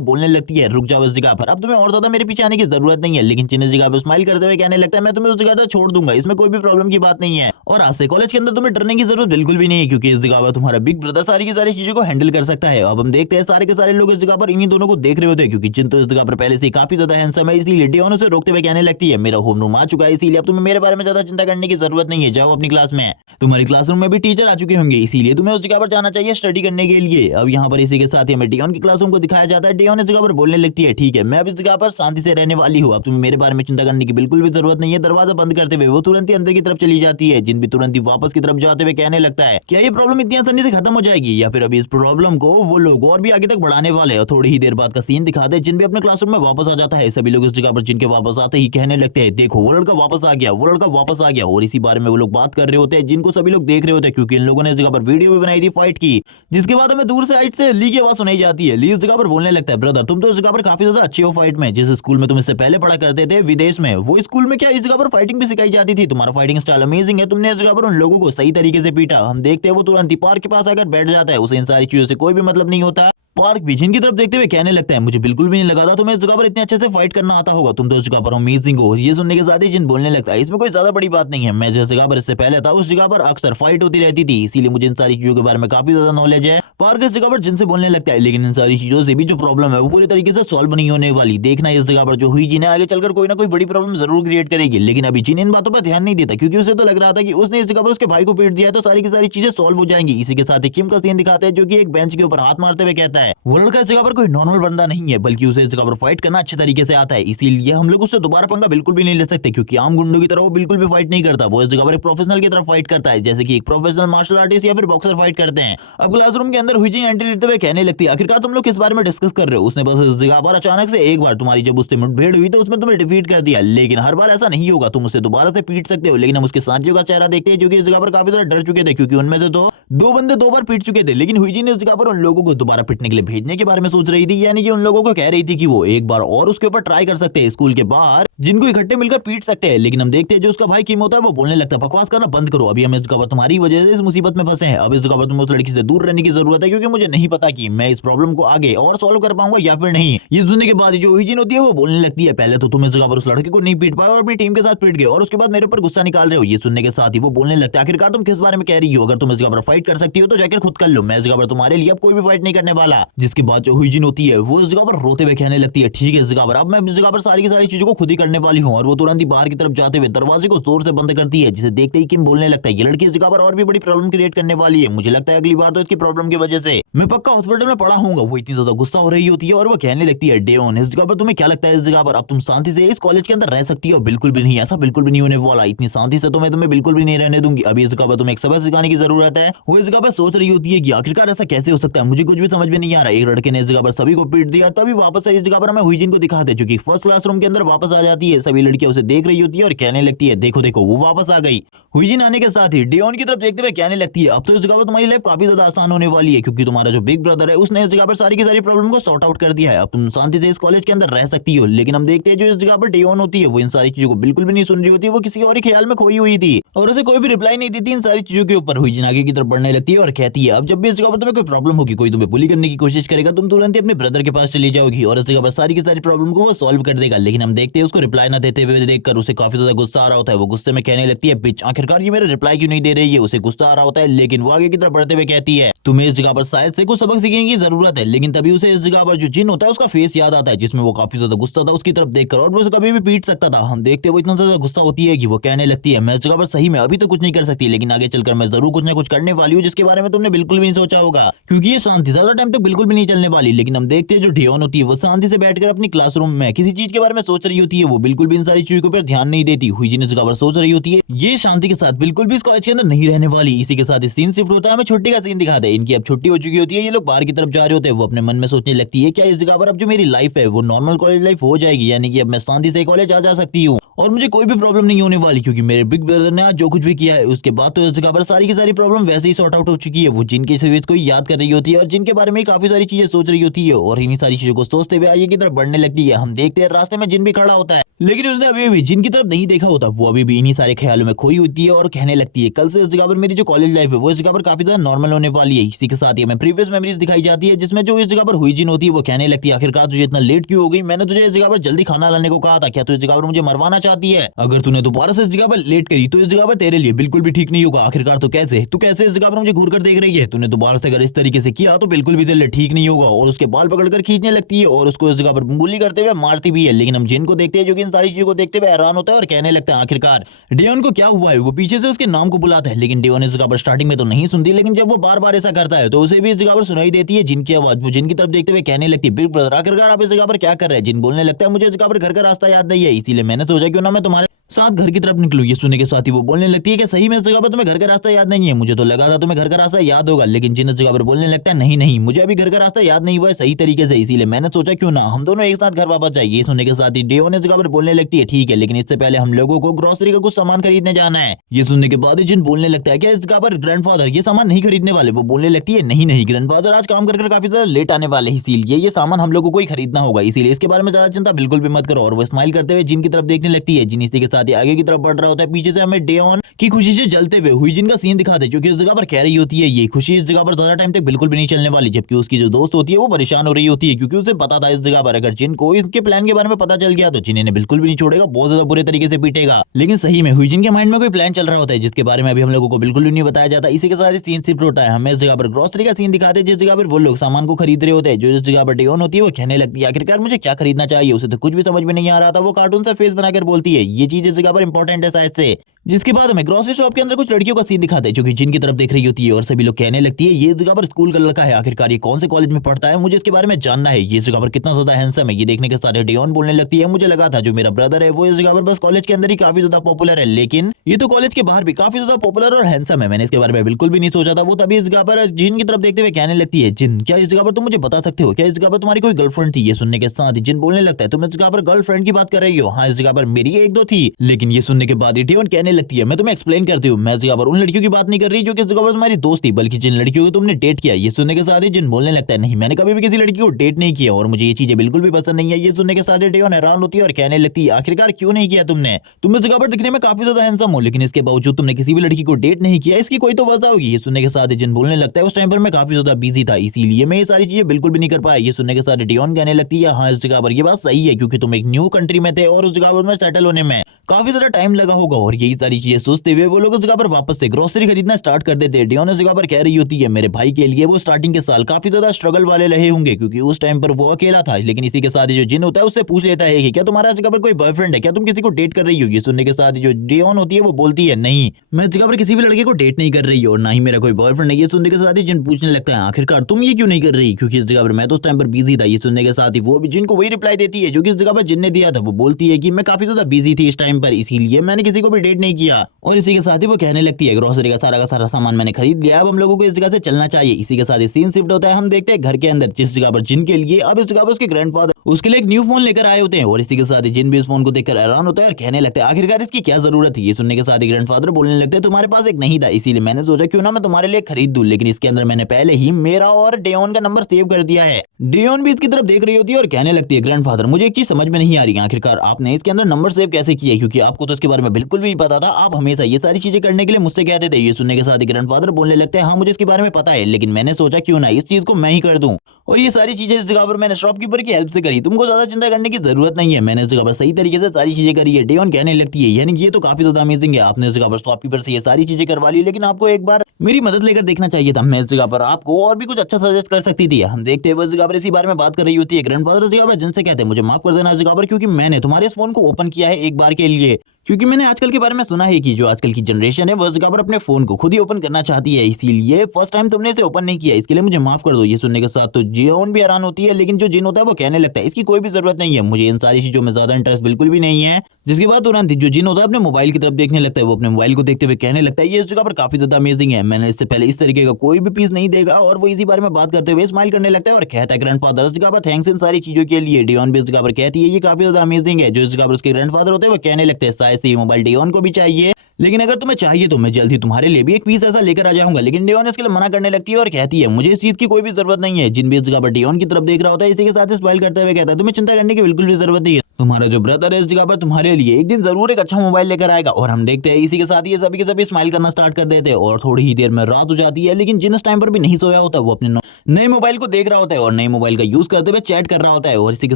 बोलने लगती है, रुक जाओ इस जगह पर, अब तुम्हें और ज्यादा मेरे पीछे आने की जरूरत नहीं है। लेकिन जिन इस जगह पर स्माइल करते हुए कहने लगता है, मैं तुम्हें उस जगह पर छोड़ दूंगा, इसमें कोई भी प्रॉब्लम की बात नहीं है और आज से कॉलेज के अंदर तुम्हें डरने की जरूरत बिल्कुल भी नहीं है क्योंकि इस जगह पर तुम्हारा बिग ब्रदर सारी की सारी चीजों को हैंडल कर सकता है। अब हम देखते हैं सारे के सारे लोग इस जगह पर इन्हीं दोनों को देख रहे होते हैं क्योंकि जिन तो इस जगह पर पहले से काफी ज्यादा हैंडसम है, इसलिए डेओन उसे रोकते हुए कहने लगती है, मेरा होम रूम आ चुका है इसीलिए अब तुम्हें मेरे बारे में ज्यादा चिंता करने की जरूरत नहीं है, जाओ अपनी क्लास में, तुम्हारी क्लासरूम में भी टीचर आ चुके होंगे इसीलिए तुम्हें उस जगह पर जाना चाहिए स्टडी करने के लिए। अब यहाँ पर इसी के साथ ही हमें डेओन की क्लासरूम को दिखाया जाता है, डेओन इस जगह पर बोलने लगती है, ठीक है मैं अब इस जगह पर शांति से रहने वाली हूँ, अब तुम्हें मेरे बारे में चिंता करने की बिल्कुल भी जरूरत नहीं है। दरवाजा बंद करते हुए वो तुरंत ही अंदर की तरफ चली जाती है, जिन भी तुरंत ही वापस की तरफ जाते हुए कहने लगता है, क्या ये प्रॉब्लम इतनी आसानी से खत्म हो जाएगी या फिर अभी इस प्रॉब्लम को वो लोग और भी आगे तक बढ़ाने वाले हैं। थोड़ी ही देर बाद का सीन दिखाते हैं, जिन भी अपने क्लासरूम में वापस आ जाता है, सभी लोग इस जगह पर जिनके वापस आते ही कहने लगते हैं, देखो वो लड़का वापस आ गया, वो लड़का वापस आ गया, और इसी बारे में वो लोग बात कर रहे होते हैं जिनको सभी लोग देख रहे होते हैं क्योंकि इन लोगों ने इस जगह पर वीडियो भी बनाई थी फाइट की। जिसके बाद हमें दूर साइड से ली की आवाज सुनाई जाती है। ली इस जगह पर बोलने लगता है, ब्रदर तुम तो इस जगह पर काफी ज्यादा अच्छे हो फाइट में, जिस स्कूल में तुम इससे पहले पढ़ा करते थे विदेश में, वो स्कूल में क्या इस जगह पर फाइटिंग भी सिखाई जाती थी, तुम्हारा फाइटिंग स्टाइल अमेजिंग है, तुमने इस जगह पर उन लोगों को सही तरीके से पीटा। हम देखते हैं वो तुरंत ही पार्क के पास आकर बैठ जाता है, उसे इन सारी चीजों से कोई भी मतलब नहीं होता। पार्क भी जिनकी तरफ देखते हुए कहने लगता है, मुझे बिल्कुल भी नहीं लगा था तुम्हें इस जगह पर इतने अच्छे से फाइट करना आता होगा, तुम तो इस जगह पर अमेजिंग हो। ये सुनने के साथ ही जिन बोलने लगता है, इसमें कोई ज्यादा बड़ी बात नहीं है, मैं जिस जगह पर इससे पहले था उस जगह पर अक्सर फाइट होती रहती थी, इसीलिए मुझे इन सारी चीजों के बारे में काफी ज्यादा नॉलेज है। पार्क इस जगह पर जिनसे बोलने लगता है, लेकिन इन सारी चीजों से भी जो प्रॉब्लम है वो पूरी तरीके से सॉल्व नहीं होने वाली, देखना इस जगह पर जो हुई जिन्हें आगे चलकर कोई ना कोई बड़ी प्रॉब्लम जरूर क्रिएट करेगी। लेकिन अभी जिन इन बातों पर ध्यान नहीं देता क्योंकि उसे तो लग रहा था कि उसने इस जगह पर उसके भाई को पीट दिया तो सारी की सारी चीजें सॉल्व हो जाएंगी। इसी के साथ ही किम का सीन दिखाते हैं जो कि एक बेंच के ऊपर हाथ मारते हुए कहता है, वो लड़का इस जगह पर कोई नॉर्मल बंदा नहीं है बल्कि उसे इस जगह पर फाइट करना अच्छे तरीके से आता है, इसीलिए हम लोग उससे दोबारा पंगा बिल्कुल भी नहीं ले सकते क्योंकि आम गुंडों की तरह वो बिल्कुल भी फाइट नहीं करता, वो इस जगह पर एक प्रोफेशनल की तरह फाइट करता है जैसे कि एक प्रोफेशनल मार्शल आर्टिस्ट या फिर बॉक्सर फाइट करते हैं। अब क्लासरूम के अंदर हुई जी एंट्री लेते हुए कहने लगती है, आखिरकार तुम लोग किस बारे में डिस्कस कर रहे हो, उसने बस इस जगह पर अचानक से एक बार तुम्हारी जब उससे मुठभेड़ हुई तो उसमें तुम्हें डिफीट कर दिया, लेकिन हर बार ऐसा नहीं होगा, तुम उसे दोबारा से पीट सकते हो। लेकिन हम उसके साथियों का चेहरा देखते हैं जो कि इस जगह पर काफी ज्यादा डर चुके थे क्योंकि उनमें से तो दो बंदे दो बार पीट चुके थे, लेकिन हुई जी ने इस जगह पर उन लोगों को दोबारा पीटने के लिए भेजने के बारे में सोच रही थी, यानी कि उन लोगों को कह रही थी कि वो एक बार और उसके ऊपर ट्राई कर सकते हैं स्कूल के बाहर जिनको इकट्ठे मिलकर पीट सकते हैं। लेकिन हम देखते हैं जो उसका भाई किम होता है वो बोलने लगता है, बकवास करना बंद करो, अभी हम इस जगह पर तुम्हारी वजह से इस मुसीबत में फंसे हैं, अब इस जगह पर तुम्हें उस लड़की से दूर रहने की जरूरत है क्योंकि मुझे नहीं पता कि मैं इस प्रॉब्लम को आगे और सॉल्व कर पाऊंगा या फिर नहीं। ये सुनने के बाद जो यूजिन होती है वो बोलने लगती है, पहले तो तुम इस जगह पर उस लड़के को नहीं पीट पाए और अपनी टीम के साथ पीट गए और उसके बाद मेरे ऊपर गुस्सा निकाल रहे हो। ये सुनने के साथ ही वो बोलने लगता है, आखिरकार तुम किस बारे में कह रही हो, अगर तुम इस जगह पर फाइट कर सकती हो तो जाकर खुद कर लो, मैं इस जगह पर तुम्हारे लिए अब कोई भी फाइट नहीं करने वाला। जिसके बाद जो हुईजिन होती है वो इस जगह पर रोते हुए कहने लगती है, ठीक है इस जगह पर अब मैं इस जगह पर सारी की सारी चीजों को खुद ही करने वाली हूँ, और वो तुरंत ही बाहर की तरफ जाते हुए दरवाजे को जोर से बंद करती है, जिसे देखते ही किम बोलने लगता है, ये लड़की इस जगह पर और भी बड़ी प्रॉब्लम क्रिएट करने वाली है, मुझे लगता है अगली बार तो इसकी प्रॉब्लम की वजह से मैं पक्का हॉस्पिटल में पड़ा हूँ। वो इतनी ज्यादा गुस्सा हो रही होती है और वो कहने लगती है, डेओन इस जगह पर तुम्हें क्या लगता है इस जगह पर अब तुम शांति से इस कॉलेज के अंदर रह सकती हो, बिल्कुल भी नहीं, ऐसा बिल्कुल भी नहीं होने वाला, इतनी शांति से तो मैं तुम्हें बिल्कुल भी नहीं रहने दूंगी, अभी इस जगह पर तुम्हें एक सबक सिखाने की जरूरत है। वो इस जगह पर सोच रही होती है कि आखिरकार ऐसा कैसे हो सकता है, मुझे कुछ भी समझ में नहीं नहीं आ रहा। एक लड़के ने इस जगह पर सभी को पीट दिया। तभी वापस से इस जगह पर हमें हुईजिन को दिखाते हैं, जो कि फर्स्ट क्लासरूम के अंदर वापस आ जाती है। सभी लड़कियां उसे देख रही होती है और कहने लगती है देखो देखो वो वापस आ गई। हुईजिन आने के साथ ही डेओन की तरफ देखते हुए कहने लगती है अब तो इस जगह पर तुम्हारी लाइफ काफी ज्यादा आसान होने वाली है, क्योंकि तुम्हारा जो बिग ब्रदर है उसने इस जगह पर सारी की सारी प्रॉब्लम को सॉर्ट आउट कर दिया है। अब तुम शांति से इस कॉलेज के अंदर रह सकती हो। लेकिन हम देखते हैं जो इस जगह पर डेओन होती है वो इन सारी चीजों को बिल्कुल भी नहीं सुन रही होती है। वो किसी और ही ख्याल में खोई हुई थी और उसे कोई भी रिप्लाई नहीं देती इन सारी चीजों के ऊपर। हुईजिन आगे की तरफ बढ़ने लगती है और कहती है अब जब भी इस जगह पर तुम्हें कोई प्रॉब्लम होगी, कोई तुम्हें बुली करने की कोशिश करेगा, तुम तुरंत ही अपने ब्रदर के पास चली जाओगी और इस जगह पर सारी की सारी प्रॉब्लम को वो सॉल्व कर देगा। लेकिन हम देखते हैं उसको रिप्लाई ना देते हुए देखकर उसे काफी ज्यादा गुस्सा आ रहा होता है। वो गुस्से में कहने लगती है बिच आखिरकार ये मेरे रिप्लाई क्यों नहीं दे रही है। उसे गुस्सा आ रहा होता है लेकिन वो आगे की तरफ बढ़ते हुए कहती है तुम्हें इस जगह पर शायद से कुछ सबक सीखने की जरूरत है। लेकिन तभी उसे इस जगह पर जो जिन होता है उसका फेस याद आता है, जिसमें वो काफी ज्यादा गुस्सा था उसकी तरफ देखकर और वो उसे कभी भी पीट सकता था। हम देखते हैं वो इतना ज्यादा गुस्सा होती है कि वो कहने लगती है मैं इस जगह पर सही में अभी तो कुछ नहीं कर सकती, लेकिन आगे चलकर मैं जरूर कुछ ना कुछ करने वाली हूँ जिसके बारे में तुमने बिल्कुल भी नहीं सोचा होगा, क्योंकि ये शांति ज्यादा टाइम तक बिल्कुल भी नहीं चलने वाली। लेकिन हम देखते हैं जो डेओन होती है वो शांति से बैठकर अपनी क्लासरूम में किसी चीज के बारे में सोच रही होती है। वो बिल्कुल भी इन सारी चीजों पर ध्यान नहीं देती। हुईजिन इस जगह पर सोच रही होती है ये शांति के साथ बिल्कुल भी इस कॉलेज के अंदर नहीं रहने वाली। इसी के साथ सीन शिफ्ट होता है, हमें छुट्टी का सीन दिखाते हैं। इनकी अब छुट्टी हो चुकी होती है, ये लोग बाहर की तरफ जा रहे होते हैं। वो अपने मन में सोचने लगती है क्या इस जगह पर अब जो मेरी लाइफ है वो नॉर्मल कॉलेज लाइफ हो जाएगी, यानी कि अब मैं शांति से कॉलेज आ जा सकती हूँ और मुझे कोई भी प्रॉब्लम नहीं होने वाली, क्योंकि मेरे बिग ब्रदर ने आज जो कुछ भी किया है उसके बाद तो इस जगह पर सारी की सारी प्रॉब्लम वैसे ही सॉर्ट आउट हो चुकी है। वो जिनके सर्विस को याद कर रही होती है और जिनके बारे में काफी सारी चीजें सोच रही होती है और इन्हीं सारी चीजों को सोचते हुए आगे की तरफ बढ़ने लगती है। हम देखते हैं रास्ते में जिन भी खड़ा होता है, लेकिन उसने अभी भी जिन की तरफ नहीं देखा होता। वो अभी भी इन्हीं सारे ख्यालों में खोई होती है और कहने लगती है कल से इस जगह पर मेरी जो कॉलेज लाइफ है वो इस जगह पर काफी ज्यादा नॉर्मल होने वाली है। इसी के साथ ही हमें प्रीवियस मेमोरीज दिखाई जाती है, जिसमें जो इस जगह पर हुईजिन होती है वो कहने लगती है आखिरकार तुझे इतना लेट क्यों हो गई, मैंने तुझे इस जगह पर जल्दी खाना लाने को कहा था, क्या तू इस जगह पर मुझे मरवाना चाहती है? अगर तूने दोबारा से इस जगह पर लेट करी तो इस जगह पर तेरे लिए बिल्कुल भी ठीक नहीं होगा। आखिरकार तू कैसे इस जगह पर मुझे घूर कर देख रही है? तूने दोबारा से अगर इस तरीके से किया तो बिल्कुल भी तेरे लिए ठीक नहीं होगा। और उसके बाल पकड़कर खींचने लगती है और उसको इस जगह पर बुली करते हुए मारती भी है। लेकिन हम जिन को देखते हैं जो कि इन सारी चीजों को देखते हुए हैरान होता है और कहने लगता है आखिरकार डेओन को क्या हुआ है। वो पीछे से उसके नाम को बुलाता है, लेकिन डेओन इस जगह पर स्टार्टिंग में तो नहीं सुनती, लेकिन जब वो बार बार ऐसा करता है तो उसे भी इस जगह पर सुनाई देती है जिनकी आवाज। वो जिनकी तरफ देखते हुए कहने लगती है बिग ब्रदर आखिरकार आप इस जगह पर क्या कर रहे हैं? जिन बोलने लगता है मुझे इस जगह पर घर का रास्ता याद नहीं है, इसीलिए मैंने सोचा क्यों ना मैं तुम्हारे साथ घर की तरफ निकलूं। ये सुनने के साथ ही वो बोलने लगती है कि सही में इस जगह पर तुम्हें घर का रास्ता याद नहीं है? मुझे तो लगा था तुम्हें घर का रास्ता याद होगा। लेकिन जिन इस जगह पर बोलने लगता है नहीं नहीं मुझे अभी घर का रास्ता याद नहीं हुआ है सही तरीके से, इसीलिए मैंने सोचा क्यों ना हम दोनों एक साथ घर वापस जाए। ये सुनने के साथ ही डेओन इस जगह पर बोलने लगती है ठीक है, लेकिन इससे पहले हम लोगों को ग्रोसरी का कुछ सामान खरीदने जाना है। ये सुनने के बाद ही जिन बोलने लगता है कि इस जगह पर ग्रैंडफादर ये सामान नहीं खरीदने वाले। वो बोलने लगती है नहीं नहीं ग्रैंडफादर आज काम कर काफी ज्यादा लेट आने वाले, इसीलिए ये सामान हम लोगों को ही खरीदना होगा, इसीलिए इसके बारे में ज्यादा चिंता बिल्कुल भी मत करो। और वो स्माइल करते हुए जिन की तरफ देखने लगती है। जिन इसी के साथ ही आगे की तरफ बढ़ रहा होता है। पीछे से हमें डेओन की खुशी से जलते हुए हुईजिन का सीन दिखाते, जो कि इस जगह पर कह रही होती है ये खुशी इस जगह पर ज्यादा टाइम तक बिल्कुल भी नहीं चलने वाली। जबकि उसकी जो दोस्त होती है वो परेशान हो रही होती है, क्योंकि उसे पता था इस जगह पर अगर जिन को इसके प्लान के बारे में पता चल गया तो जिन इन्हें बिल्कुल भी नहीं छोड़ेगा, बहुत ज्यादा बुरे तरीके से पीटेगा। लेकिन सही में हुईजिन के माइंड में कोई प्लान चल रहा होता है जिसके बारे में अभी हम लोगों को बिल्कुल भी नहीं बताया जाता। इसी के साथ ही सीन शिफ्ट होता है, हमें इस जगह पर ग्रोसरी का सीन दिखाते हैं, जिस जगह पर वो लोग सामान को खरीद रहे होते हैं। जो इस जगह पर डेओन होती है वो कहने लगती है आखिरकार मुझे क्या खरीदना चाहिए, उसे तो कुछ भी समझ में नहीं आ रहा था। वो कार्टून से फेस बनाकर बोलती है ये चीज इस जगह पर इंपॉर्टेंट है शायद से। जिसके बाद हमें ग्रोसरी शॉप के अंदर कुछ लड़कियों का सीन दिखाते हैं जो कि जिन की तरफ देख रही होती है और सभी लोग कहने लगती है ये जगह पर स्कूल का लड़का है, आखिरकार ये कौन से कॉलेज में पढ़ता है, मुझे इसके बारे में जानना है, ये जगह पर कितना ज्यादा हैंडसम है। ये देखने के साथ डेओन बोलने लगती है मुझे लगा था जो मेरा ब्रदर है वो इस जगह पर बस कॉलेज के अंदर ही काफी ज्यादा पॉपुलर है, लेकिन ये तो कॉलेज के बाहर भी काफी ज्यादा पॉपुलर और हैंडसम है, मैंने इसके बारे में बिल्कुल भी नहीं सोचा था। वो तभी इस जगह पर जिन की तरफ देखते हुए कहने लगती है जिन क्या इस जगह पर तुम मुझे बता सकते हो क्या इस जगह पर तुम्हारी कोई गर्लफ्रेंड थी? ये सुनने के साथ ही जिन बोलने लगता है तुम इस जगह पर गर्लफ्रेंड की बात कर रही हो? हाँ इस जगह पर मेरी एक दो थी। लेकिन ये सुनने के बाद डेओन कहने लगती है मैं तुम्हें एक्सप्लेन करती हूँ, मैं इस जगह पर उन लड़कियों की बात नहीं कर रही जो कि इस जगह पर तुम्हारी दोस्त थी, बल्कि जिन लड़कियों को तुमने डेट किया। ये सुनने के साथ ही जिन बोलने लगता है नहीं मैंने कभी भी किसी लड़की को डेट नहीं किया और मुझे ये चीजें बिल्कुल भी पसंद नहीं है। ये सुनने के साथ डेओन हैरान होती है और कहने लगती है आखिरकार क्यों नहीं किया तुमने? तुम इस जगह पर दिखने में काफी ज्यादा हैंडसम हो, लेकिन इसके बावजूद तुमने किसी भी लड़की को डेट नहीं किया, इसकी कोई तो वजह होगी। ये सुनने के साथ जिन बोलने लगता है उस टाइम पर मैं काफी ज्यादा बिजी था, इसीलिए मैं ये सारी चीजें बिल्कुल भी नहीं कर पाया। ये सुनने के साथ डेओन कहने लगती है हाँ इस जगह पर ये बात सही है, क्योंकि तुम एक न्यू कंट्री में थे और उस जगह पर सेटल होने में काफी ज्यादा टाइम लगा होगा। और यही सारी चीजें सोचते हुए वो लोग उस जगह पर वापस से ग्रोसरी खरीदना स्टार्ट कर देते हैं। डेओन इस जगह पर कह रही होती है मेरे भाई के लिए वो स्टार्टिंग के साल काफी ज्यादा स्ट्रगल वाले रहे होंगे, क्योंकि उस टाइम पर वो अकेला था। लेकिन इसी के साथ ही जो जिन होता है उससे पूछ लेता है कि क्या तुम्हारा इस जगह पर कोई बॉयफ्रेंड है, क्या तुम किसी को डेट कर रही हो? ये सुनने के साथ ही जो डेओन होती है वो बोलती है नहीं मैं इस जगह पर किसी भी लड़के को डेट नहीं कर रही और ना ही मेरा कोई बॉयफ्रेंड है। ये सुनने के साथ ही जिन पूछने लगता है आखिरकार तुम ये क्यों नहीं कर रही, क्योंकि इस जगह पर मैं तो उस टाइम पर बिजी था। ये सुनने के साथ ही वो भी जिनको वही रिप्लाई देती है जो कि इस जगह पर जिन ने दिया था। वो बोलती है कि मैं काफी ज्यादा बिजी थी इस टाइम टाइम पर, इसीलिए मैंने किसी को भी डेट नहीं किया। और इसी के साथ ही वो कहने लगती है ग्रोसरी का सारा सामान मैंने खरीद लिया, अब हम लोगों को इस जगह से चलना चाहिए। इसी के साथ ही सीन शिफ्ट होता है, हम देखते हैं घर के अंदर जिस जगह पर जिन के लिए अब इस जगह पर उसके ग्रैंडफादर उसके लिए एक न्यू फोन लेकर आए होते हैं। और इसी के साथ ही जिन भी इस फोन को देखकर हैरान होता है और कहने लगता है आखिरकार इसकी क्या जरूरत थी। ये सुनने के साथ ही ग्रैंडफादर बोलने लगते हैं तुम्हारे पास एक नहीं था, इसीलिए मैंने सोचा क्यों ना मैं तुम्हारे लिए खरीद दूं, लेकिन इसके अंदर मैंने पहले ही मेरा और डेयोन का नंबर सेव कर दिया है। डेयोन भी इसकी तरफ देख रही होती है और कहने लगती है ग्रैंडफादर मुझे एक चीज समझ में नहीं आ रही, आखिरकार आपने इसके अंदर नंबर सेव कैसे किया, क्योंकि आपको तो इसके बारे में बिल्कुल भी नहीं पता था, आप हमेशा ये सारी चीजें करने के लिए मुझसे कहते थे। ये सुनने के साथ ही ग्रैंडफादर बोलने लगते हैं हाँ मुझे इसके बारे में पता है, लेकिन मैंने सोचा क्यों ना इस चीज को मैं ही कर दूं, और ये सारी चीजें इस जगह पर मैंने शॉपकीपर की हेल्प से करी, तुमको ज्यादा चिंता करने की जरूरत नहीं है, मैंने इस जगह पर सही तरीके से सारी चीजें करी है। डेयोन कहने लगती है यानी ये तो काफी ज्यादा अमेजिंग है, आपने इस जगह पर शॉपकीपर से ये सारी चीजें करवा ली, लेकिन आपको एक बार मेरी मदद लेकर देखना चाहिए था, मैं इस जगह पर आपको और भी कुछ अच्छा सजेस्ट कर सकती थी। हम देखते हैं वो इस जगह पर इसी बारे में बात कर रही होती है। ग्रैंडफादर इस जगह पर जिनसे कहते हैं मुझे माफ कर देना इस जगह पर, क्योंकि मैंने तुम्हारे इस फोन को ओपन किया है एक बार के लिए, क्योंकि मैंने आजकल के बारे में सुना है कि जो आजकल की जनरेशन है वो इस जगह पर अपने फोन को खुद ही ओपन करना चाहती है, इसीलिए फर्स्ट टाइम तुमने इसे ओपन नहीं किया, इसके लिए मुझे माफ कर दो। ये सुनने के साथ तो जियोन भी हैरान होती है, लेकिन जो जिन होता है वो कहने लगता है इसकी कोई भी जरूरत नहीं है, मुझे इन सारी चीजों में ज्यादा इंटरेस्ट बिल्कुल भी नहीं है। जिसके बाद तुरंत जो जिन होता है अपने मोबाइल की तरफ देखने लगता है, वो अपने मोबाइल को देखते हुए कहने लगता है ये इस जगह पर काफी ज्यादा अमेजिंग है, मैंने इससे पहले इस तरीके का कोई भी पीस नहीं देखा, और वो इसी बारे में बात करते हुए स्माइल करने लगता है और कहता है ग्रैंडफादर इस जगह पर थैंक्स इन सारी चीजों के लिए। डियोन भी इस जगह पर कहती है ये काफी ज्यादा अमेजिंग है। जो इस जगह पर उसके ग्रैंडफादर होते हैं वो कहने लगते हैं शायद से ये मोबाइल डियोन को भी चाहिए, लेकिन अगर तुम्हें चाहिए तो मैं जल्दी तुम्हारे लिए भी एक पीस ऐसा लेकर आ जाऊंगा, लेकिन डियोन इसके लिए मना करने लगती है और कहती है मुझे इस चीज की कोई भी जरूरत नहीं है। जिन भी इस जगह पर डियोन की तरफ देख रहा होता है इसी के साथ स्माइल करते हुए कहता है तुम्हें चिंता करने की बिल्कुल भी जरूरत नहीं है, तुम्हारा जो ब्रदर है इस जगह पर तुम्हारे लिए एक दिन जरूर एक अच्छा मोबाइल लेकर आएगा। और हम देखते हैं इसी के साथ ये सभी के सभी स्माइल करना स्टार्ट कर देते हैं और थोड़ी ही देर में रात हो जाती है, लेकिन जिन इस टाइम पर भी नहीं सोया होता वो अपने नए मोबाइल को देख रहा होता है और नए मोबाइल का यूज करते हुए चैट कर रहा होता है। और इसी के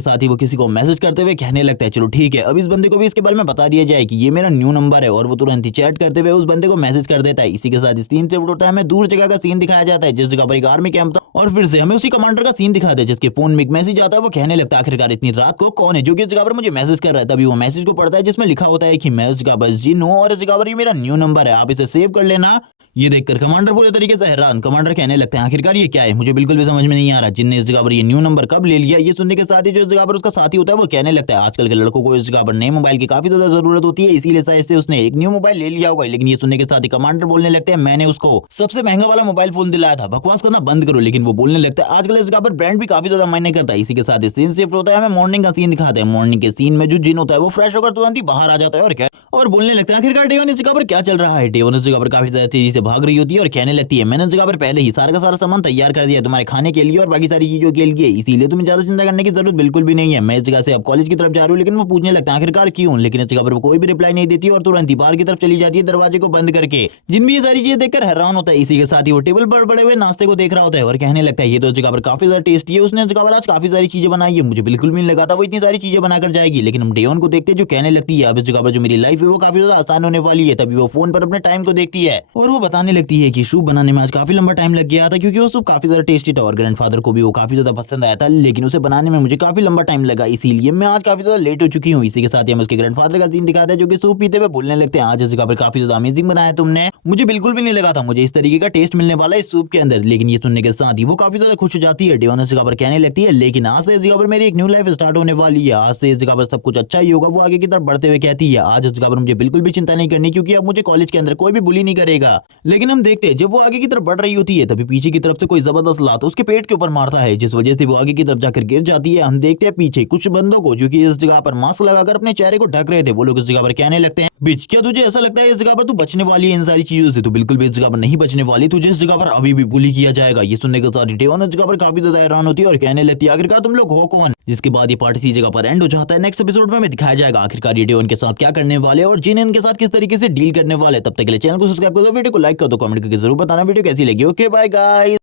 साथ ही वो किसी को मैसेज करते हुए कहने लगता है चलो ठीक है अब इस बंदे को भी इसके बारे में बता दिया जाए कि ये मेरा न्यू नंबर है, और वो तुरंत ही चैट करते हुए उस बंदे को मैसेज कर देता है। इसी के साथ सीन से उठता है, हमें दूर जगह का सीन दिखाया जाता है जिस जगह पर एक आर्मी कैंप था, और फिर से हमें उसी कमांडर का सीन दिखाते हैं जिसके फोन में एक मैसेज आता है। वो कहने लगता है आखिरकार इतनी रात को कौन है जो कि इस जगह पर मुझे मैसेज कर रहा है। तभी वो मैसेज को पढ़ता है जिसमें लिखा होता है कि मैं इस जगह पर जिन हूं और इस जगह पर ये मेरा न्यू नंबर है, आप इसे सेव कर लेना। ये देखकर कमांडर पूरे तरीके से हैरान, कमांडर कहने लगते हैं आखिरकार ये क्या है, मुझे बिल्कुल भी समझ में नहीं आ रहा, जिनने इस जगह पर ये न्यू नंबर कब ले लिया। ये सुनने के साथ ही जो इस जगह पर उसका साथी होता है वो कहने लगता है आजकल के लड़कों को इस जगह पर नए मोबाइल की काफी ज्यादा जरूरत होती है, इसीलिए शायद से उसने एक न्यू मोबाइल ले लिया होगा। लेकिन ये सुनने के साथ ही कमांडर बोलने लगते हैं मैंने उसको सबसे महंगा वाला मोबाइल फोन दिलाया था, बकवास करना बंद करो। लेकिन वो बोलने लगता है आजकल इस जगह पर ब्रांड भी काफी ज्यादा मायने करता है। इसी के साथ ही सीन शिफ्ट होता है, हमें मॉर्निंग का सीन दिखाते हैं। मॉर्निंग के सीन में जो जिन होता है वो फ्रेश होकर तुरंत ही बाहर आ जाता है और क्या और बोलने लगता है आखिरकार डेवन इस जगह पर क्या चल रहा है। डेवन इस जगह पर काफी ज्यादा तेजी से भाग रही होती है और कहने लगती है मैंने इस जगह पर पहले ही सारा का सारा सामान तैयार कर दिया है तुम्हारे खाने के लिए और बाकी सारी चीजों के लिए, इसीलिए तुम्हें ज्यादा चिंता करने की जरूरत बिल्कुल भी नहीं है। मैं इस जगह से अब कॉलेज की तरफ जा रही हूँ। लेकिन वो पूछने लगता है आखिरकार क्यों, लेकिन इस जगह पर वो कोई भी रिप्लाई नहीं देती और तुरंत ही बाहर की तरफ चली जाती है दरवाजे को बंद करके। जिन भी ये सारी चीजें देखकर हैरान होता है। इसी के साथ ही वो टेबल पर बड़े हुए नाश्ते को देख रहा होता है और कहने लगता है ये तो इस जगह पर काफी ज्यादा टेस्टी है, उसने इस जगह पर आज काफी सारी चीजें बनाई है, मुझे बिल्कुल भी नहीं लगा था वो इतनी सारी चीजें बनाकर जाएगी। लेकिन हम डेवन को देखते हैं जो कहने लगती है अब इस जगह पर जो मेरी लाइफ है वो काफी ज्यादा आसान होने वाली है। तभी वो फोन पर अपने टाइम को देखती है और वो बताने लगती है कि सूप बनाने में आज काफी लंबा टाइम लग गया था, क्योंकि वो सूप काफी ज्यादा टेस्टी था और ग्रैंडफादर को भी वो काफी ज्यादा पसंद आया था, लेकिन उसे बनाने में मुझे काफी लंबा टाइम लगा, इसीलिए मैं आज काफी ज्यादा लेट हो चुकी हूँ। इसी के साथ ही हम उसके ग्रैंडफादर का सीन दिखाते हैं जो कि सूप पीते हुए बोलने लगते हैं आज इस जगह पर काफी ज्यादा अमेजिंग बनाया तुमने, मुझे बिल्कुल भी नहीं लगा था मुझे इस तरीके का टेस्ट मिलने वाला है इस सूप के अंदर। लेकिन ये सुनने के साथ ही वो काफी ज्यादा खुश हो जाती है। डेवन इस जगह पर कहने लगती है लेकिन आज से इस जगह पर मेरी एक न्यू लाइफ स्टार्ट होने वाली है, आज से इस जगह पर सब कुछ अच्छा ही होगा। वो आगे की तरफ बढ़ते हुए कहती है आज इस जगह पर मुझे बिल्कुल भी चिंता नहीं करनी, क्योंकि अब मुझे कॉलेज के अंदर कोई भी बुली नहीं करेगा। लेकिन हम देखते हैं जब वो आगे की तरफ बढ़ रही होती है तभी पीछे की तरफ से कोई जबरदस्त लात उसके पेट के ऊपर मारता है, जिस वजह से वो आगे की तरफ जाकर गिर जाती है। हम देखते हैं पीछे कुछ बंदों को जो कि इस जगह पर मास्क लगाकर अपने चेहरे को ढक रहे थे, वो लोग इस जगह पर कहने लगते हैं बिच क्या तुझे ऐसा लगता है इस जगह पर तू बचने वाली है इन सारी चीजों से, तो बिल्कुल भी इस जगह पर नहीं बचने वाली, तुझे इस जगह पर अभी भी बुली किया जाएगा। ये सुनने के साथ डेवन इस जगह पर काफी ज्यादा हैरान होती है और कहने लगती है आखिरकार तुम लोग हो कौन। जिसके बाद ये पार्टी इसी जगह पर एंड हो जाता है। नेक्स्ट एपिसोड में हमें दिखाया जाएगा आखिरकार ये डेवन के साथ क्या करने वाले और जिन इनके साथ किस तरीके से डील करने वाले। तब तक के लिए चैनल को सब्सक्राइब कर दो, वीडियो को लाइक कर दो, कमेंट करके जरूर बताना वीडियो कैसी लगी। Okay bye guys.